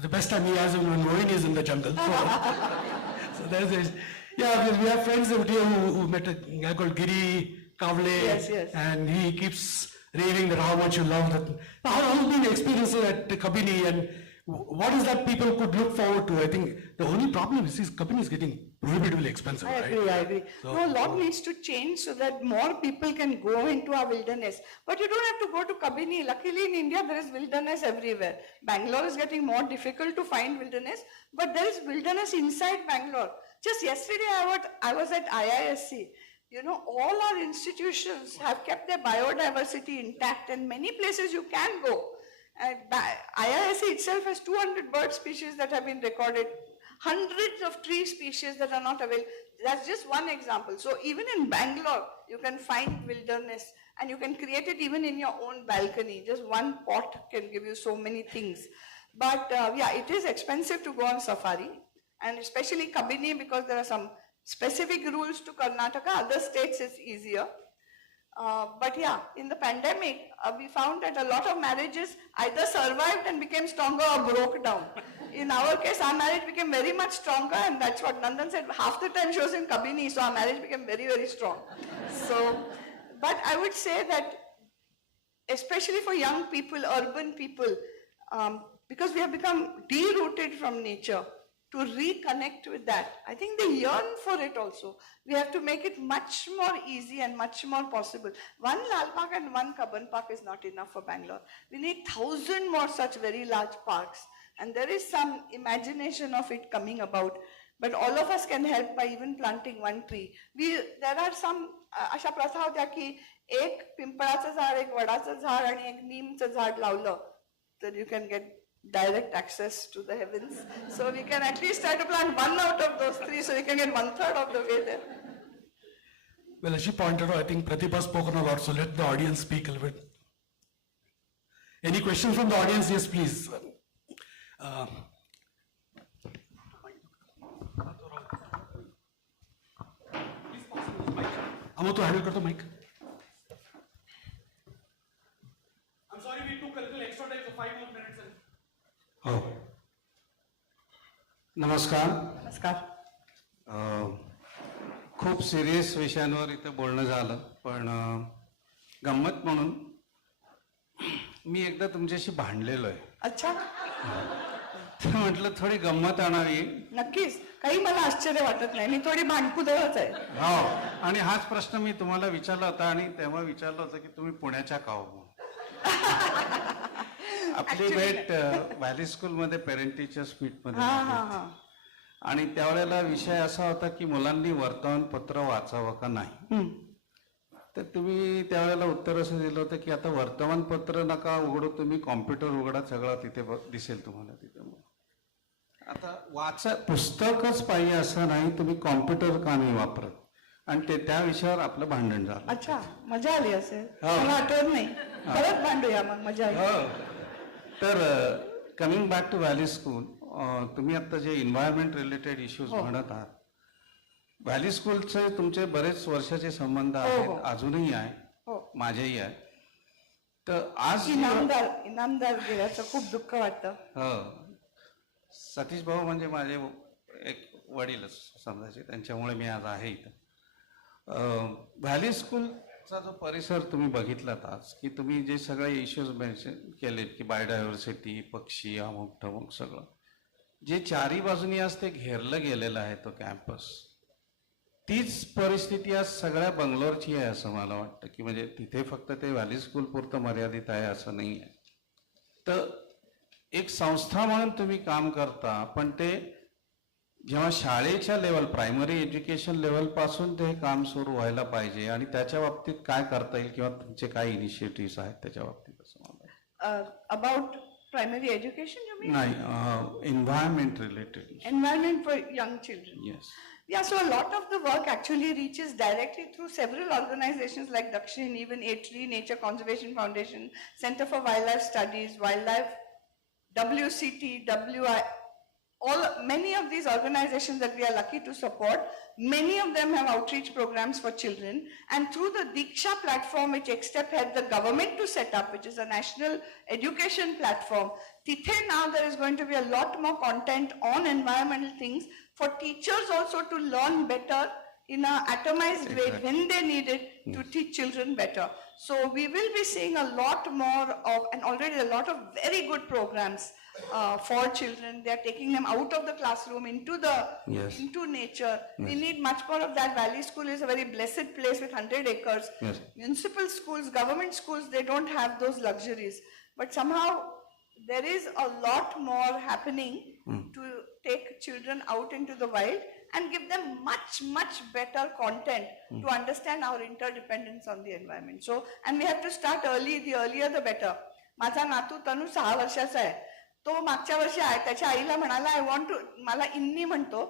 The best time he has is when Rohini is in the jungle. So there's this. Yeah, because we have friends over here who met a guy called Giri Kavle. Yes. And he keeps raving that how much you love that. How has been the experience at Kabini, and what is that people could look forward to? I think the only problem is Kabini is getting prohibitively expensive, I agree. So, No, a lot needs to change so that more people can go into our wilderness. But you don't have to go to Kabini. Luckily in India there is wilderness everywhere. Bangalore is getting more difficult to find wilderness, but there is wilderness inside Bangalore. Just yesterday I was at IISc. All our institutions have kept their biodiversity intact, and many places you can go. And IISc itself has 200 bird species that have been recorded, hundreds of tree species that are not available. That's just one example. So even in Bangalore, you can find wilderness, and you can create it even in your own balcony. Just one pot can give you so many things. But yeah, it is expensive to go on safari, and especially Kabini, because there are some specific rules to Karnataka. Other states it's easier. But yeah, in the pandemic, we found that a lot of marriages either survived and became stronger or broke down. In our case, our marriage became very much stronger, and that's what Nandan said. Half the time she was in Kabini, so our marriage became very, very strong. So, but I would say that, especially for young people, urban people, because we have become derooted from nature, to reconnect with that. I think they yearn for it also. We have to make it much more easy and much more possible. One Lal Park and one Kabban Park is not enough for Bangalore. We need 1,000 more such very large parks. And there is some imagination of it coming about. But all of us can help by even planting one tree. There are some अशा प्रथा होत्या की एक पिंपळाचं झाड, एक वडाचं झाड आणि एक नीमचं झाड लावलं तर you can get direct access to the heavens. So we can at least try to plant one out of those 3, so we can get 1/3 of the way there. Well, as she pointed out, I think Pratibha has spoken a lot, so let the audience speak a little bit. Any questions from the audience? Yes, please. Amatu, handle karto mic. I'm sorry we took a little extra time, so 5 more minutes. Oh. नमस्कार. नमस्कार. खूप सिरियस विषयांवर इथं बोलणं झालं, पण गंमत म्हणून मी एकदा तुमच्याशी भांडलेलो आहे. अच्छा. तर म्हटलं थोडी गंमत आणावी. नक्कीच. काही मला आश्चर्य वाटत नाही. मी थोडी भांडकुदळच आहे. हो. आणि हाच प्रश्न मी तुम्हाला विचारला होता, आणि तेव्हा विचारलं होतं की तुम्ही पुण्याच्या का हो. आपली भेट व्हॅली स्कूलमध्ये पेरेंट टीचर्स मीटमध्ये आणि त्यावेळेला विषय असा होता की मुलांनी वर्तमानपत्र वाचावं का नाही. तर तुम्ही त्यावेळेला उत्तर असं दिलं होतं की आता वर्तमानपत्र नका उघडू, तुम्ही कॉम्प्युटर उघडा, सगळं तिथे दिसेल तुम्हाला तिथे. आता पुस्तकच पाहिजे असं नाही, तुम्ही कॉम्प्युटर का नाही वापरत. आणि त्या विषयावर आपलं भांडण झालं. अच्छा, मजा आली असेल, हो. मला आठवत नाही. परत भांडूया मग, मजा आली. हो. तर coming back to Valley School, तुम्ही आता जे एन्व्हायरमेंट रिलेटेड इश्यूज म्हणत आहात, व्हॅली स्कूलचे तुमचे बरेच वर्षाचे संबंध आहेत, अजूनही आहे, माझेही आहे. तर आज इनामदार गेल्याचं खूप दुःख वाटतं. हो, सतीश भाऊ म्हणजे माझे एक वडीलच समजायचे, त्यांच्यामुळे मी आज आहे इथं. व्हॅली स्कूलचा जो परिसर तुम्ही बघितलात आज, की तुम्ही जे सगळे इश्यूज मेन्शन केलेत की बायोडायव्हर्सिटी, पक्षी, अमुक ठमुक सगळं, जे चारी बाजूनी आज ते घेरलं गेलेलं आहे तो कॅम्पस, तीच परिस्थिती आज सगळ्या बंगलोरची आहे असं मला वाटतं. की म्हणजे तिथे फक्त ते व्हॅली स्कूल पुरतं मर्यादित आहे असं नाही आहे. तर एक संस्था म्हणून तुम्ही काम करता, पण ते जेव्हा शाळेच्या लेवल, प्रायमरी एज्युकेशन लेवल पासून ते काम सुरू व्हायला पाहिजे, आणि त्याच्या बाबतीत काय करता येईल किंवा तुमचे काय इनिशिएटिव्ह आहेत त्याच्या बाबतीत असं मला. अबाउट प्रायमरी एज्युकेशन यू मीन? नाही, environment related. Environment for young children. Yes. Yeah, so a lot of the work actually reaches directly through several organizations like Dakshin, even A-Tree, Nature Conservation Foundation, Center for Wildlife Studies, Wildlife, WCT, WI, many of these organizations that we are lucky to support. Many of them have outreach programs for children, and through the Diksha platform, which Xstep had the government to set up, which is a national education platform, tithe now there is going to be a lot more content on environmental things for teachers also to learn better in a atomized way when they need it to teach children better. So we will be seeing a lot more of, and already a lot of very good programs for children. They are taking them out of the classroom into into nature. We need much more of that. Valley School is a very blessed place with 100 acres. Municipal schools, government schools, they don't have those luxuries. But somehow there is a lot more happening to take children out into the wild and give them much, much better content to understand our interdependence on the environment. So, and we have to start early, the earlier the better. माझा नातू तनु 6 वर्षाचा आहे. तो मागच्या वर्षी आहे, त्याच्या आईला म्हणाला आय वॉन्ट टू, मला इन्नी म्हणतो.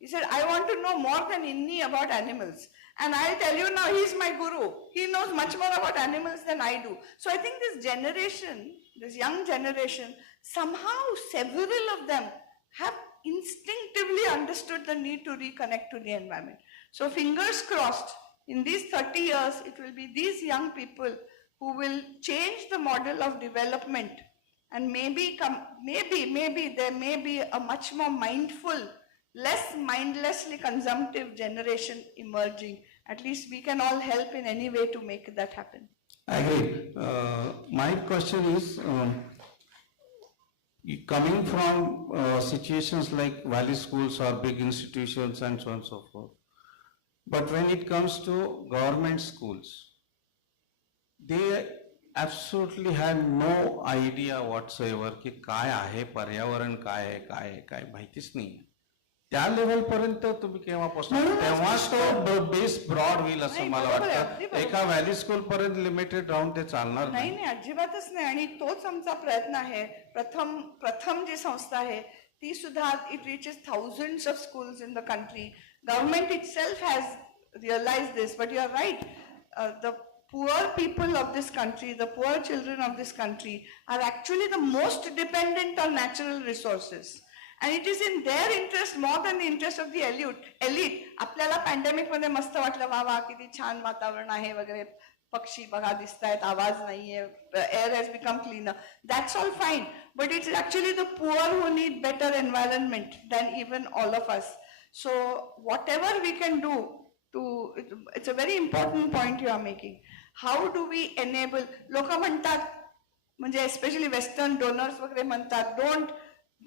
He said, I want to know more than inni about animals. And I'll tell you now, he's my guru. He knows much more about animals than I do. So I think this generation, this young generation, somehow several of them have instinctively understood the need to reconnect to the environment. So fingers crossed, in these 30 years, it will be these young people who will change the model of development, and maybe there may be a much more mindful, less mindlessly consumptive generation emerging. At least we can all help in any way to make that happen. I agree. My question is, coming from situations like valley schools or big institutions and so on and so forth, but when it comes to government schools, they absolutely have no idea whatsoever की काय आहे, पर्यावरण काय आहे, काय माहितीच नाही. त्या लेवल पर्यंत तुम्ही केव्हापासून, तेव्हाच तो बेस ब्रॉड होईल असं मला वाटतं. एका व्हॅली स्कूल पर्यंत लिमिटेड राहून ते चालणार नाही. अजिबातच नाही. आणि तोच आमचा प्रयत्न आहे. प्रथम जी संस्था आहे ती सुद्धा, it reaches thousands of schools in the country. Government itself has realized this, but you are right. The poor people of this country, the poor children of this country are actually the most dependent on natural resources. And it is in their interest more than the interest of the elite. आपल्याला पॅन्डेमिक मध्ये मस्त वाटलं, वा किती छान वातावरण आहे वगैरे, पक्षी बघा दिसतायत, आवाज नाहीये, air has become cleaner. That's all fine. But it's actually the poor who need better environment than even all of us. So whatever we can do it's a very important point you are making. How do we enable? लोक म्हणतात, म्हणजे especially western donors वगैरे म्हणतात,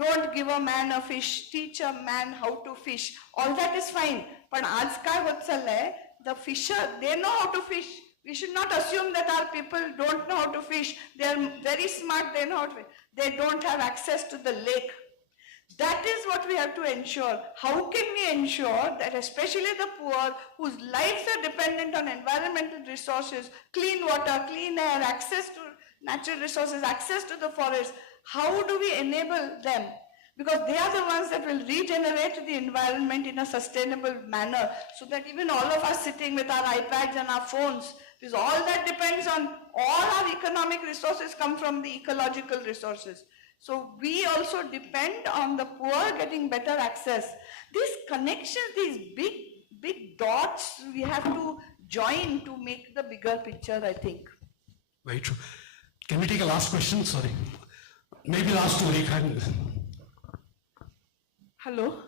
don't give a man a fish, teach a man how to fish. All that is fine. पण आज काय होत चाललंय, the fisher, they know how to fish. We should not assume that our people don't know how to fish. They are very smart, they know how to fish. They don't have access to the lake. That is what we have to ensure. How can we ensure that especially the poor whose lives are dependent on environmental resources, clean water, clean air, access to natural resources, access to the forest, how do we enable them? because they are the ones that will regenerate the environment in a sustainable manner, so that even all of us sitting with our iPads and our phones, because all that depends on, all our economic resources come from the ecological resources. So we also depend on the poor getting better access. These connections, these big dots, we have to join to make the bigger picture, I think. Very true. Can we take a last question? Sorry. Maybe last two, Rekha. Hello.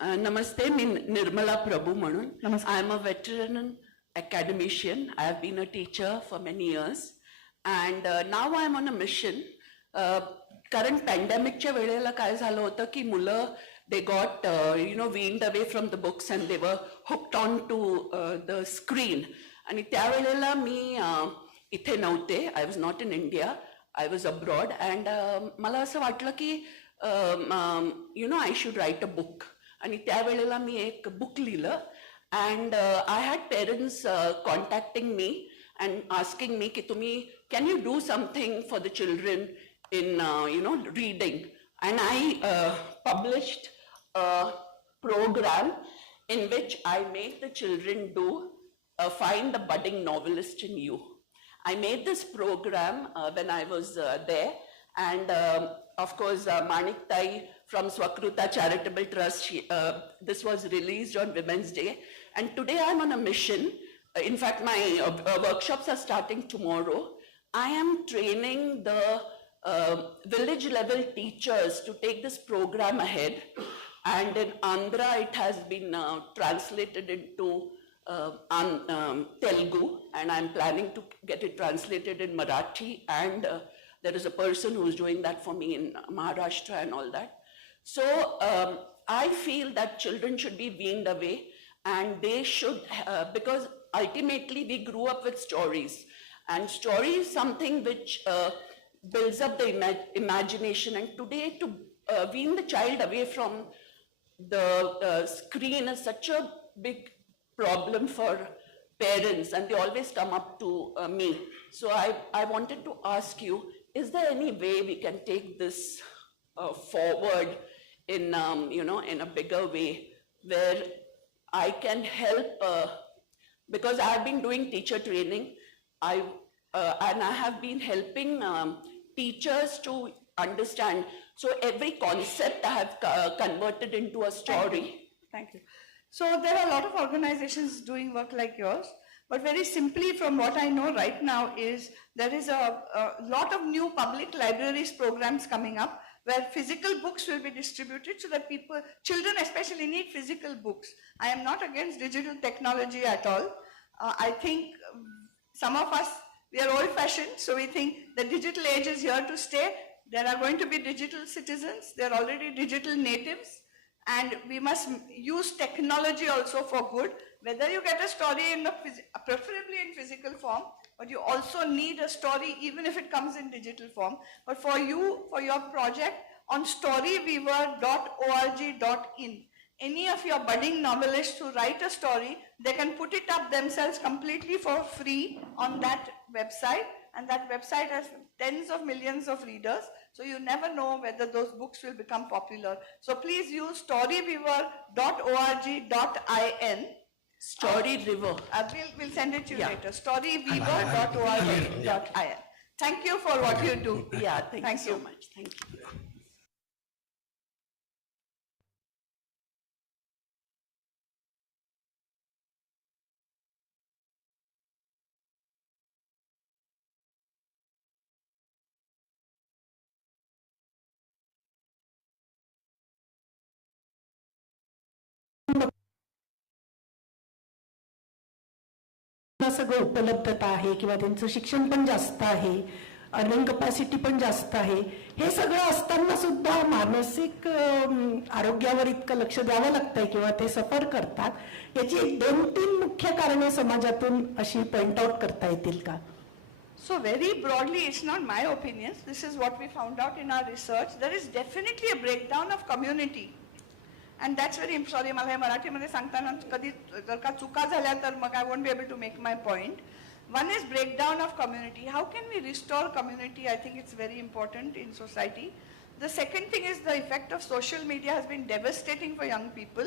Namaste, मी निर्मला प्रभू म्हणून. I am a veteran academician. I have been a teacher for many years. And now I am on a mission. कारण पॅन्डेमिकच्या वेळेला काय झालं होतं की मुलं they got weaned away from the books and they were hooked on to the screen. आणि त्यावेळेला मी इथे नव्हते. I was not in India. I was abroad. And मला असं वाटलं की I should write a book. आणि त्यावेळेला मी एक बुक लिहिलं. And I had parents contacting me and asking me ki tumhi, can you do something for the children in reading? And I published a program in which I made the children do find the budding novelist in you. I made this program when I was there, and of course Manik Tai from Swakruta Charitable Trust, this was released on Women's Day, and today I'm on a mission. In fact, my workshops are starting tomorrow. I am training the village level teachers to take this program ahead, and in Andhra it has been translated into Telugu, and I'm planning to get it translated in Marathi, and there is a person who's doing that for me in Maharashtra and all that. So I feel that children should be weaned away, and they should, because ultimately we grew up with stories, and story is something which builds up the imagination, and today to wean the child away from the screen is such a big problem for parents, and they always come up to me. So I wanted to ask you, is there any way we can take this forward in in a bigger way, where I can help, because I have been doing teacher training, and I have been helping teachers to understand. So every concept I have converted into a story. Thank you. So there are a lot of organizations doing work like yours, but very simply from what I know right now is there is a lot of new public libraries programs coming up where physical books will be distributed so that children especially need physical books. I am not against digital technology at all. I think some of us, we are old-fashioned, so we think the digital age is here to stay. There are going to be digital citizens, there are already digital natives, and we must use technology also for good. Whether you get a story preferably in physical form, but you also need a story even if it comes in digital form. But for you, for your project, on storyweaver.org.in, any of your budding novelists who write a story, they can put it up themselves completely for free on that website, and that website has tens of millions of readers, so you never know whether those books will become popular. So please use storyweaver.org.in. Story River. We'll send it to you later. Storyweaver.org.in. Thank you for what you do. Yeah, thank you so much. Thank you. सगळं उपलब्धता आहे किंवा त्यांचं शिक्षण पण जास्त आहे, अर्निंग कपॅसिटी पण जास्त आहे, हे सगळं असताना सुद्धा मानसिक आरोग्यावर इतकं लक्ष द्यावं लागतंय किंवा ते सफर करतात, याची 2-3 मुख्य कारणे समाजातून अशी पॉइंट आउट करता येतील का? So very broadly, it's not my opinion. This is what we found out in our research. There is definitely a breakdown of community. And that's very sorry, मला हे मराठीमध्ये सांगताना कधी जर का चुका झाल्या तर मग I won't be able to make my point. One is breakdown of community. How can we restore community? I think it's very important in society. The second thing is the effect of social media has been devastating for young people.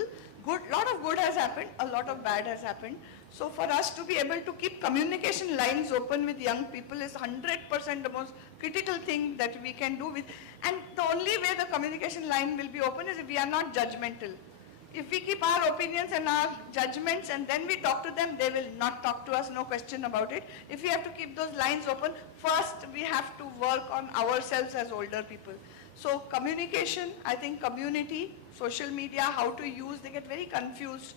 Lot of good has happened, a lot of bad has happened. So for us to be able to keep communication lines open with young people is 100% the most critical thing that we can do with. And the only way the communication line will be open is if we are not judgmental. If we keep our opinions and our judgments and then we talk to them, they will not talk to us, no question about it. If we have to keep those lines open, first we have to work on ourselves as older people. So communication, I think community, social media, how to use, they get very confused.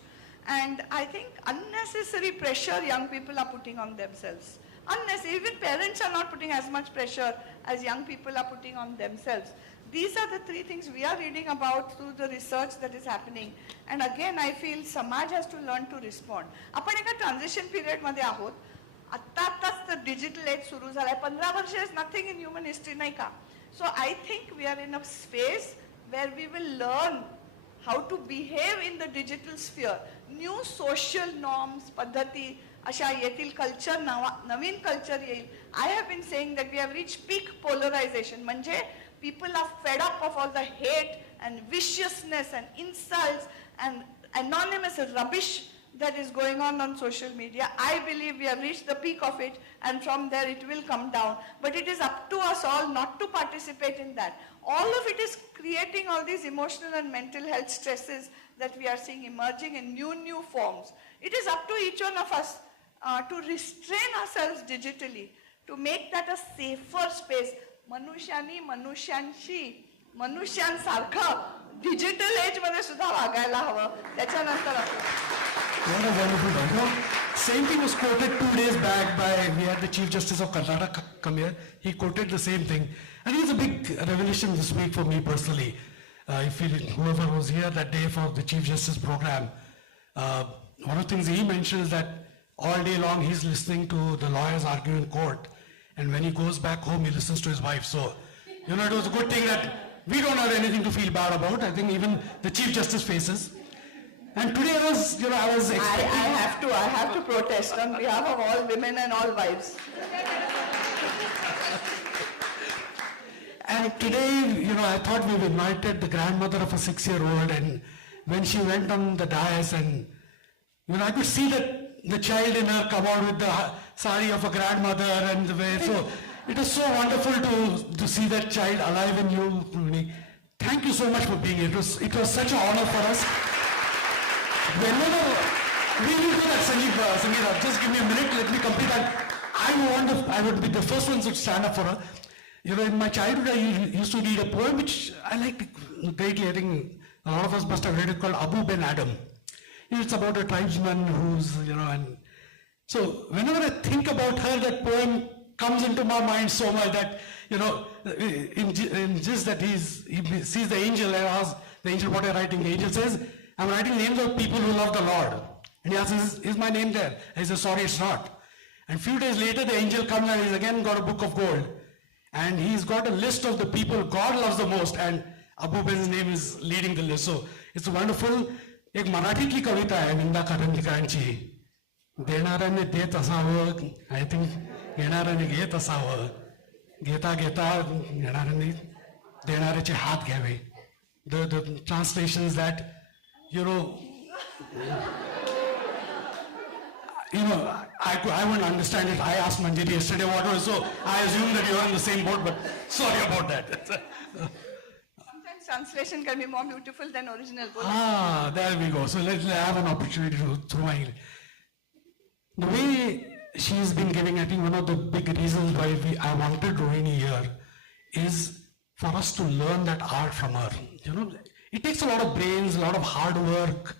And I think unnecessary pressure young people are putting on themselves. Unnecessary, even parents are not putting as much pressure as young people are putting on themselves. These are the three things we are reading about through the research that is happening. And again, I feel Samaj has to learn to respond. आपण एका ट्रान्झिशन पिरियड मध्ये आहोत. आत्ताच the digital age सुरू झालाय. 15 वर्ष is nothing in human history, नाही का? So I think we are in a space where we will learn how to behave in the digital sphere. New social norms, पद्धती अशा येतील, कल्चर नवीन कल्चर येईल. I have been saying that we have reached peak polarization. म्हणजे people are fed up of all the hate and viciousness and insults and anonymous rubbish that is going on social media. I believe we have reached the peak of it, and from there it will come down. But it is up to us all not to participate in that. All of it is creating all these emotional and mental health stresses that we are seeing emerging in new forms. It is up to each one of us to restrain ourselves digitally, to make that a safer space. मनुष्यानी मनुष्यांशी मनुष्यांसारखं डिजिटल एज मध्ये सुद्धा वागायला हवं. त्याच्यानंतर What a wonderful talk. You know, same thing was quoted 2 days back by, we had the Chief Justice of Karnataka come here. He quoted the same thing. And it was a big revelation this week for me personally. I feel whoever was here that day for the Chief Justice program, one of the things he mentioned is that all day long he's listening to the lawyers argue in court. And when he goes back home, he listens to his wife. So, you know, it was a good thing that we don't have anything to feel bad about. I think even the Chief Justice faces. And today I was expecting... I have to protest on behalf of all women and all wives. And today, I thought we invited the grandmother of a 6-year-old, and when she went on the dais and, I could see that the child in her come out with the sari of a grandmother and the way, so it was so wonderful to see that child alive in you. Thank you so much for being here. It was such an honor for us. Whenever we will do that, Sangeeta, just give me a minute, let me complete that. I would be the first ones to stand up for her. In my childhood, I used to read a poem which I liked greatly. I think a lot of us must have read it, called Abu Ben Adam. It's about a tribesman who's, and so whenever I think about her, that poem comes into my mind so much that, in just that he sees the angel and asks the angel, what are you writing? The angel says, I'm writing names of people who love the Lord. And he asks, is my name there? He says, sorry, it's not. And a few days later, the angel comes and he's again got a book of gold. And he's got a list of the people God loves the most, and Abu Ben's name is leading the list. So it's wonderful. एक मराठीतली कविता आहे विंदा करंदीकरांची, देणाऱ्याने देत असावं, आय थिंक घेणाऱ्याने घेत असावं, घेता घेता घेणाऱ्याने देणाऱ्याचे हात घ्यावे. The translations that I wouldn't understand it. I asked Manjari yesterday what was, so I assume that you're on the same boat, but sorry about that. Translation can be more beautiful than original. There we go. So let's have an opportunity to throw my English. The way she's been giving, I think one of the big reasons why I wanted Rohini here is for us to learn that art from her. It takes a lot of brains, a lot of hard work,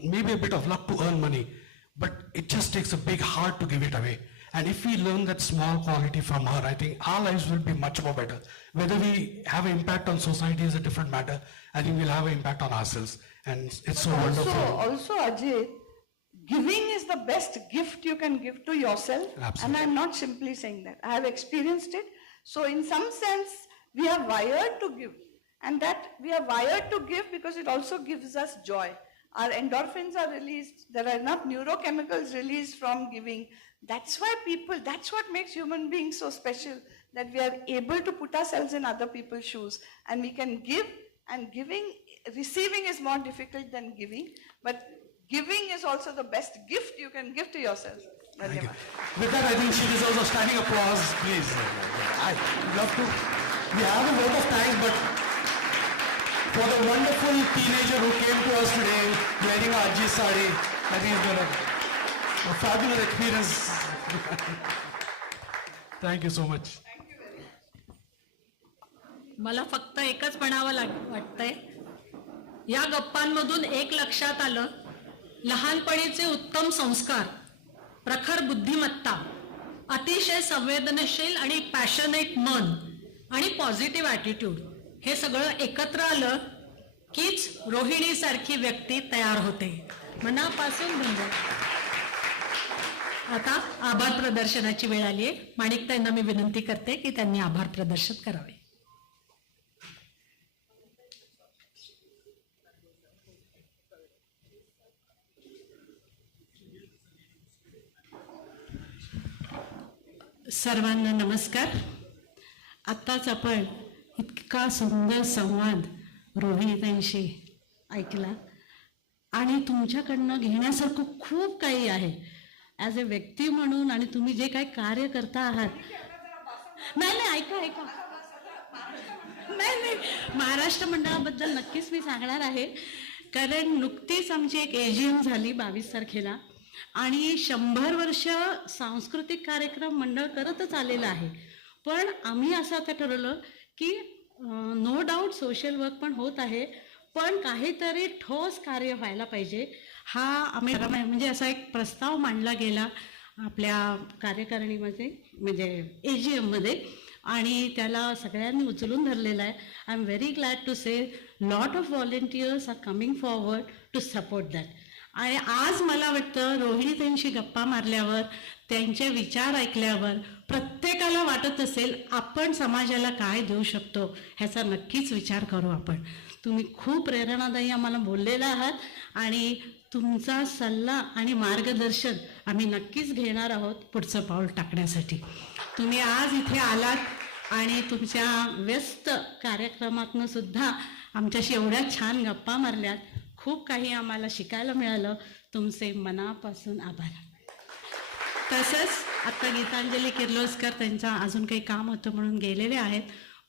maybe a bit of luck to earn money, but it just takes a big heart to give it away. And if we learn that small quality from her, I think our lives will be much more better. Whether we have an impact on society is a different matter. I think we'll have an impact on ourselves. And it's so wonderful. Also, Ajay, giving is the best gift you can give to yourself. Absolutely. And I'm not simply saying that. I have experienced it. So in some sense, we are wired to give. And that we are wired to give because it also gives us joy. Our endorphins are released. There are enough neurochemicals released from giving. That's why that's what makes human beings so special. that we are able to put ourselves in other people's shoes and we can give, and receiving is more difficult than giving, but giving is also the best gift you can give to yourself. Thank you. With that, I think she deserves a standing applause, please. I'd love to. We have a lot of time, but for the wonderful teenager who came to us today wearing a Ajji sari, I think it's been a fabulous experience. Thank you so much. मला फक्त एकच म्हणावं वाटतंय, या गप्पांमधून एक लक्षात आलं, लहानपणीचे उत्तम संस्कार, प्रखर बुद्धिमत्ता, अतिशय संवेदनशील आणि पॅशनेट मन आणि पॉझिटिव्ह ॲटिट्यूड हे सगळं एकत्र आलं कीच रोहिणी सारखी व्यक्ती तयार होते. मनापासून धन्यवाद. आता आभार प्रदर्शनाची वेळ आली आहे. माणिकताईंना मी विनंती करते की त्यांनी आभार प्रदर्शन करावे. सर्वांना नमस्कार. आत्ताच आपण इतका सुंदर संवाद रोहिणीताईंशी ऐकला आणि तुमच्याकडनं घेण्यासारखं खूप काही आहे ॲज अ व्यक्ती म्हणून, आणि तुम्ही जे काही कार्य करता आहात. नाही ऐका नाही, महाराष्ट्र मंडळाबद्दल नक्कीच मी सांगणार आहे, कारण नुकतीच आमची एक AGM झाली 22 तारखेला आणि 100 वर्ष सांस्कृतिक कार्यक्रम मंडळ करतच आलेलं आहे. पण आम्ही असं आता ठरवलं की नो डाऊट सोशल वर्क पण होत आहे, पण काहीतरी ठोस कार्य व्हायला पाहिजे. हा आम्ही म्हणजे असा एक प्रस्ताव मांडला गेला आपल्या कार्यकारिणीमध्ये, म्हणजे AGM मध्ये, आणि त्याला सगळ्यांनी उचलून धरलेला आहे. I am very glad to say lot of volunteers are coming forward to support that. आणि आज मला वाटतं रोहिणीताईंशी गप्पा मारल्यावर, त्यांचे विचार ऐकल्यावर प्रत्येकाला वाटत असेल आपण समाजाला काय देऊ शकतो ह्याचा नक्कीच विचार करू आपण. तुम्ही खूप प्रेरणादायी आम्हाला बोललेला आहात आणि तुमचा सल्ला आणि मार्गदर्शन आम्ही नक्कीच घेणार आहोत पुढचं पाऊल टाकण्यासाठी. तुम्ही आज इथे आलात आणि तुमच्या व्यस्त कार्यक्रमातनं सुद्धा आमच्याशी एवढ्या छान गप्पा मारल्यात. खूप काही आम्हाला शिकायला मिळालं. तुमचे मनापासून आभार. तसंच आत्ता गीतांजली किर्लोस्कर त्यांचं अजून काही काम होतं म्हणून गेलेले आहेत,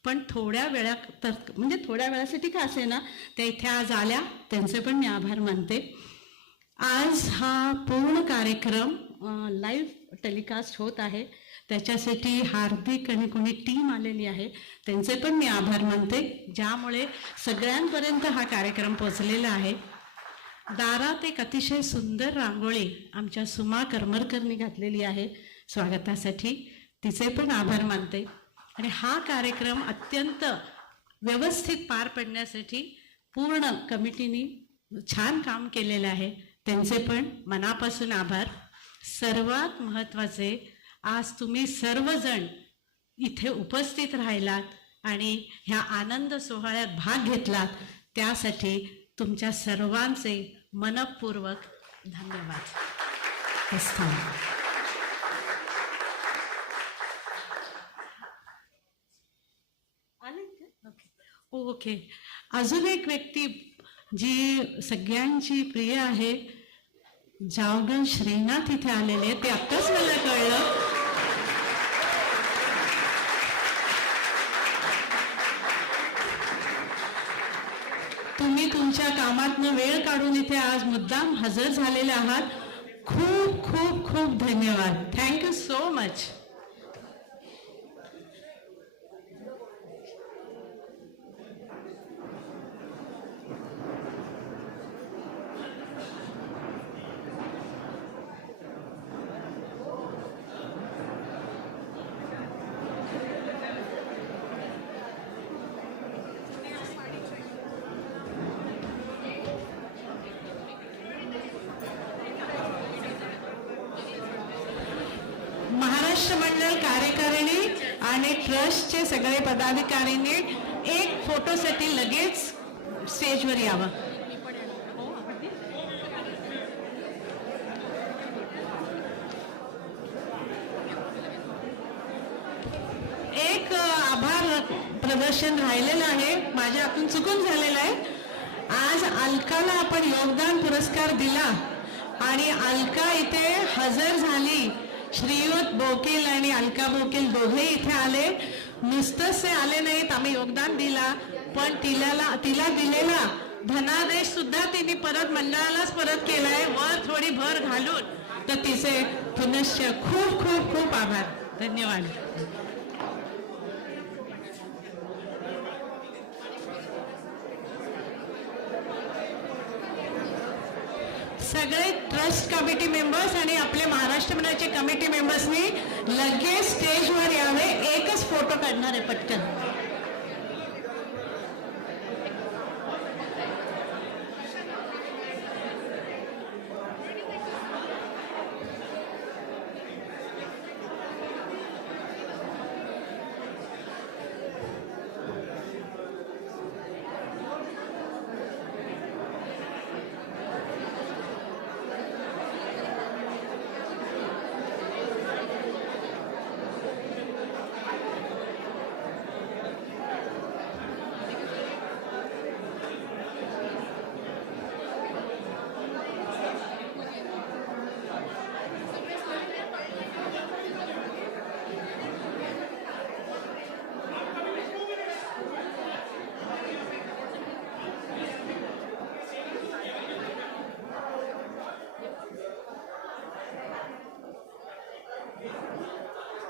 पण थोड्या वेळासाठी का असे ना, त्या इथे आज आल्या, त्यांचे पण मी आभार मानते. आज हा पूर्ण कार्यक्रम लाईव्ह टेलिकास्ट होत आहे, त्याच्यासाठी हार्दिक आणि कोणी टीम आलेली आहे, त्यांचे पण मी आभार मानते, ज्यामुळे सगळ्यांपर्यंत हा कार्यक्रम पोचलेला आहे. दारात एक अतिशय सुंदर रांगोळी आमच्या सुमा करमरकरनी घातलेली आहे स्वागतासाठी, तिचे पण आभार मानते. आणि हा कार्यक्रम अत्यंत व्यवस्थित पार पडण्यासाठी पूर्ण कमिटीने छान काम केलेलं आहे, त्यांचे पण मनापासून आभार. सर्वात महत्त्वाचे, आज तुम्ही सर्वजण इथे उपस्थित राहिलात आणि ह्या आनंद सोहळ्यात भाग घेतलात, त्यासाठी तुमच्या सर्वांचे मनपूर्वक धन्यवाद. ओके. अजून एक व्यक्ती जी सगळ्यांची प्रिय आहे, जावगण श्रीनाथ इथे आलेले, ते आत्ताच मला कळलं. तुम्ही तुमच्या कामातनं वेळ काढून इथे आज मुद्दाम हजर झालेले आहात. खूप खूप खूप धन्यवाद. Thank you so much. महाराष्ट्र मंडळ कार्यकारिणी आणि ट्रस्टचे सगळे पदाधिकाऱ्यांनी एक फोटोसाठी लगेच स्टेजवर यावं. एक प्रदर्शन राहिलेलं आहे, माझ्या हातून चुकून झालेलं आहे. आज अलकाला आपण योगदान पुरस्कार दिला आणि अलका इथे हजर झाली. श्रीयुत बोकील आणि अलका बोकील दोघे इथे आले. नुसतंच ते आले नाहीत, आम्ही योगदान दिला, पण तिला दिलेला धनादेश सुद्धा तिने परत मंडळालाच परत केलाय, वर थोडी भर घालून. तर तिचे पुनश्च खूप खूप खूप आभार. धन्यवाद. सगळे ट्रस्ट कमिटी मेंबर्स आणि आपले महाराष्ट्र मंडळाचे कमिटी मेंबर्सनी लगेच स्टेजवर यावे. एकच फोटो काढणार आहे पटकन.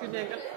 Good day.